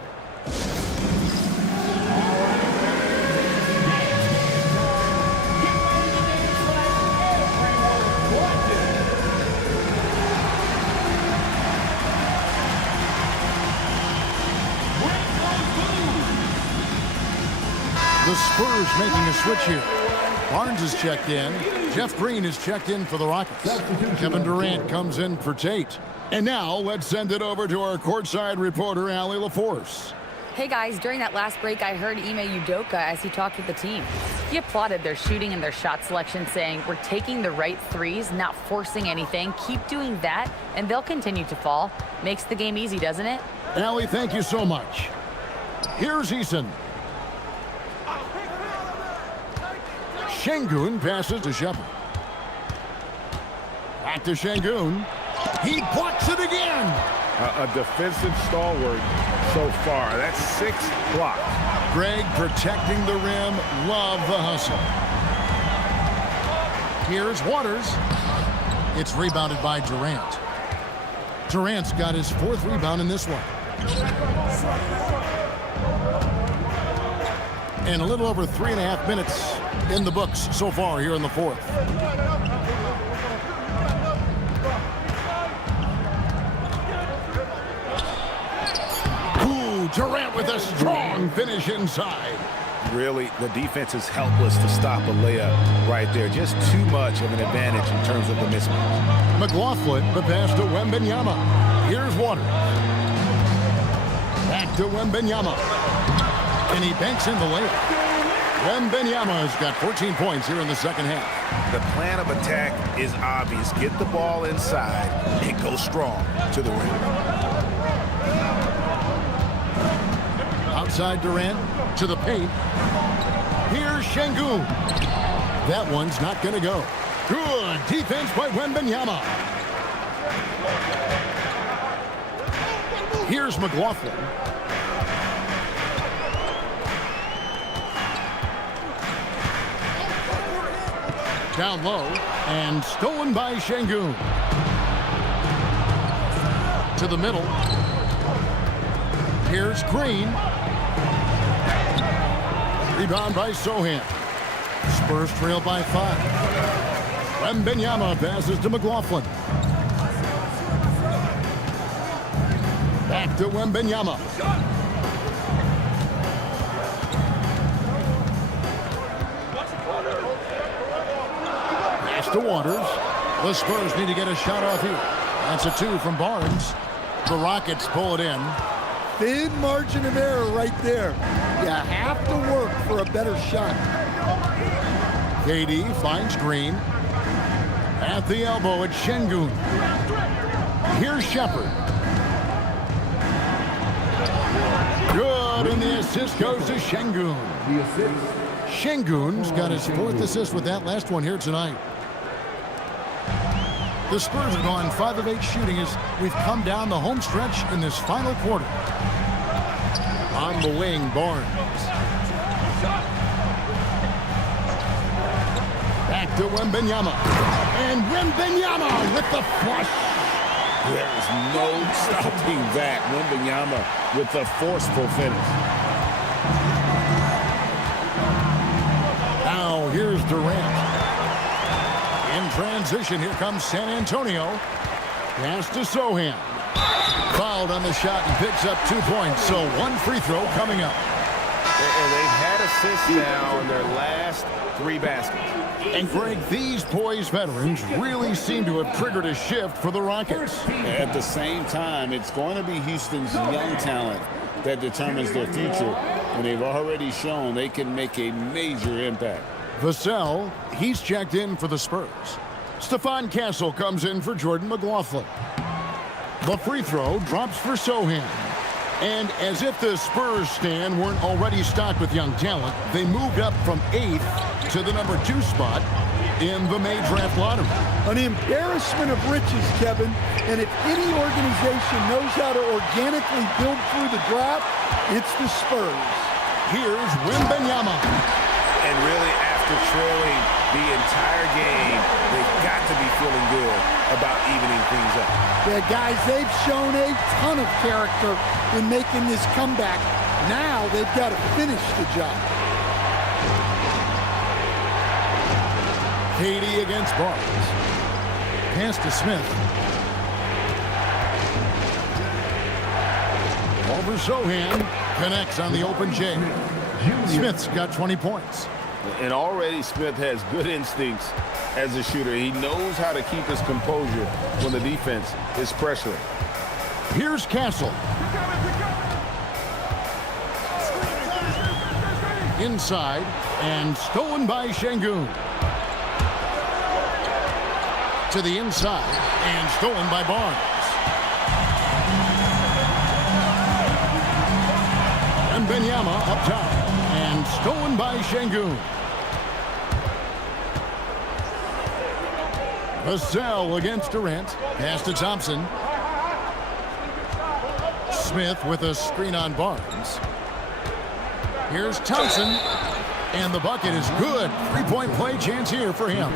The Spurs making a switch here. Barnes is checked in. Jeff Green is checked in for the Rockets. Kevin Durant comes in for Tate. And now let's send it over to our courtside reporter, Allie LaForce. Hey guys, during that last break, I heard Ime Udoka as he talked with the team. He applauded their shooting and their shot selection, saying, "We're taking the right threes, not forcing anything. Keep doing that, and they'll continue to fall." Makes the game easy, doesn't it? Allie, thank you so much. Here's Eason. Şengün passes to Shepard. Back to Şengün. He blocks it again. A defensive stalwart so far. That's 6 blocks. Greg protecting the rim. Love the hustle. Here's Waters. It's rebounded by Durant. Durant's got his 4th rebound in this one. And a little over 3.5 minutes in the books so far here in the 4th. Ooh, Durant with a strong finish inside. Really, the defense is helpless to stop a layup right there. Just too much of an advantage in terms of the mismatch. McLaughlin, the pass to Wembanyama. Here's Waters. Back to Wembanyama. And he banks in the layup. Wembanyama's got 14 points here in the second half. The plan of attack is obvious. Get the ball inside and go strong to the rim. Outside Durant to the paint. Here's Şengün. That one's not going to go. Good defense by Wembanyama. Here's McLaughlin. Down low and stolen by Şengün. To the middle. Here's Green. Rebound by Sohan. Spurs trail by 5. Wembanyama passes to McLaughlin. Back to Wembanyama. Pass to Waters. The Spurs need to get a shot off here. That's a 2 from Barnes. The Rockets pull it in. Thin margin of error right there. You have to work for a better shot. KD finds Green. At the elbow, it's Şengün. Here's Shepard. Good, and the assist goes to Şengün. Şengün's got his 4th assist with that last one here tonight. The Spurs have gone 5 of 8 shooting as we've come down the home stretch in this final quarter. On the wing, Barnes. Back to Wembanyama. And Wembanyama with the flush. There is no stopping that. Wembanyama with the forceful finish. Now here's Durant. In transition, here comes San Antonio. Pass to Sohan. Fouled on the shot and picks up 2 points. So 1 free throw coming up. And they've had assists now in their last 3 baskets. And Greg, these poised veterans really seem to have triggered a shift for the Rockets. At the same time, it's going to be Houston's young talent that determines their future. And they've already shown they can make a major impact. Vassell, he's checked in for the Spurs. Stephon Castle comes in for Jordan McLaughlin. The free throw drops for Sohan. And as if the Spurs stand weren't already stocked with young talent, they moved up from 8th to the number 2 spot in the May draft lottery. An embarrassment of riches, Kevin. And if any organization knows how to organically build through the draft, it's the Spurs. Here's Wembanyama. And really, after trailing the entire game, they've got to be feeling good about evening things up. Yeah, guys, they've shown a ton of character in making this comeback. Now they've got to finish the job. KD against Barnes. Pass to Smith. Over Sohan. Connects on the open J. Smith's got 20 points. And already Smith has good instincts as a shooter. He knows how to keep his composure when the defense is pressuring. Here's Castle. Inside and stolen by Şengün. To the inside and stolen by Barnes. Wembanyama up top and stolen by Şengün. Vassell against Durant. Pass to Thompson. Smith with a screen on Barnes. Here's Thompson. And the bucket is good. 3-point play chance here for him.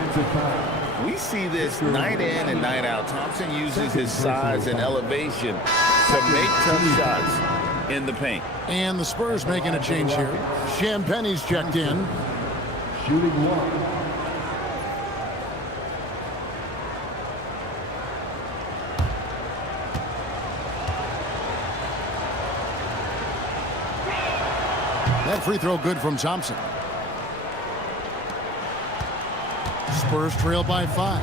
We see this night in and night out. Thompson uses his size and elevation to make tough shots in the paint. And the Spurs making a change here. Champagne's checked in. Shooting 1. That free throw good from Thompson. Spurs trail by 5.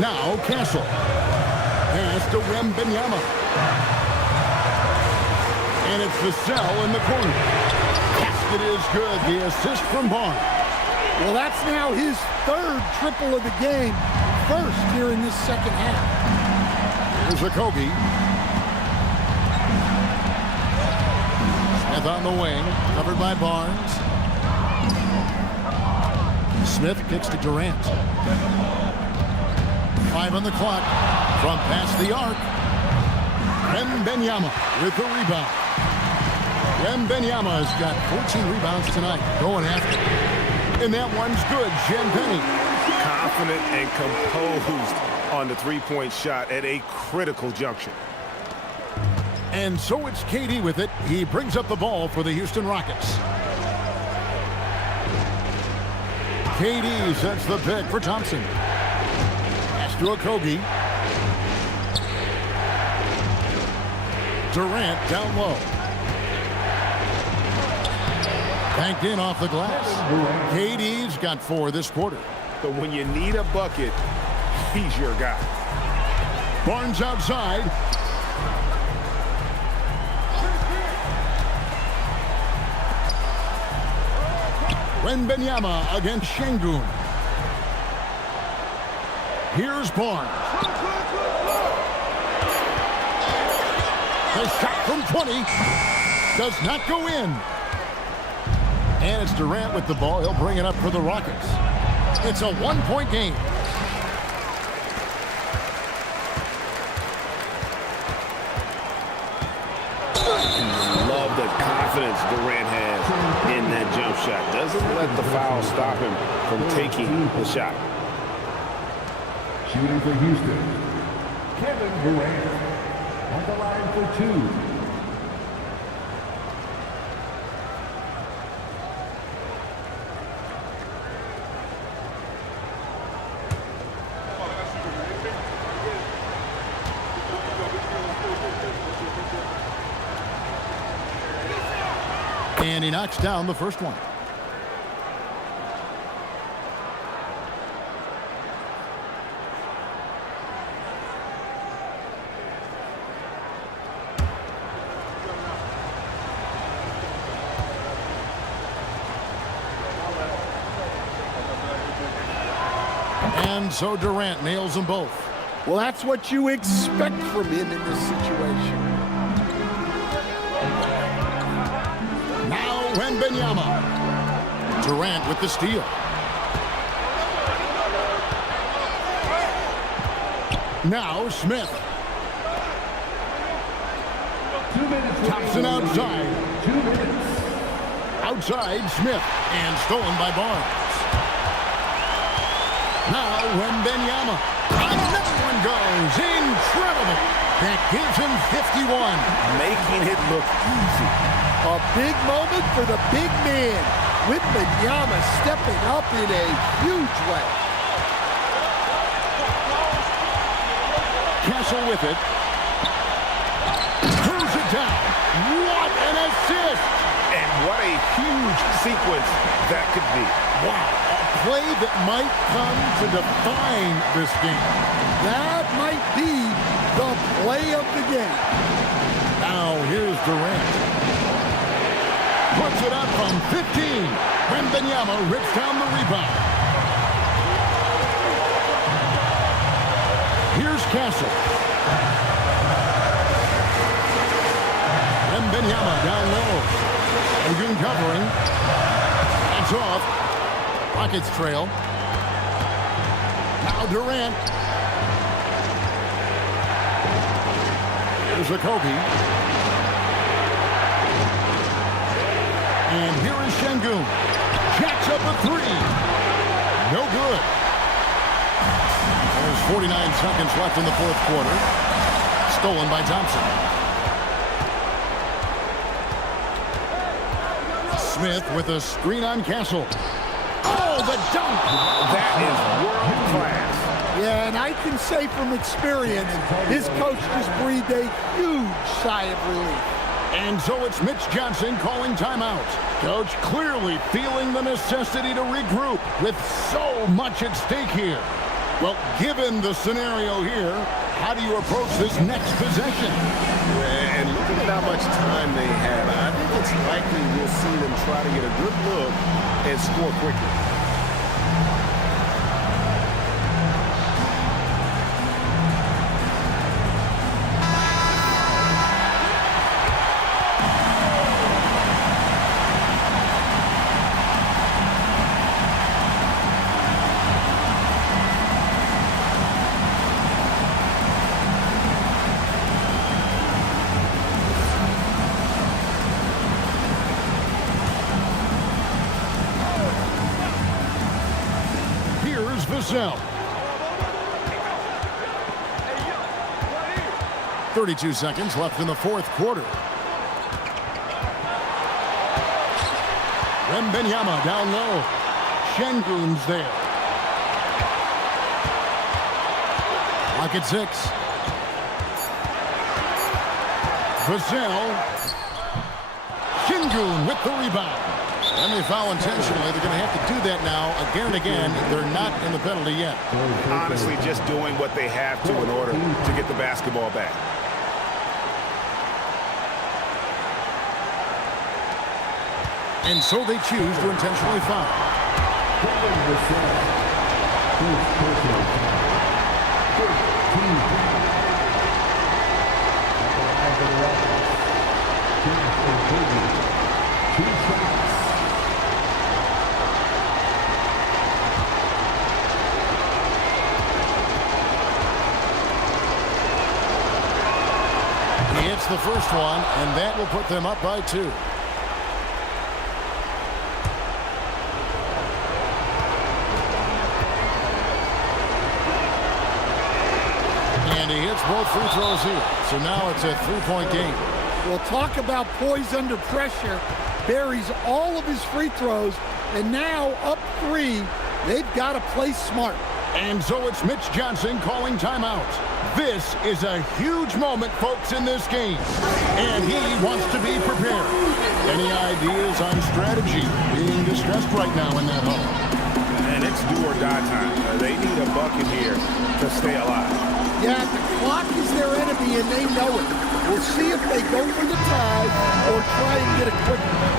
Now Castle. Pass to Wembanyama. And it's Vassell in the corner. Basket is good. The assist from Barnes. Well, that's now his 3rd triple of the game. First here in this second half. Here's Okogie. Smith on the wing. Covered by Barnes. Smith kicks to Durant. 5 on the clock. From past the arc. Wembanyama with the rebound. Wembanyama has got 14 rebounds tonight. Going after it. And that one's good. Champagne. Confident and composed on the 3-point shot at a critical juncture. And so it's KD with it. He brings up the ball for the Houston Rockets. KD sets the pick for Thompson. Pass to Okogie. Durant down low. Banked in off the glass. KD's got 4 this quarter. But when you need a bucket, he's your guy. Barnes outside. Wembanyama against Şengün. Here's Barnes. The shot from 20 does not go in. And it's Durant with the ball. He'll bring it up for the Rockets. It's a 1-point game. Love the confidence Durant has in that jump shot. Doesn't let the foul stop him from taking the shot. Shooting for Houston, Kevin Durant at the line for 2. And he knocks down the first one. And so Durant nails them both. Well, that's what you expect from him in this situation. Now Wembanyama. Durant with the steal. Now Smith. Thompson outside. 2 minutes. Outside Smith. And stolen by Barnes. Now Wembanyama. Another one goes. Incredible. That gives him 51. Making it look easy. A big moment for the big man. Wembanyama stepping up in a huge way. Castle with it. Throws it down. What an assist. And what a huge sequence that could be. Wow. A play that might come to define this game. That might be the play of the game. Now here's Durant. Puts it up from 15. Wembanyama rips down the rebound. Here's Castle. Wembanyama down low. Ogun covering. That's off. Rockets trail. Now Durant. Here's a Kobe. And here is Şengün. Jacks up a three. No good. There's 49 seconds left in the fourth quarter. Stolen by Thompson. Smith with a screen on Castle. Oh, the dunk! That is world class. Yeah, and I can say from experience, his coach just breathed a huge sigh of relief. And so it's Mitch Johnson calling timeout. Coach clearly feeling the necessity to regroup with so much at stake here. Well, given the scenario here, how do you approach this next possession? And looking at how much time they have, I think it's likely we'll see them try to get a good look and score quickly. Vassell. 32 seconds left in the fourth quarter. Wembanyama down low. Şengün's there. Lock at 6. Vassell. Şengün with the rebound. And they foul intentionally. They're going to have to do that now again and again. They're not in the penalty yet. Honestly, just doing what they have to in order to get the basketball back. And so they choose to intentionally foul. He hits the first one, and that will put them up by 2. And he hits both free throws here. So now it's a 3-point game. We'll talk about poise under pressure. Buries all of his free throws, and now up 3. They've got to play smart. And so it's Mitch Johnson calling timeout. This is a huge moment, folks, in this game. And he wants to be prepared. And Any ideas on strategy being discussed right now in that hole? And it's do or die time. They need a bucket here to stay alive. Yeah, the clock is their enemy, and they know it. We'll see if they go for the tie or try and get a quick one.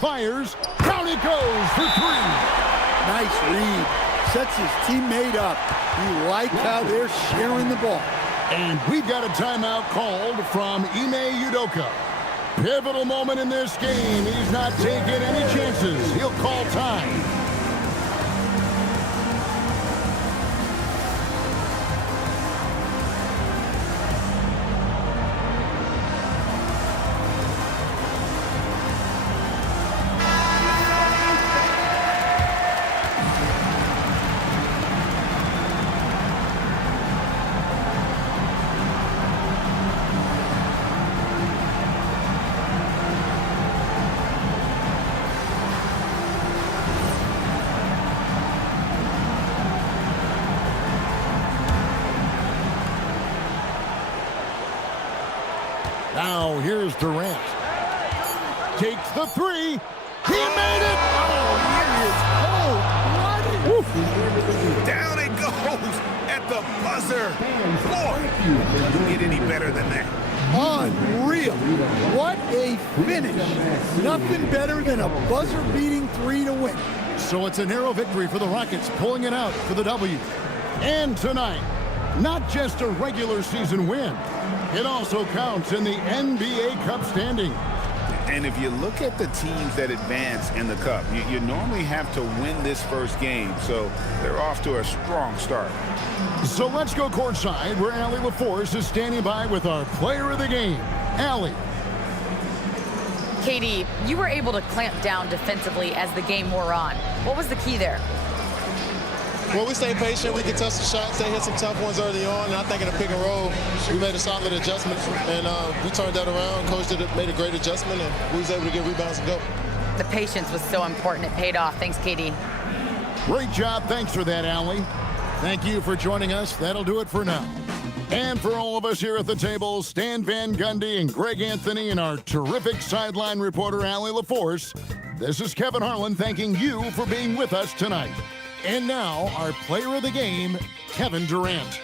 Fires, down it goes for three. Nice read. Sets his teammate up. You like how they're sharing the ball. And we've got a timeout called from Ime Udoka. Pivotal moment in this game. He's not taking any chances. He'll call time. Now here's Durant. Takes the three. He made it. Oh, he is cold-blooded. Down it goes at the buzzer. Boy, doesn't get any better than that. Unreal. What a finish. Nothing better than a buzzer-beating three to win. So it's a narrow victory for the Rockets, pulling it out for the W. And tonight, not just a regular season win, it also counts in the NBA Cup standing. And if you look at the teams that advance in the Cup, you normally have to win this first game, so they're off to a strong start. So let's go courtside, where Allie LaForce is standing by with our player of the game. Allie. KD, you were able to clamp down defensively as the game wore on. What was the key there? Well, we stayed patient. We could touch the shots. They hit some tough ones early on. And I think in the pick and roll, we made a solid adjustment. And we turned that around. Coach made a great adjustment, and we was able to get rebounds and go. The patience was so important. It paid off. Thanks, KD. Great job. Thanks for that, Allie. Thank you for joining us. That'll do it for now. And for all of us here at the table, Stan Van Gundy and Greg Anthony and our terrific sideline reporter, Allie LaForce, this is Kevin Harlan thanking you for being with us tonight. And now, our player of the game, Kevin Durant.